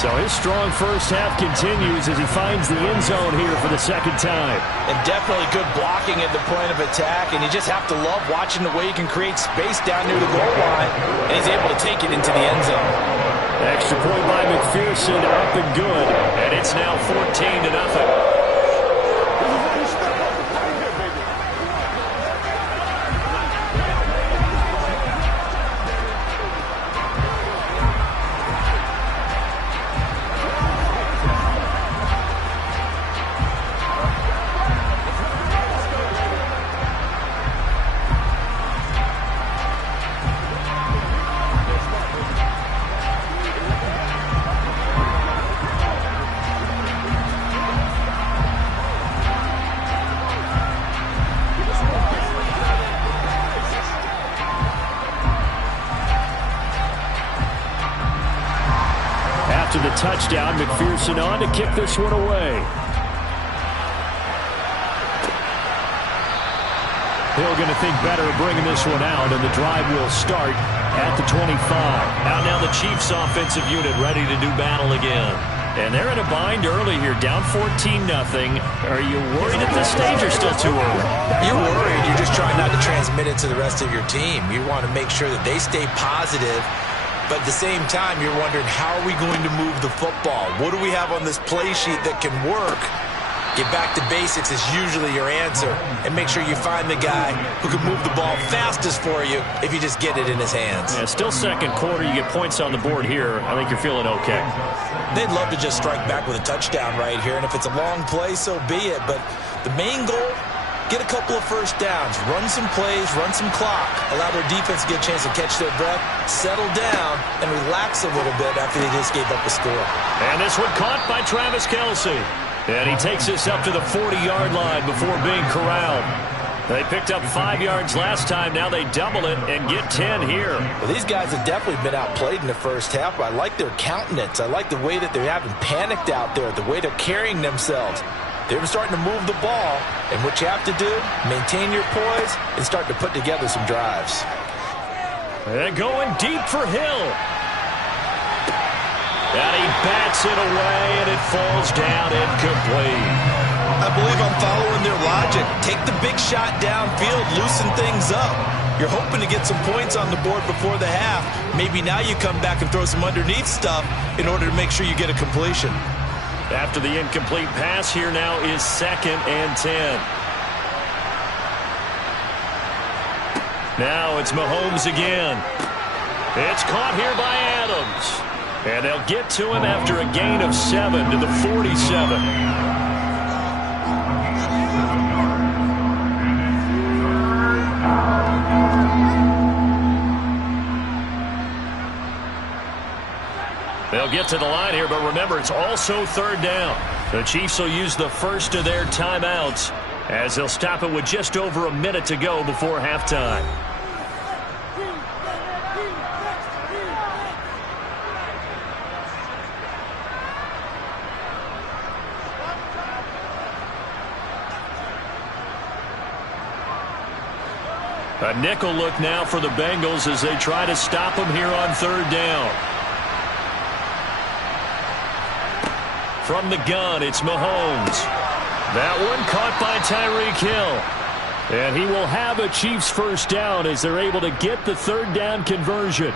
So his strong first half continues as he finds the end zone here for the 2nd time. And definitely good blocking at the point of attack, and you just have to love watching the way he can create space down near the goal line, and he's able to take it into the end zone. Extra point by McPherson, up and good. And it's now 14-0. After the touchdown, McPherson on to kick this one away. Hill going to think better of bringing this one out, and the drive will start at the 25. Out now the Chiefs offensive unit ready to do battle again. And they're in a bind early here, down 14-0. Are you worried at this stage or still too early? You're worried. You're just trying not to transmit it to the rest of your team. You want to make sure that they stay positive. But at the same time, you're wondering, how are we going to move the football? What do we have on this play sheet that can work? Get back to basics is usually your answer. And make sure you find the guy who can move the ball fastest for you if you just get it in his hands. Yeah, still second quarter. You get points on the board here. I think you're feeling okay. They'd love to just strike back with a touchdown right here. And if it's a long play, so be it. But the main goal get a couple of first downs, run some plays, run some clock, allow their defense to get a chance to catch their breath, settle down, and relax a little bit after they just gave up a score. And this one caught by Travis Kelce. And he takes this up to the 40-yard line before being corralled. They picked up 5 yards last time. Now they double it and get 10 here. Well, these guys have definitely been outplayed in the first half, but I like their countenance. I like the way that they haven't panicked out there, the way they're carrying themselves. They're starting to move the ball, and what you have to do, maintain your poise and start to put together some drives. And going deep for Hill. And he bats it away, and it falls down incomplete. I believe I'm following their logic. Take the big shot downfield, loosen things up. You're hoping to get some points on the board before the half. Maybe now you come back and throw some underneath stuff in order to make sure you get a completion. After the incomplete pass, here now is 2nd and 10. Now it's Mahomes again. It's caught here by Adams. And they'll get to him after a gain of 7 to the 47. They'll get to the line here, but remember, it's also 3rd down. The Chiefs will use the first of their timeouts as they'll stop it with just over a minute to go before halftime. A nickel look now for the Bengals as they try to stop them here on 3rd down. From the gun, it's Mahomes. That one caught by Tyreek Hill. And he will have a Chiefs first down as they're able to get the 3rd down conversion.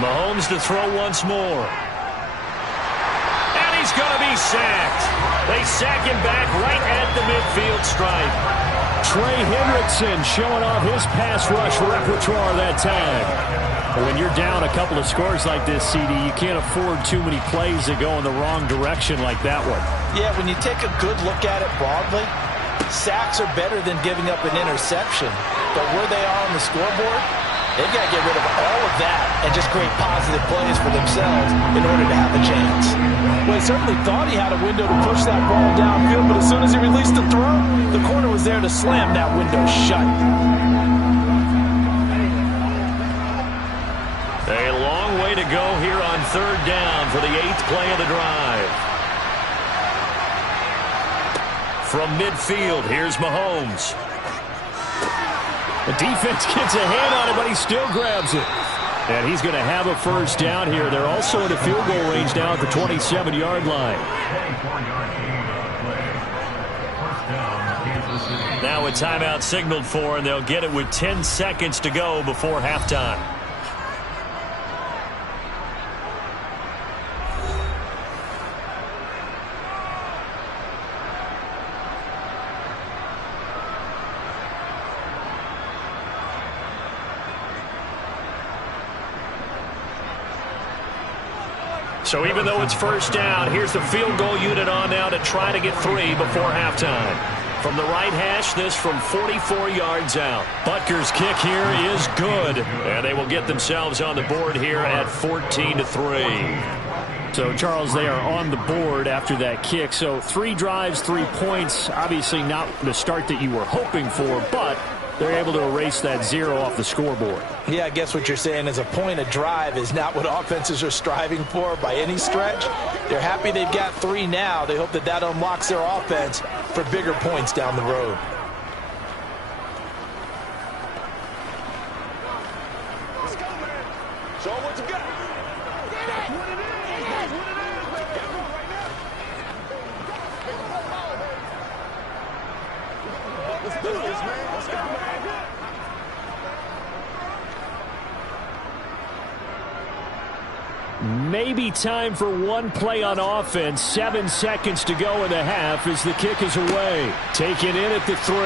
Mahomes to throw once more. And he's going to be sacked. They sack him back right at the midfield stripe. Trey Hendrickson showing off his pass rush repertoire that time. But when you're down a couple of scores like this, CD, you can't afford too many plays that go in the wrong direction like that one. Yeah, when you take a good look at it broadly, sacks are better than giving up an interception. But where they are on the scoreboard, they've got to get rid of all of that and just create positive plays for themselves in order to have a chance. Well, he certainly thought he had a window to push that ball downfield, but as soon as he released the throw, the corner was there to slam that window shut. A long way to go here on 3rd down for the 8th play of the drive. From midfield, here's Mahomes. The defense gets a hand on it, but he still grabs it. And he's going to have a first down here. They're also in the field goal range now at the 27-yard line. Now a timeout signaled for, and they'll get it with 10 seconds to go before halftime. So even though it's first down, here's the field goal unit on now to try to get 3 before halftime. From the right hash, this from 44 yards out. Butker's kick here is good, and they will get themselves on the board here at 14-3. So, Charles, they are on the board after that kick. So 3 drives, 3 points, obviously not the start that you were hoping for, but they're able to erase that 0 off the scoreboard. Yeah, I guess what you're saying is a point a drive is not what offenses are striving for by any stretch. They're happy they've got 3 now. They hope that that unlocks their offense for bigger points down the road. Let's go, man. Show them what you got. That's what it is. That's what it is, man. Let's go right now. Let's do this, man. Let's go, man. Maybe time for one play on offense. 7 seconds to go in the half as the kick is away. Taken in at the 3.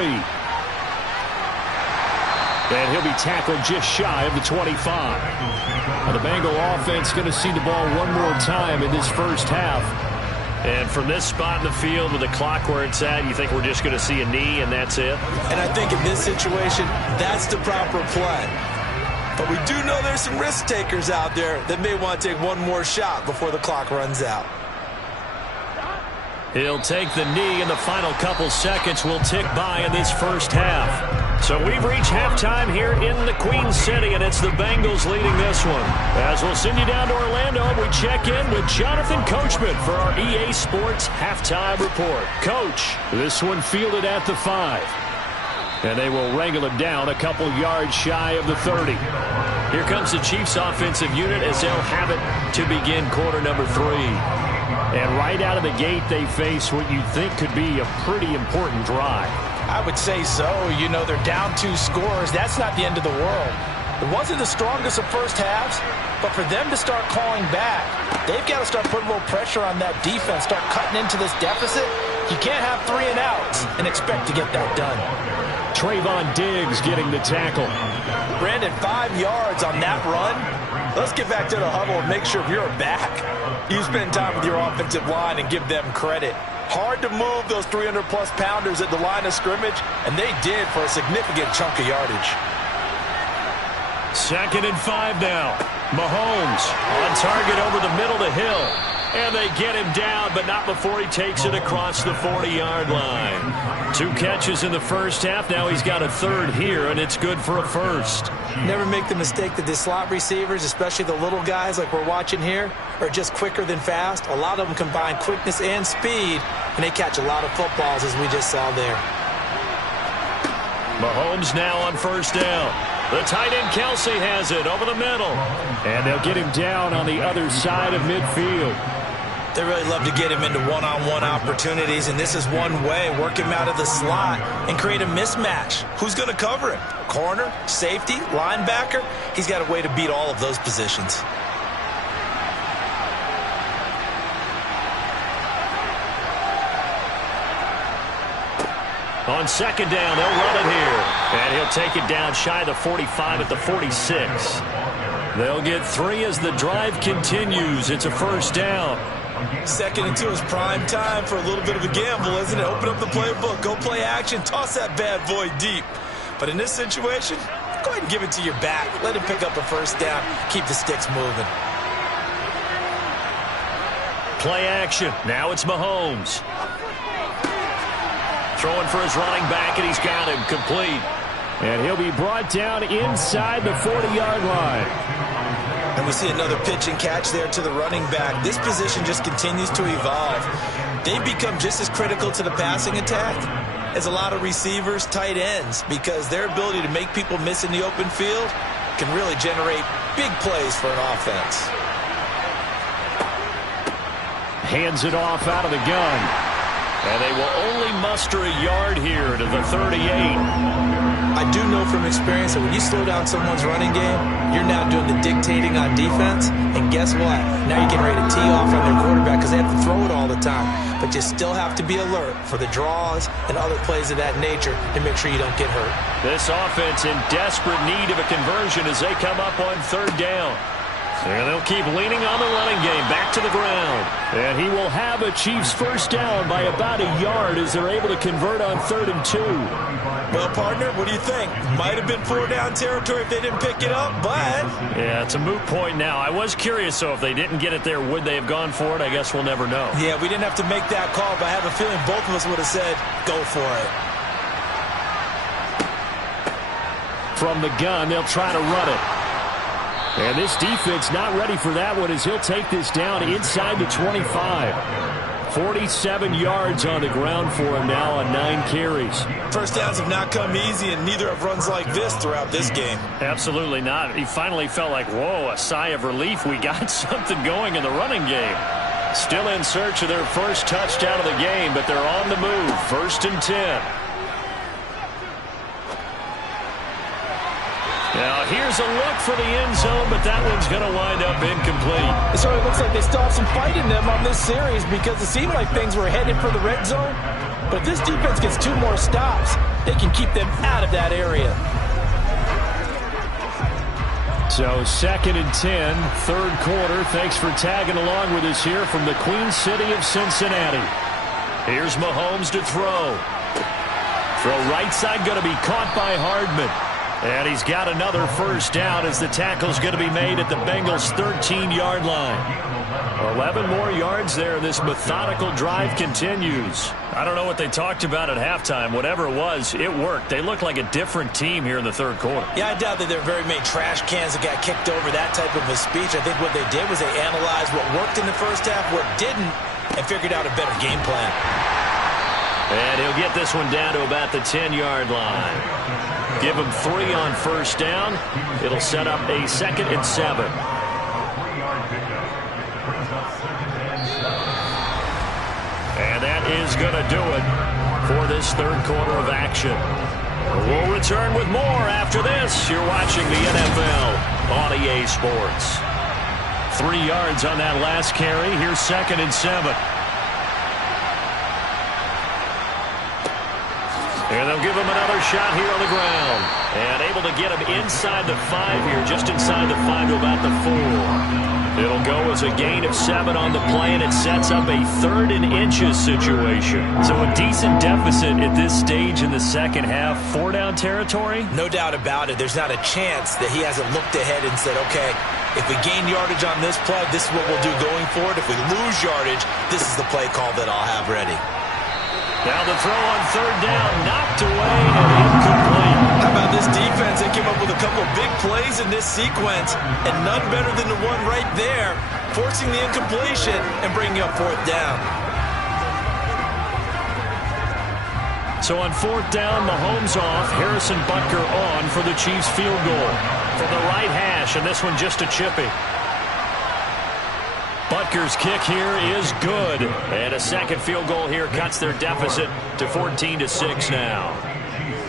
And he'll be tackled just shy of the 25. Now the Bengal offense going to see the ball one more time in this first half. And from this spot in the field with the clock where it's at, you think we're just going to see a knee and that's it? And I think in this situation, that's the proper play. But we do know there's some risk takers out there that may want to take one more shot before the clock runs out. He'll take the knee, and the final couple seconds will tick by in this first half. So we've reached halftime here in the Queen City, and it's the Bengals leading this one. As we'll send you down to Orlando, we check in with Jonathan Coachman for our EA Sports Halftime Report. Coach, this one fielded at the 5. And they will wrangle it down a couple yards shy of the 30. Here comes the Chiefs offensive unit as they'll have it to begin quarter number 3. And right out of the gate, they face what you think could be a pretty important drive. I would say so. You know, they're down 2 scores. That's not the end of the world. It wasn't the strongest of first halves, but for them to start calling back, they've got to start putting a little pressure on that defense, start cutting into this deficit. You can't have 3 and outs and expect to get that done. Trayvon Diggs getting the tackle. Brandon, 5 yards on that run. Let's get back to the huddle and make sure if you're back, you spend time with your offensive line and give them credit. Hard to move those 300-plus pounders at the line of scrimmage, and they did for a significant chunk of yardage. 2nd and 5 now. Mahomes on target over the middle of the hill. And they get him down, but not before he takes it across the 40-yard line. 2 catches in the first half. Now he's got a 3rd here, and it's good for a first. Never make the mistake that the slot receivers, especially the little guys like we're watching here, are just quicker than fast. A lot of them combine quickness and speed, and they catch a lot of footballs, as we just saw there. Mahomes now on first down. The tight end Kelsey has it over the middle. And they'll get him down on the other side of midfield. They really love to get him into one-on-one opportunities, and this is one way. Work him out of the slot and create a mismatch. Who's going to cover him? Corner, safety, linebacker? He's got a way to beat all of those positions. On 2nd down, they'll run it here. And he'll take it down shy of the 45 at the 46. They'll get 3 as the drive continues. It's a first down. 2nd and 2 is prime time for a little bit of a gamble, isn't it? Open up the playbook, go play action, toss that bad boy deep. But in this situation, go ahead and give it to your back. Let him pick up a first down. Keep the sticks moving. Play action. Now it's Mahomes. Throwing for his running back, and he's got him complete. And he'll be brought down inside the 40-yard line. And we see another pitch and catch there to the running back. This position just continues to evolve. They've become just as critical to the passing attack as a lot of receivers, tight ends, because their ability to make people miss in the open field can really generate big plays for an offense. Hands it off out of the gun. And they will only muster a yard here to the 38. I do know from experience that when you slow down someone's running game, you're now doing the dictating on defense. And guess what? Now you're getting ready to tee off on their quarterback because they have to throw it all the time. But you still have to be alert for the draws and other plays of that nature to make sure you don't get hurt. This offense in desperate need of a conversion as they come up on 3rd down. And they'll keep leaning on the running game back to the ground. And he will have a Chiefs first down by about a yard as they're able to convert on 3rd and 2. Well, partner, what do you think? Might have been 4-down territory if they didn't pick it up, but... Yeah, it's a moot point now. I was curious, so if they didn't get it there, would they have gone for it? I guess we'll never know. Yeah, we didn't have to make that call, but I have a feeling both of us would have said, go for it. From the gun, they'll try to run it. And this defense not ready for that one as he'll take this down inside the 25. 47 yards on the ground for him now on 9 carries. First downs have not come easy, and neither have runs like this throughout this game. Absolutely not. He finally felt like, whoa, a sigh of relief. We got something going in the running game. Still in search of their first touchdown of the game, but they're on the move. 1st and 10. Now Here's a look for the end zone, but that one's going to wind up incomplete. It sort of looks like they still have some fight in them on this series because it seemed like things were headed for the red zone. But if this defense gets 2 more stops, they can keep them out of that area. So 2nd and 10, third quarter. Thanks for tagging along with us here from the Queen City of Cincinnati. Here's Mahomes to throw. Throw right side, going to be caught by Hardman. And he's got another first down as the tackle's going to be made at the Bengals' 13-yard line. 11 more yards there. This methodical drive continues. I don't know what they talked about at halftime. Whatever it was, it worked. They looked like a different team here in the third quarter. Yeah, I doubt that there were very many trash cans that got kicked over, that type of a speech. I think what they did was they analyzed what worked in the first half, what didn't, and figured out a better game plan. And he'll get this one down to about the 10-yard line. Give him 3 on first down. It'll set up a 2nd and 7. And that is going to do it for this third quarter of action. We'll return with more after this. You're watching the NFL on EA Sports. 3 yards on that last carry. Here's 2nd and 7. And they'll give him another shot here on the ground. And able to get him inside the 5 here, just inside the 5 to about the 4. It'll go as a gain of 7 on the play, and it sets up a 3rd and inches situation. So a decent deficit at this stage in the second half. 4-down territory? No doubt about it. There's not a chance that he hasn't looked ahead and said, okay, if we gain yardage on this play, this is what we'll do going forward. If we lose yardage, this is the play call that I'll have ready. Now the throw on 3rd down, knocked away and incomplete. How about this defense? They came up with a couple of big plays in this sequence, and none better than the one right there, forcing the incompletion and bringing up 4th down. So on 4th down, Mahomes off, Harrison Butker on for the Chiefs field goal. From the right hash, and this one just a chippy. Butker's kick here is good. And a second field goal here cuts their deficit to 14-6 now.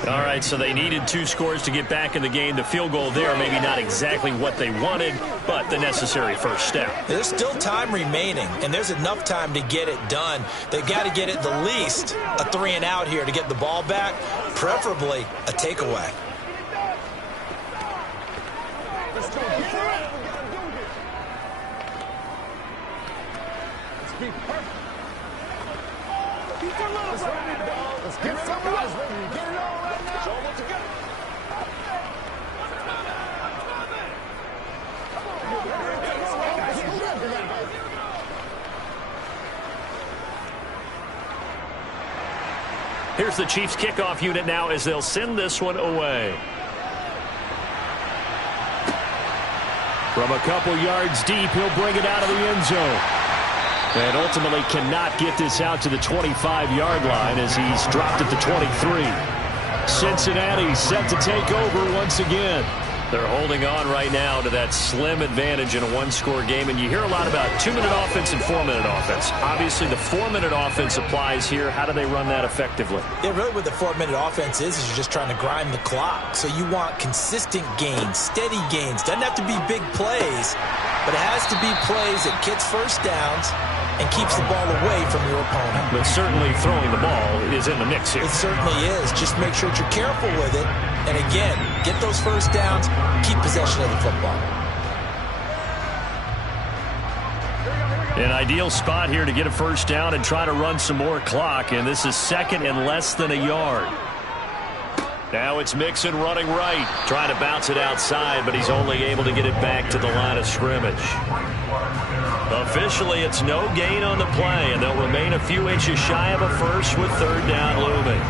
All right, so they needed 2 scores to get back in the game. The field goal there, maybe not exactly what they wanted, but the necessary first step. There's still time remaining, and there's enough time to get it done. They've got to get it the least a 3 and out here to get the ball back, preferably a takeaway. Let's get some guys ready to get it on right now. Show them what you got. Here's the Chiefs kickoff unit now as they'll send this one away. From a couple yards deep, he'll bring it out of the end zone. And ultimately cannot get this out to the 25-yard line as he's dropped at the 23. Cincinnati set to take over once again. They're holding on right now to that slim advantage in a 1-score game. And you hear a lot about 2-minute offense and 4-minute offense. Obviously, the 4-minute offense applies here. How do they run that effectively? Yeah, really what the 4-minute offense is you're just trying to grind the clock. So you want consistent gains, steady gains. Doesn't have to be big plays, but it has to be plays that gets first downs and keeps the ball away from your opponent. But certainly throwing the ball is in the mix here. It certainly is. Just make sure that you're careful with it. And again, get those first downs, keep possession of the football. An ideal spot here to get a first down and try to run some more clock. And this is 2nd and less than a yard. Now it's Mixon running right. Trying to bounce it outside, but he's only able to get it back to the line of scrimmage. Officially, it's no gain on the play, and they'll remain a few inches shy of a first with 3rd down looming.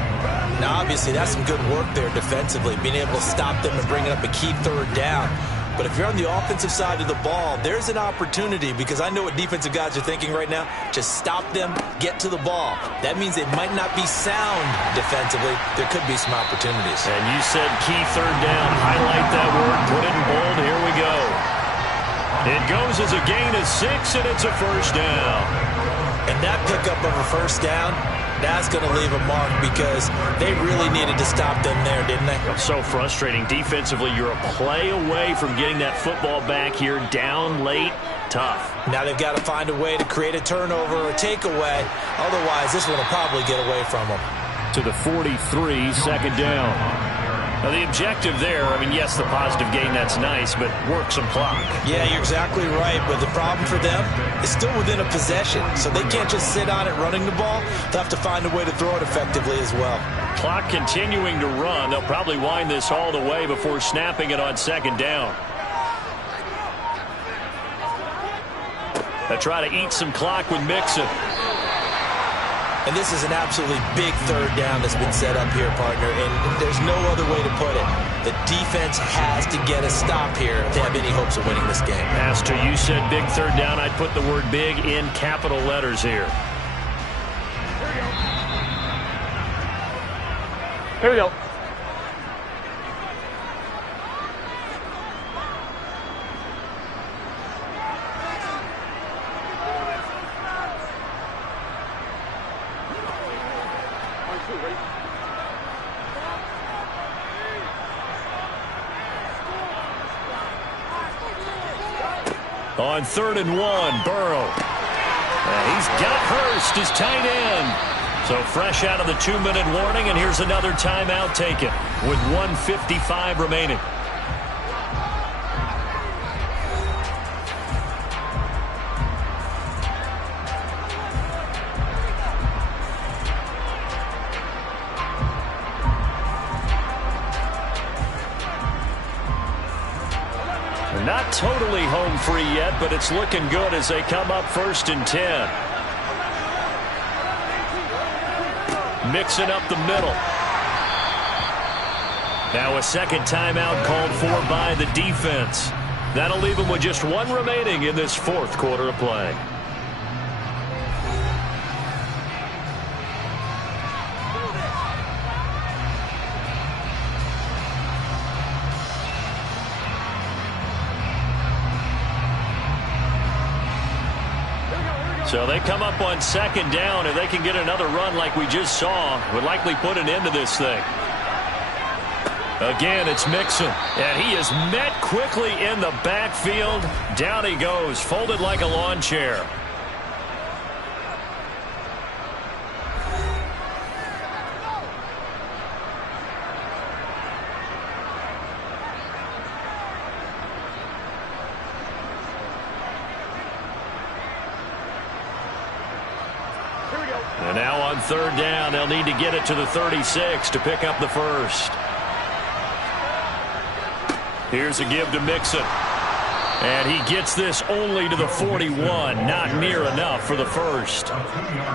Now, obviously, that's some good work there defensively, being able to stop them and bring up a key 3rd down. But if you're on the offensive side of the ball, there's an opportunity, because I know what defensive guys are thinking right now. Just stop them, get to the ball. That means they might not be sound defensively. There could be some opportunities. And you said key 3rd down. Highlight that word. Put it in bold. Here we go. It goes as a gain of 6, and it's a first down. And that pickup of a first down, that's going to leave a mark because they really needed to stop them there, didn't they? So frustrating. Defensively, you're a play away from getting that football back here, down late. Tough. Now they've got to find a way to create a turnover or a takeaway. Otherwise, this one will probably get away from them. To the 43, second down. Now the objective there, I mean, yes, the positive gain, that's nice, but work some clock. Yeah, you're exactly right, but the problem for them is still within a possession, so they can't just sit on it running the ball. They'll have to find a way to throw it effectively as well. Clock continuing to run. They'll probably wind this all the way before snapping it on second down. They'll try to eat some clock with Mixon. And this is an absolutely big third down that's been set up here, partner, and there's no other way to put it. The defense has to get a stop here if they have any hopes of winning this game. Pastor, you said big third down. I'd put the word big in capital letters here. Here we go. On 3rd and 1, Burrow. He's got Hurst, his tight end. So fresh out of the 2-minute warning, and here's another timeout taken with 1:55 remaining. Not totally home free yet, but it's looking good as they come up 1st and 10. Mixing up the middle. Now a second timeout called for by the defense. That'll leave them with just one remaining in this 4th quarter of play. So they come up on 2nd down. If they can get another run like we just saw, would likely put an end to this thing. Again, it's Mixon. And he is met quickly in the backfield. Down he goes, folded like a lawn chair. And now on 3rd down, they'll need to get it to the 36 to pick up the first. Here's a give to Mixon. And he gets this only to the 41. Not near enough for the first.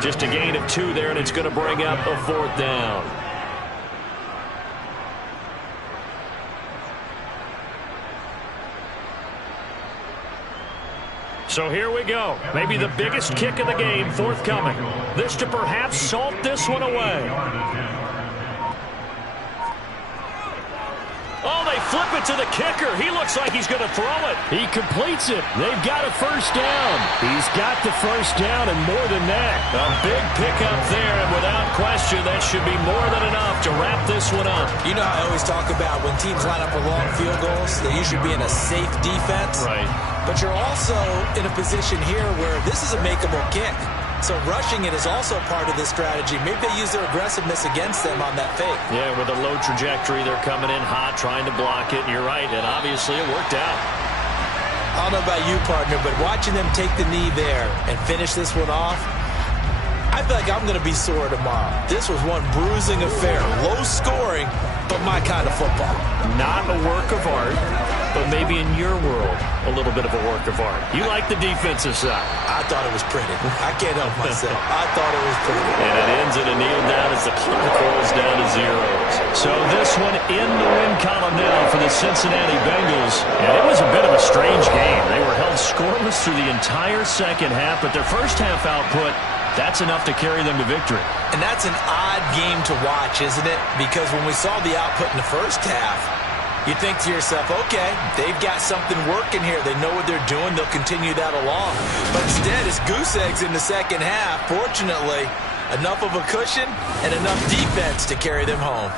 Just a gain of 2 there, and it's going to bring up a 4th down. So here we go. Maybe the biggest kick of the game forthcoming. This to perhaps salt this one away. Oh, they flip it to the kicker. He looks like he's going to throw it. He completes it. They've got a first down. He's got the first down and more than that. A big pickup there, and without question, that should be more than enough to wrap this one up. You know how I always talk about when teams line up for long field goals, they usually be in a safe defense. Right. But you're also in a position here where this is a makeable kick. So rushing it is also part of this strategy. Maybe they use their aggressiveness against them on that fake. Yeah, with a low trajectory, they're coming in hot, trying to block it. And you're right, and obviously it worked out. I don't know about you, partner, but watching them take the knee there and finish this one off, I feel like I'm going to be sore tomorrow. This was one bruising affair. Low scoring, but my kind of football. Not a work of art, but maybe in your world, a little bit of a work of art. You like the defensive side. I thought it was pretty. I can't help myself. I thought it was pretty. And it ends in a kneel down as the clock rolls down to 0. So this one in the win column now for the Cincinnati Bengals. And it was a bit of a strange game. They were held scoreless through the entire second half, but their first half output, that's enough to carry them to victory. And that's an odd game to watch, isn't it? Because when we saw the output in the first half, You think to yourself, okay, they've got something working here. They know what they're doing. They'll continue that along. But instead, it's goose eggs in the second half. Fortunately, enough of a cushion and enough defense to carry them home.